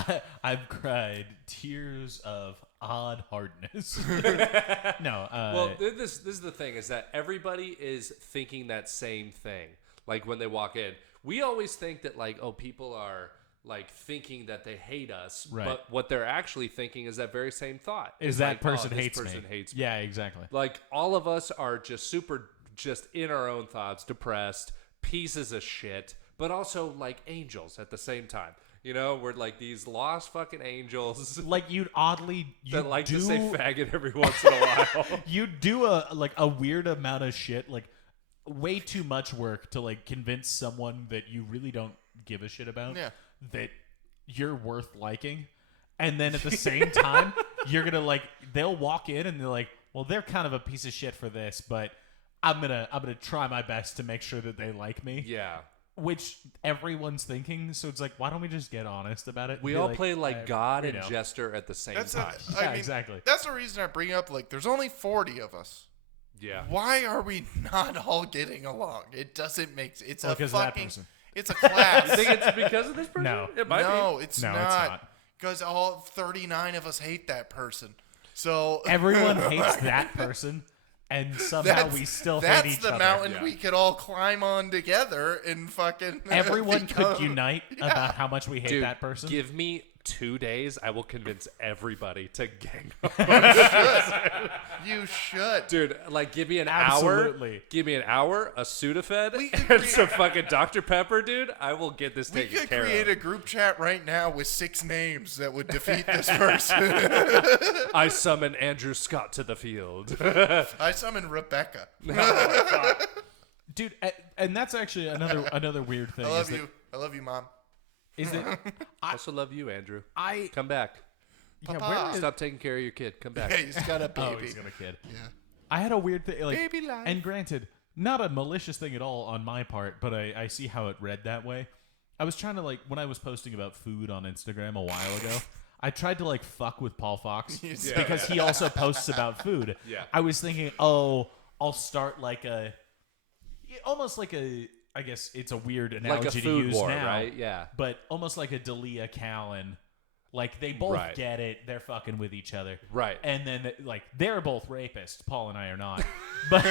that? I've cried tears of odd hardness. No. Well, this is the thing is that everybody is thinking that same thing. Like when they walk in, we always think that like, oh, people are like thinking that they hate us, Right. but what they're actually thinking is that very same thought. is It's that like, person oh, this hates person me? hates me. Yeah, exactly. Like all of us are just in our own thoughts, depressed, pieces of shit, but also like angels at the same time. You know, we're like these lost fucking angels Like you'd oddly that like do, to say faggot every once in a while. you do a weird amount of shit, like way too much work to like convince someone that you really don't give a shit about that you're worth liking. And then at the same time, you're gonna like they'll walk in and they're like, well, they're kind of a piece of shit for this, but I'm gonna try my best to make sure that they like me. Yeah. Which everyone's thinking, so it's like, why don't we just get honest about it? We Be all play like I- God you and know. Jester at the same That's time. Yeah, exactly. That's the reason I bring up, like, there's only 40 of us. Yeah. Why are we not all getting along? It doesn't make sense. It's Well, a 'cause of that fucking... person. It's a class. You think it's because of this person? No. It might no, be. it's No, it's not. not. Because all 39 of us hate that person. So... Everyone hates that person, and somehow we still hate each That's the other. mountain Yeah. we could all climb on together and fucking... Everyone could become- unite about how much we hate Dude, that person. give me 2 days. I will convince everybody to gang up. You should. Dude, like, give me an Absolutely. hour. Give me an hour, a Sudafed, We could and some fucking Dr. Pepper, dude. I will get this We taken could care create of. a group chat right now with 6 names that would defeat this person. I summon Andrew Scott to the field. I summon Rebecca. Dude, and that's actually another weird thing. I love is you. I love you, Mom. That, is that I also love you, Andrew. I Come back. yeah, Papa. where is, Stop taking care of your kid. Come back. Yeah, he's got a baby. oh, he's got a kid. Yeah. I had a weird thing, like, Baby life. and granted, not a malicious thing at all on my part, but I see how it read that way. I was trying to, like, when I was posting about food on Instagram a while ago, I tried to, like, fuck with Paul Fox Yeah. because he also posts about food. Yeah. I was thinking, oh, I'll start like almost like a, I guess it's a weird analogy Like a to food use war, now, right? Yeah. but almost like a Dalia Callan. Like, they both Right. get it. They're fucking with each other. Right. And then, like, they're both rapists. Paul and I are not. But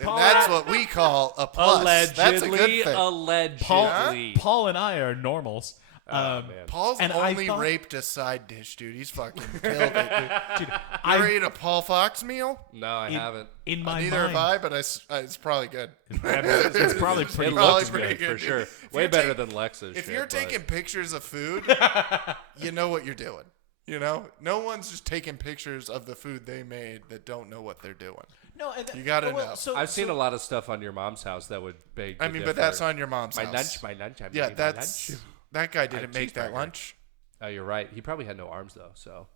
And that's what we call a plus. That's a Allegedly. good thing. Allegedly. Paul and I are normals. Oh, man. Paul's and I only thought- raped a side dish, dude. He's fucking killed it, dude. Dude, You I, ever ate a Paul Fox meal? No, I haven't. in my Neither mind, have I, but it's probably good. it's probably It pretty probably looks pretty good, for good, sure. dude. If Way you're better take- than Lex's If shit, you're but- taking pictures of food, you know what you're doing. You know? No one's just taking pictures of the food they made that don't know what they're doing. No, and You gotta know. So, I've seen a lot of stuff on your mom's house that would beg. I to mean, differ. but that's on your mom's my house. lunch. My lunch. I'm Yeah, eating my that's... lunch. That guy didn't make that cheeseburger. lunch. Oh, you're right. He probably had no arms though. So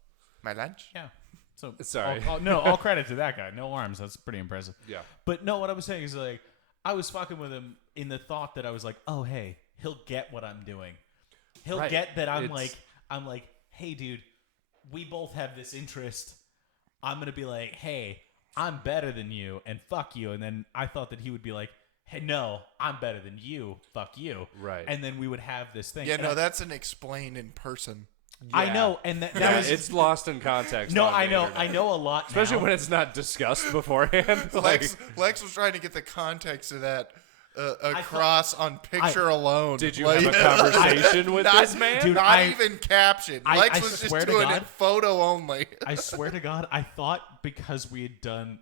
My lunch? yeah. So Sorry. all credit to that guy. No arms. That's pretty impressive. yeah. But no, what I was saying is, like, I was fucking with him in the thought that I was like, oh, hey, he'll get what I'm doing. He'll Right. get that I'm It's- like, hey, dude, we both have this interest. I'm going to be like, hey, I'm better than you and fuck you. And then I thought that he would be like, hey, no, I'm better than you. Fuck you. Right. And then we would have this thing. Yeah, And no, that's an explain in person. I Yeah. know. And that Yeah, was. it's lost in context. No, on the I know. internet. I know a lot. Especially now. when it's not discussed beforehand. Like, Lex was trying to get the context of that thought- across on picture alone. did you Like- have a conversation with Not- this man? Dude, Not even captioned. Lex I was just swear to doing God- it photo only. I swear to God, I thought because we'd done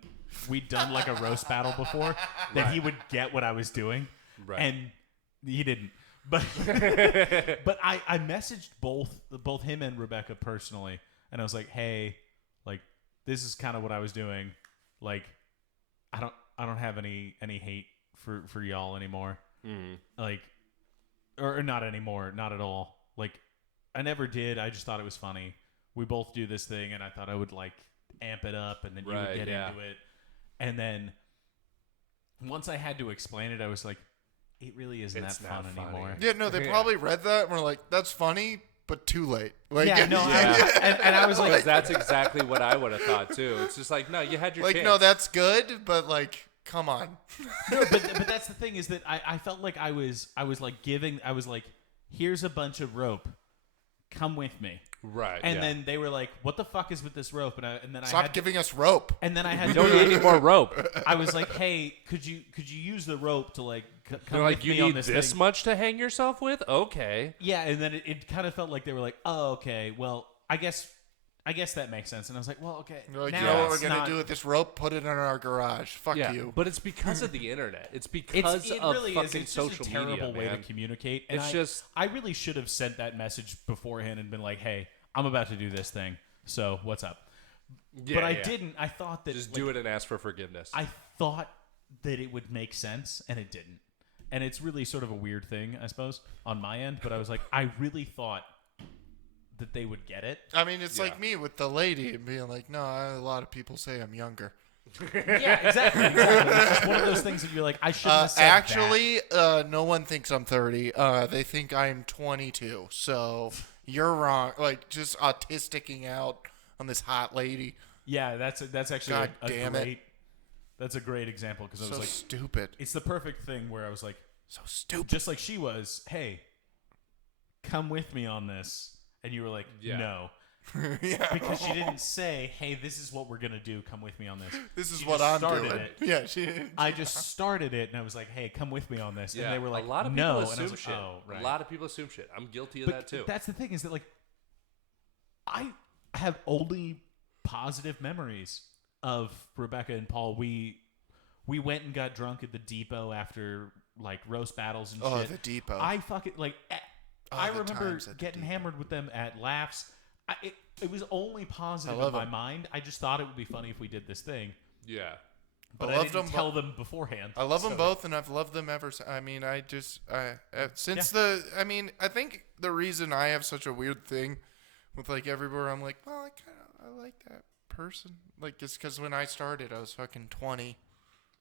like a roast battle before that he would get what I was doing, Right. and he didn't. But but I messaged both him and Rebecca personally, and I was like, hey, like, this is kind of what I was doing. Like, I don't have any hate for y'all anymore. Like, or not anymore, not at all. Like, I never did. I just thought it was funny. We both do this thing, and I thought I would, like, amp it up, and then you Right, would get yeah. into it. And then once I had to explain it, I was like, it really isn't It's that not fun funny. anymore. Yeah, no, they Yeah. probably read that and were like, "That's funny, but too late." Like, Yeah, no, and I was like, Because that's exactly what I would have thought too. It's just like, no, you had your like, chance. no, that's good, but like, come on. no, but that's the thing is that I felt like I was like, here's a bunch of rope, come with me. right. And yeah. then they were like, what the fuck is with this rope? And then I Stop had giving us rope. and then I had we don't need any more rope. I was like, hey, could you use the rope to, like, come They're like, with you me on need this this thing? much to hang yourself with? Okay. Yeah, and then it kind of felt like they were like, oh, okay, well, I guess I guess that makes sense. And I was like, well, okay. You're like, now you know what we're it's gonna not- do with this rope? Put it in our garage. Fuck you. But it's because of the internet. It's because It of really fucking is. It's social just a terrible media, way man. to communicate. And It's just- I really should have sent that message beforehand and been like, hey, I'm about to do this thing. So what's up? Yeah, But I yeah. didn't. I thought that Just like, do it and ask for forgiveness. I thought that it would make sense, and it didn't. And it's really sort of a weird thing, I suppose, on my end. But I was like, I really thought that they would get it. I mean, it's Yeah. like me with the lady and being like, no, a lot of people say I'm younger. Yeah, exactly. It's just one of those things that you're like, I shouldn't have said that. Actually, no one thinks I'm 30. They think I'm 22. So you're wrong. Like, just autisticing out on this hot lady. Yeah, that's actually God a damn it. great. That's a great example because I was So like, stupid. it's the perfect thing where I was like, So stupid. just like she was, hey, come with me on this, and you were like, Yeah. no, Yeah. because she didn't say, hey, this is what we're gonna do. Come with me on this. This is She what just I'm started doing. it. Yeah, she didn't. I just started it, and I was like, hey, come with me on this, yeah. and they were like, a lot of people no, and I assume was like, shit. oh, right. A lot of people assume shit. I'm guilty of But that too. that's the thing is that like, I have only positive memories of Rebecca and Paul. We went and got drunk at the depot after like roast battles and Oh, shit. the depot. I fucking like. Oh, I the remember times at the getting depot. hammered with them at Laughs. It was only positive I in love my 'em. mind. I just thought it would be funny if we did this thing, yeah. but I I, loved didn't 'em tell them beforehand. I love them So- both, and I've loved them ever since. I mean, I think the reason I have such a weird thing with like everywhere, I'm like, well, I like that person. Like, it's because when I started, I was fucking 20.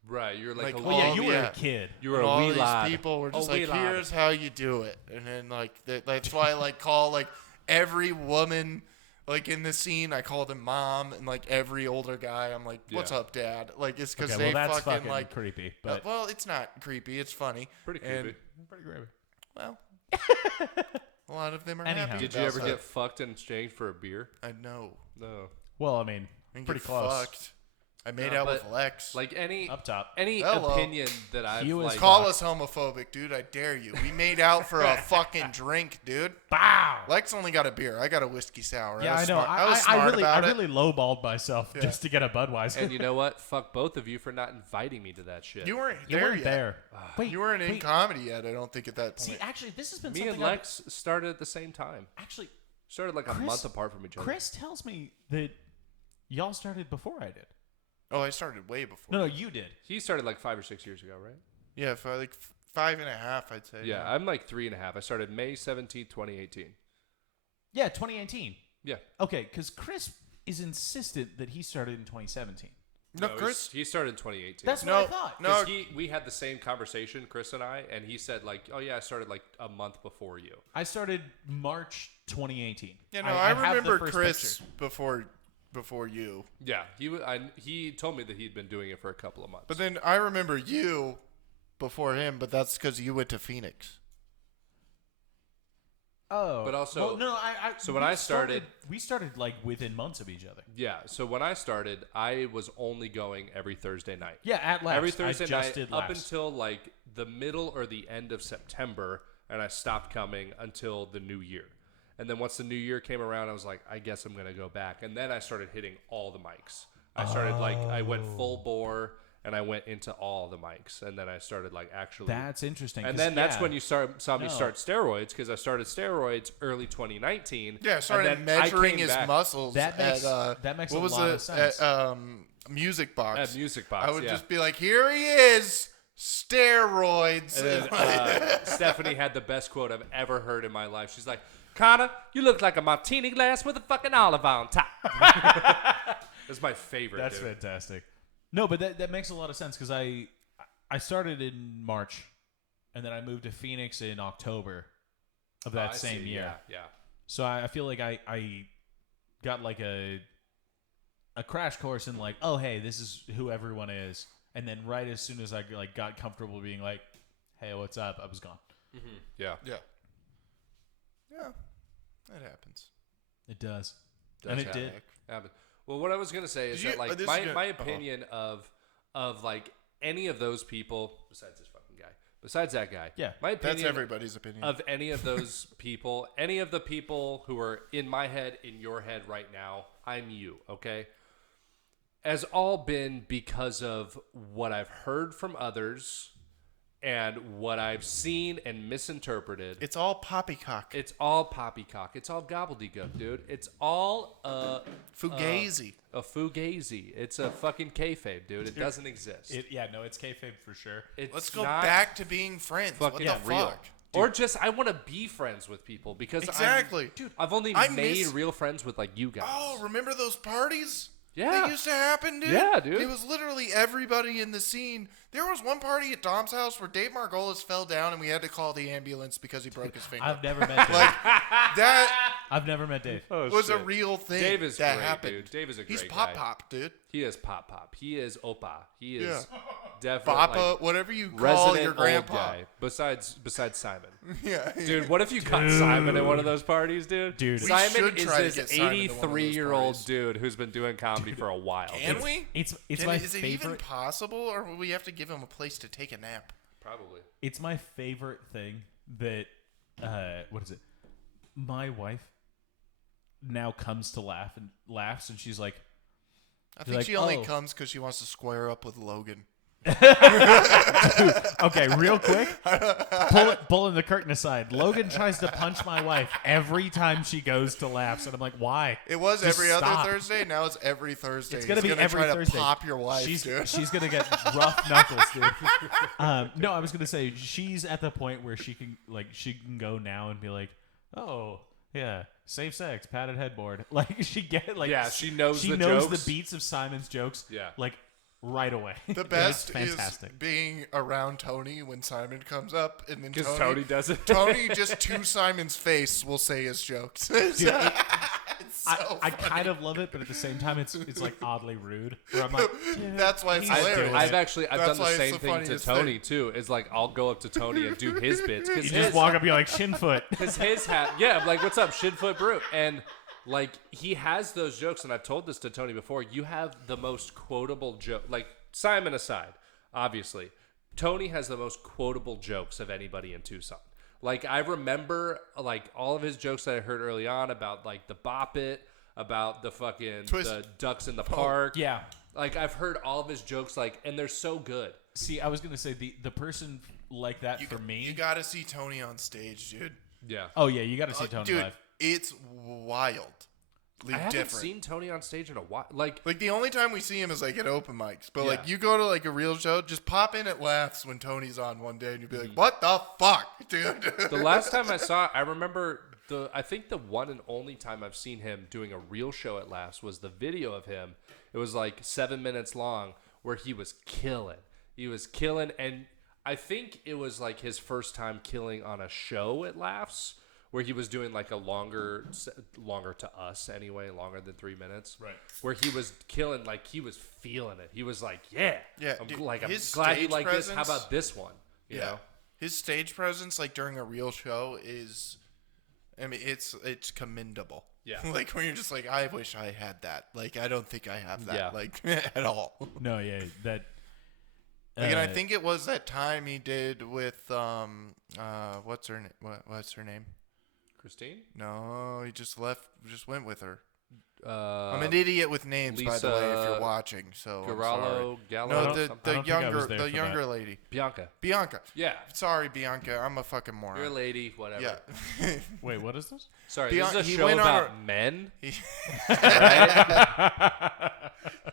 Right. You're like, Like, a Well, yeah, Oh, you were yeah. a kid. you were And a all wee these lad. people were just A wee like, lad. here's how you do it. And then, like, that's why I, like, call, like, every woman, like, in the scene, I call them mom. And, like, every older guy, I'm like, what's Yeah. up, dad? Like, it's because Okay, they well, that's fucking, like, creepy, but well, it's not creepy. It's funny. Pretty And, creepy. pretty creepy. well, a lot of them are Anyhow. happy Did you about ever that. get fucked in exchange for a beer? I know. No. Well, I mean, I didn't pretty get close. fucked. I made No, out with but, Lex. Like any Up top. Hello. opinion that I've He was like, Call us homophobic, dude. I dare you. We made out for a fucking drink, dude. Bow. Lex only got a beer. I got a whiskey sour. Yeah, I was I know. Smart. I was smart I about it. really lowballed myself just to get a Budweiser. and you know what? Fuck both of you for not inviting me to that shit. You weren't You there weren't yet. there. Wait, You weren't in wait. comedy yet. I don't think at that point. See, actually, this has been me something and Lex started at the same time. Actually, Started like a Chris- month apart from each other. Chris tells me that y'all started before I did. Oh, I started way before. No, you did. He started like 5 or 6 years ago, right? Yeah, for like 5.5, I'd say. Yeah, I'm like 3.5. I started May 17th, 2018. Yeah, 2018. Yeah. Okay, because Chris is insistent that he started in 2017. No, he's- Chris. He started in 2018. That's No, what I thought. no. 'Cause we had the same conversation, Chris and I, and he said like, "Oh yeah, I started like a month before you." I started March 2018. You know, I I have the remember first Chris picture. before you. Yeah, he told me that he'd been doing it for a couple of months. But then I remember you before him, but that's because you went to Phoenix. Oh, But also- well, no, I so when we I started- we started like within months of each other. yeah, so when I started, I was only going every Thursday night. Yeah, at last. Every Thursday I just night did up Laughs. until like the middle or the end of September, and I stopped coming until the new year. And then once the new year came around, I was like, I guess I'm gonna go back. And then I started hitting all the mics. I started I went full bore, and I went into all the mics. And then I started like actually. That's interesting. And 'cause, then that's yeah, when you saw me No. start steroids, because I started steroids early 2019. Yeah, I and started then I measuring came his back muscles That makes- at that makes what a was lot it? of sense. At Music Box. At Music Box. I would yeah. just be like, "Here he is, steroids." And then Stephanie had the best quote I've ever heard in my life. She's like, Connor, you look like a martini glass with a fucking olive on top. That's my favorite. That's dude. fantastic. No, but that makes a lot of sense because I started in March, and then I moved to Phoenix in October of that I same see. year. Yeah. So I feel like I got like a crash course in like, oh hey, this is who everyone is, and then right as soon as I like got comfortable being like, hey, what's up, I was gone. Yeah. yeah, that happens. It does, Does and it happen. did. Happen. Well, what I was gonna say is Did you- that like this is my gonna- my opinion of like any of those people besides this fucking guy, Besides that guy. Yeah. My opinion That's everybody's opinion. of any of those people, any of the people who are in my head, in your head right now, I'm you, okay? Has all been because of what I've heard from others and what I've seen and misinterpreted. It's all poppycock. It's all poppycock. It's all gobbledygook, dude. It's all Fugazi. a fugazi. It's a fucking kayfabe, dude. It doesn't exist. It's kayfabe for sure. It's Let's go not back to being friends. What fucking the real. fuck? Or just I want to be friends with people because Exactly. I've only I made miss- real friends with like you guys. Oh, remember those parties? Yeah. They used to happen, dude. Yeah, dude. It was literally everybody in the scene. There was one party at Dom's house where Dave Margolis fell down and we had to call the ambulance because he broke his finger. I've never met Dave. That I've never met Dave. was a real thing. Dave is that great, happened. dude. Dave is a He's great pop guy. pop, dude. He is pop. He is opa. He is Yeah. definitely Papa, like, whatever you call resident your old grandpa. guy. Besides Simon. Yeah. Dude, what if you got Simon at one of those parties, dude? Dude. We Simon should is try to this get Simon to one of those 83-year-old parties. dude who's been doing comedy for a while. Can dude. we? It's Can- my is it even favorite. possible, or will we have to give him a place to take a nap? Probably. It's my favorite thing that what is it? My wife now comes to laughs and she's like, I think like, she only oh. comes because she wants to square up with Logan. okay, real quick, pulling the curtain aside. Logan tries to punch my wife every time she goes to laughs, and I'm like, why? It was Just every stop. other Thursday. Now it's every Thursday. It's gonna He's be every try Thursday. to pop your wife, she's, dude. she's gonna get rough knuckles, dude. No, I was gonna say she's at the point where she can go now and be like, oh yeah, safe sex, padded headboard. Like she Yeah, she knows the knows jokes. the beats of Simon's jokes. Yeah. like right away. The best It's fantastic. is being around Tony when Simon comes up, and then Because Tony does it. Tony just to Simon's face will say his jokes. It's so I kind of love it, but at the same time, it's like oddly rude. Where I'm like, That's why it's He's hilarious. doing I've it. done That's the why it's same the thing to funniest Tony thing. too. Is like I'll go up to Tony and do his bits you because just walk up, and be like, Shinfoot. Because his hat, yeah, I'm like, what's up, Shinfoot Brute? And like, he has those jokes, and I've told this to Tony before. You have the most quotable joke, like Simon aside, obviously. Tony has the most quotable jokes of anybody in Tucson. Like, I remember like all of his jokes that I heard early on about like the Bop It, about the fucking the ducks in the park. Yeah. Like, I've heard all of his jokes, like, and they're so good. See, I was gonna say the person like that for me. You got to see Tony on stage, dude. Yeah. Oh yeah, you got to see Tony Dude, live. it's wild. I haven't Different. seen Tony on stage in a while. Like the only time we see him is like at open mics. But like Yeah. you go to like a real show, just pop in at Laughs when Tony's on one day and you'll be like, what the fuck, dude? the last time I saw, I remember I think the one and only time I've seen him doing a real show at Laughs was the video of him. It was like 7 minutes long where he was killing. He was killing, and I think it was like his first time killing on a show at Laughs, where he was doing like a longer to us anyway, longer than 3 minutes. Right. Where he was killing, like he was feeling it. He was like, yeah. Yeah, I'm dude, glad you his like stage this. How presence- about this one? You know? His stage presence, like during a real show, is, I mean, it's commendable. Yeah. Like when you're just like, I wish I had that. Like I don't think I have that. Yeah. Like at all. No, yeah, that. Like, and I think it was that time he did with what's her name? Christine? No, he just went with her. I'm I'm an idiot with names, by the way. If Lisa you're watching, so I'm Garalo, sorry. Gallo, No, don't the think I was younger there the for younger that. lady, Bianca. Bianca. Yeah. Sorry, Bianca. I'm a fucking moron. You're a lady, whatever. Yeah. Wait, what is this? Sorry, Bian- this is he a show went on about a- men. He-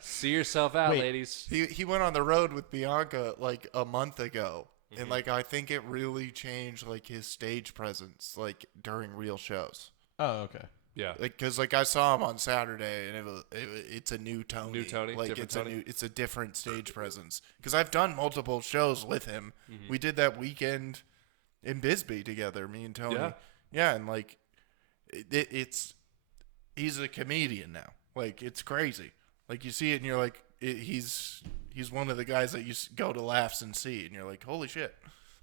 See yourself out, Wait. ladies. he went on the road with Bianca like a month ago, Mm-hmm. and like I think it really changed like his stage presence like during real shows. Oh, okay. Yeah. Like, cause like I saw him on Saturday, and it's a new Tony. New Tony? Like Different Tony? it's a different stage presence. Cause I've done multiple shows with him. Mm-hmm. We did that weekend in Bisbee together, me and Tony. Yeah. Yeah, and like it's he's a comedian now. Like it's crazy. Like you see it, and you're like, he's one of the guys that you go to Laughs and see, and you're like, holy shit.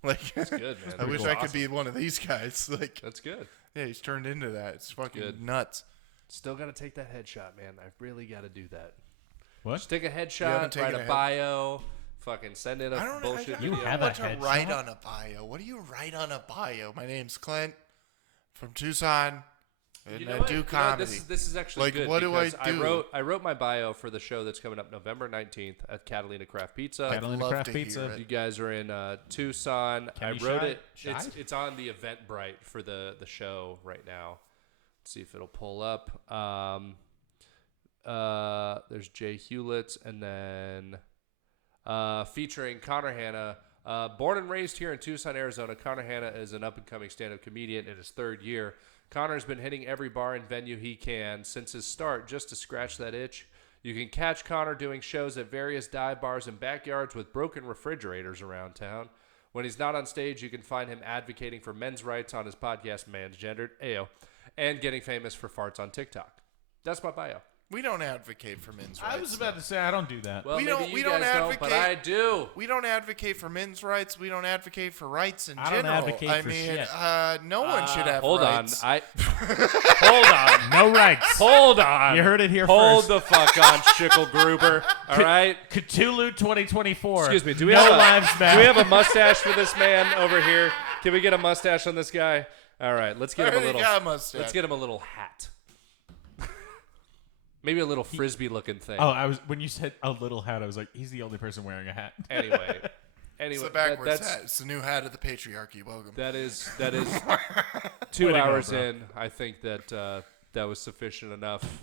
Like That's good, man. I wish Cool. I could be one of these guys. Like That's good. yeah, he's turned into that. It's fucking Good. nuts. Still got to take that headshot, man. I really got to do that. What? Just take a haven't headshot, taken write a a bio, Fucking send in a I don't bullshit I video. don't have know a what to headshot? write on a bio. What do you write on a bio? My name's Clint from Tucson, and You know I what? do You know, comedy. this is actually Like, good. what do I because do? I wrote my bio for the show that's coming up November 19th at Catalina Craft Pizza. I'd Catalina love Craft to Pizza. hear it. You guys are in Tucson. Can I you wrote shy? it. Shy? It's on the Eventbrite for the show right now. Let's see if it'll pull up. There's Jay Hewlett, and then featuring Connor Hanna. Born and raised here in Tucson, Arizona, Connor Hanna is an up-and-coming stand-up comedian in his third year. Connor's been hitting every bar and venue he can since his start just to scratch that itch. You can catch Connor doing shows at various dive bars and backyards with broken refrigerators around town. When he's not on stage, you can find him advocating for men's rights on his podcast, Man's Gendered, Ayo, and getting famous for farts on TikTok. That's my bio. We don't advocate for men's rights. I was about to say I don't do that. Well, We maybe don't- you we guys don't don't, but I advocate- do. We don't advocate for men's rights. We don't advocate for rights in I don't general. advocate I for mean, shit. no one should have Hold rights. on. Hold on. No rights. Hold on. You heard it here Hold first. the fuck on, Schickel Gruber. All right. Cthulhu 2024. Excuse me. Do we no have lives do matter. we have a mustache for this man over here? Can we get a mustache on this guy? All right. Let's get him a Already little. got a mustache. Let's get him a little hat. Maybe a little frisbee-looking thing. Oh, when you said a little hat, I was like, he's the only person wearing a hat. Anyway. It's the Anyway, backwards that's hat. It's the new hat of the patriarchy. Welcome. that is 2 Way to go, hours bro. in. I think that that was sufficient enough.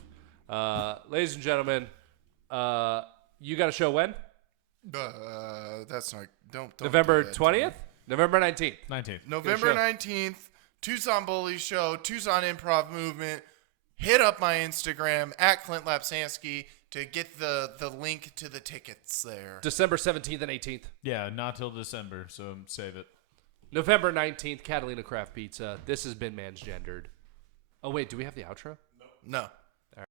Ladies and gentlemen, you got a show when? That's not. Don't November do that to me. 20th? November 19th. 19. November show. 19th, Tucson Bully Show, Tucson Improv Movement. Hit up my Instagram at Clint Lapsansky to get the link to the tickets there. December 17th and 18th. Yeah, not till December, so save it. November 19th, Catalina Craft Pizza. This has been Man's Gendered. Oh, wait, do we have the outro? No.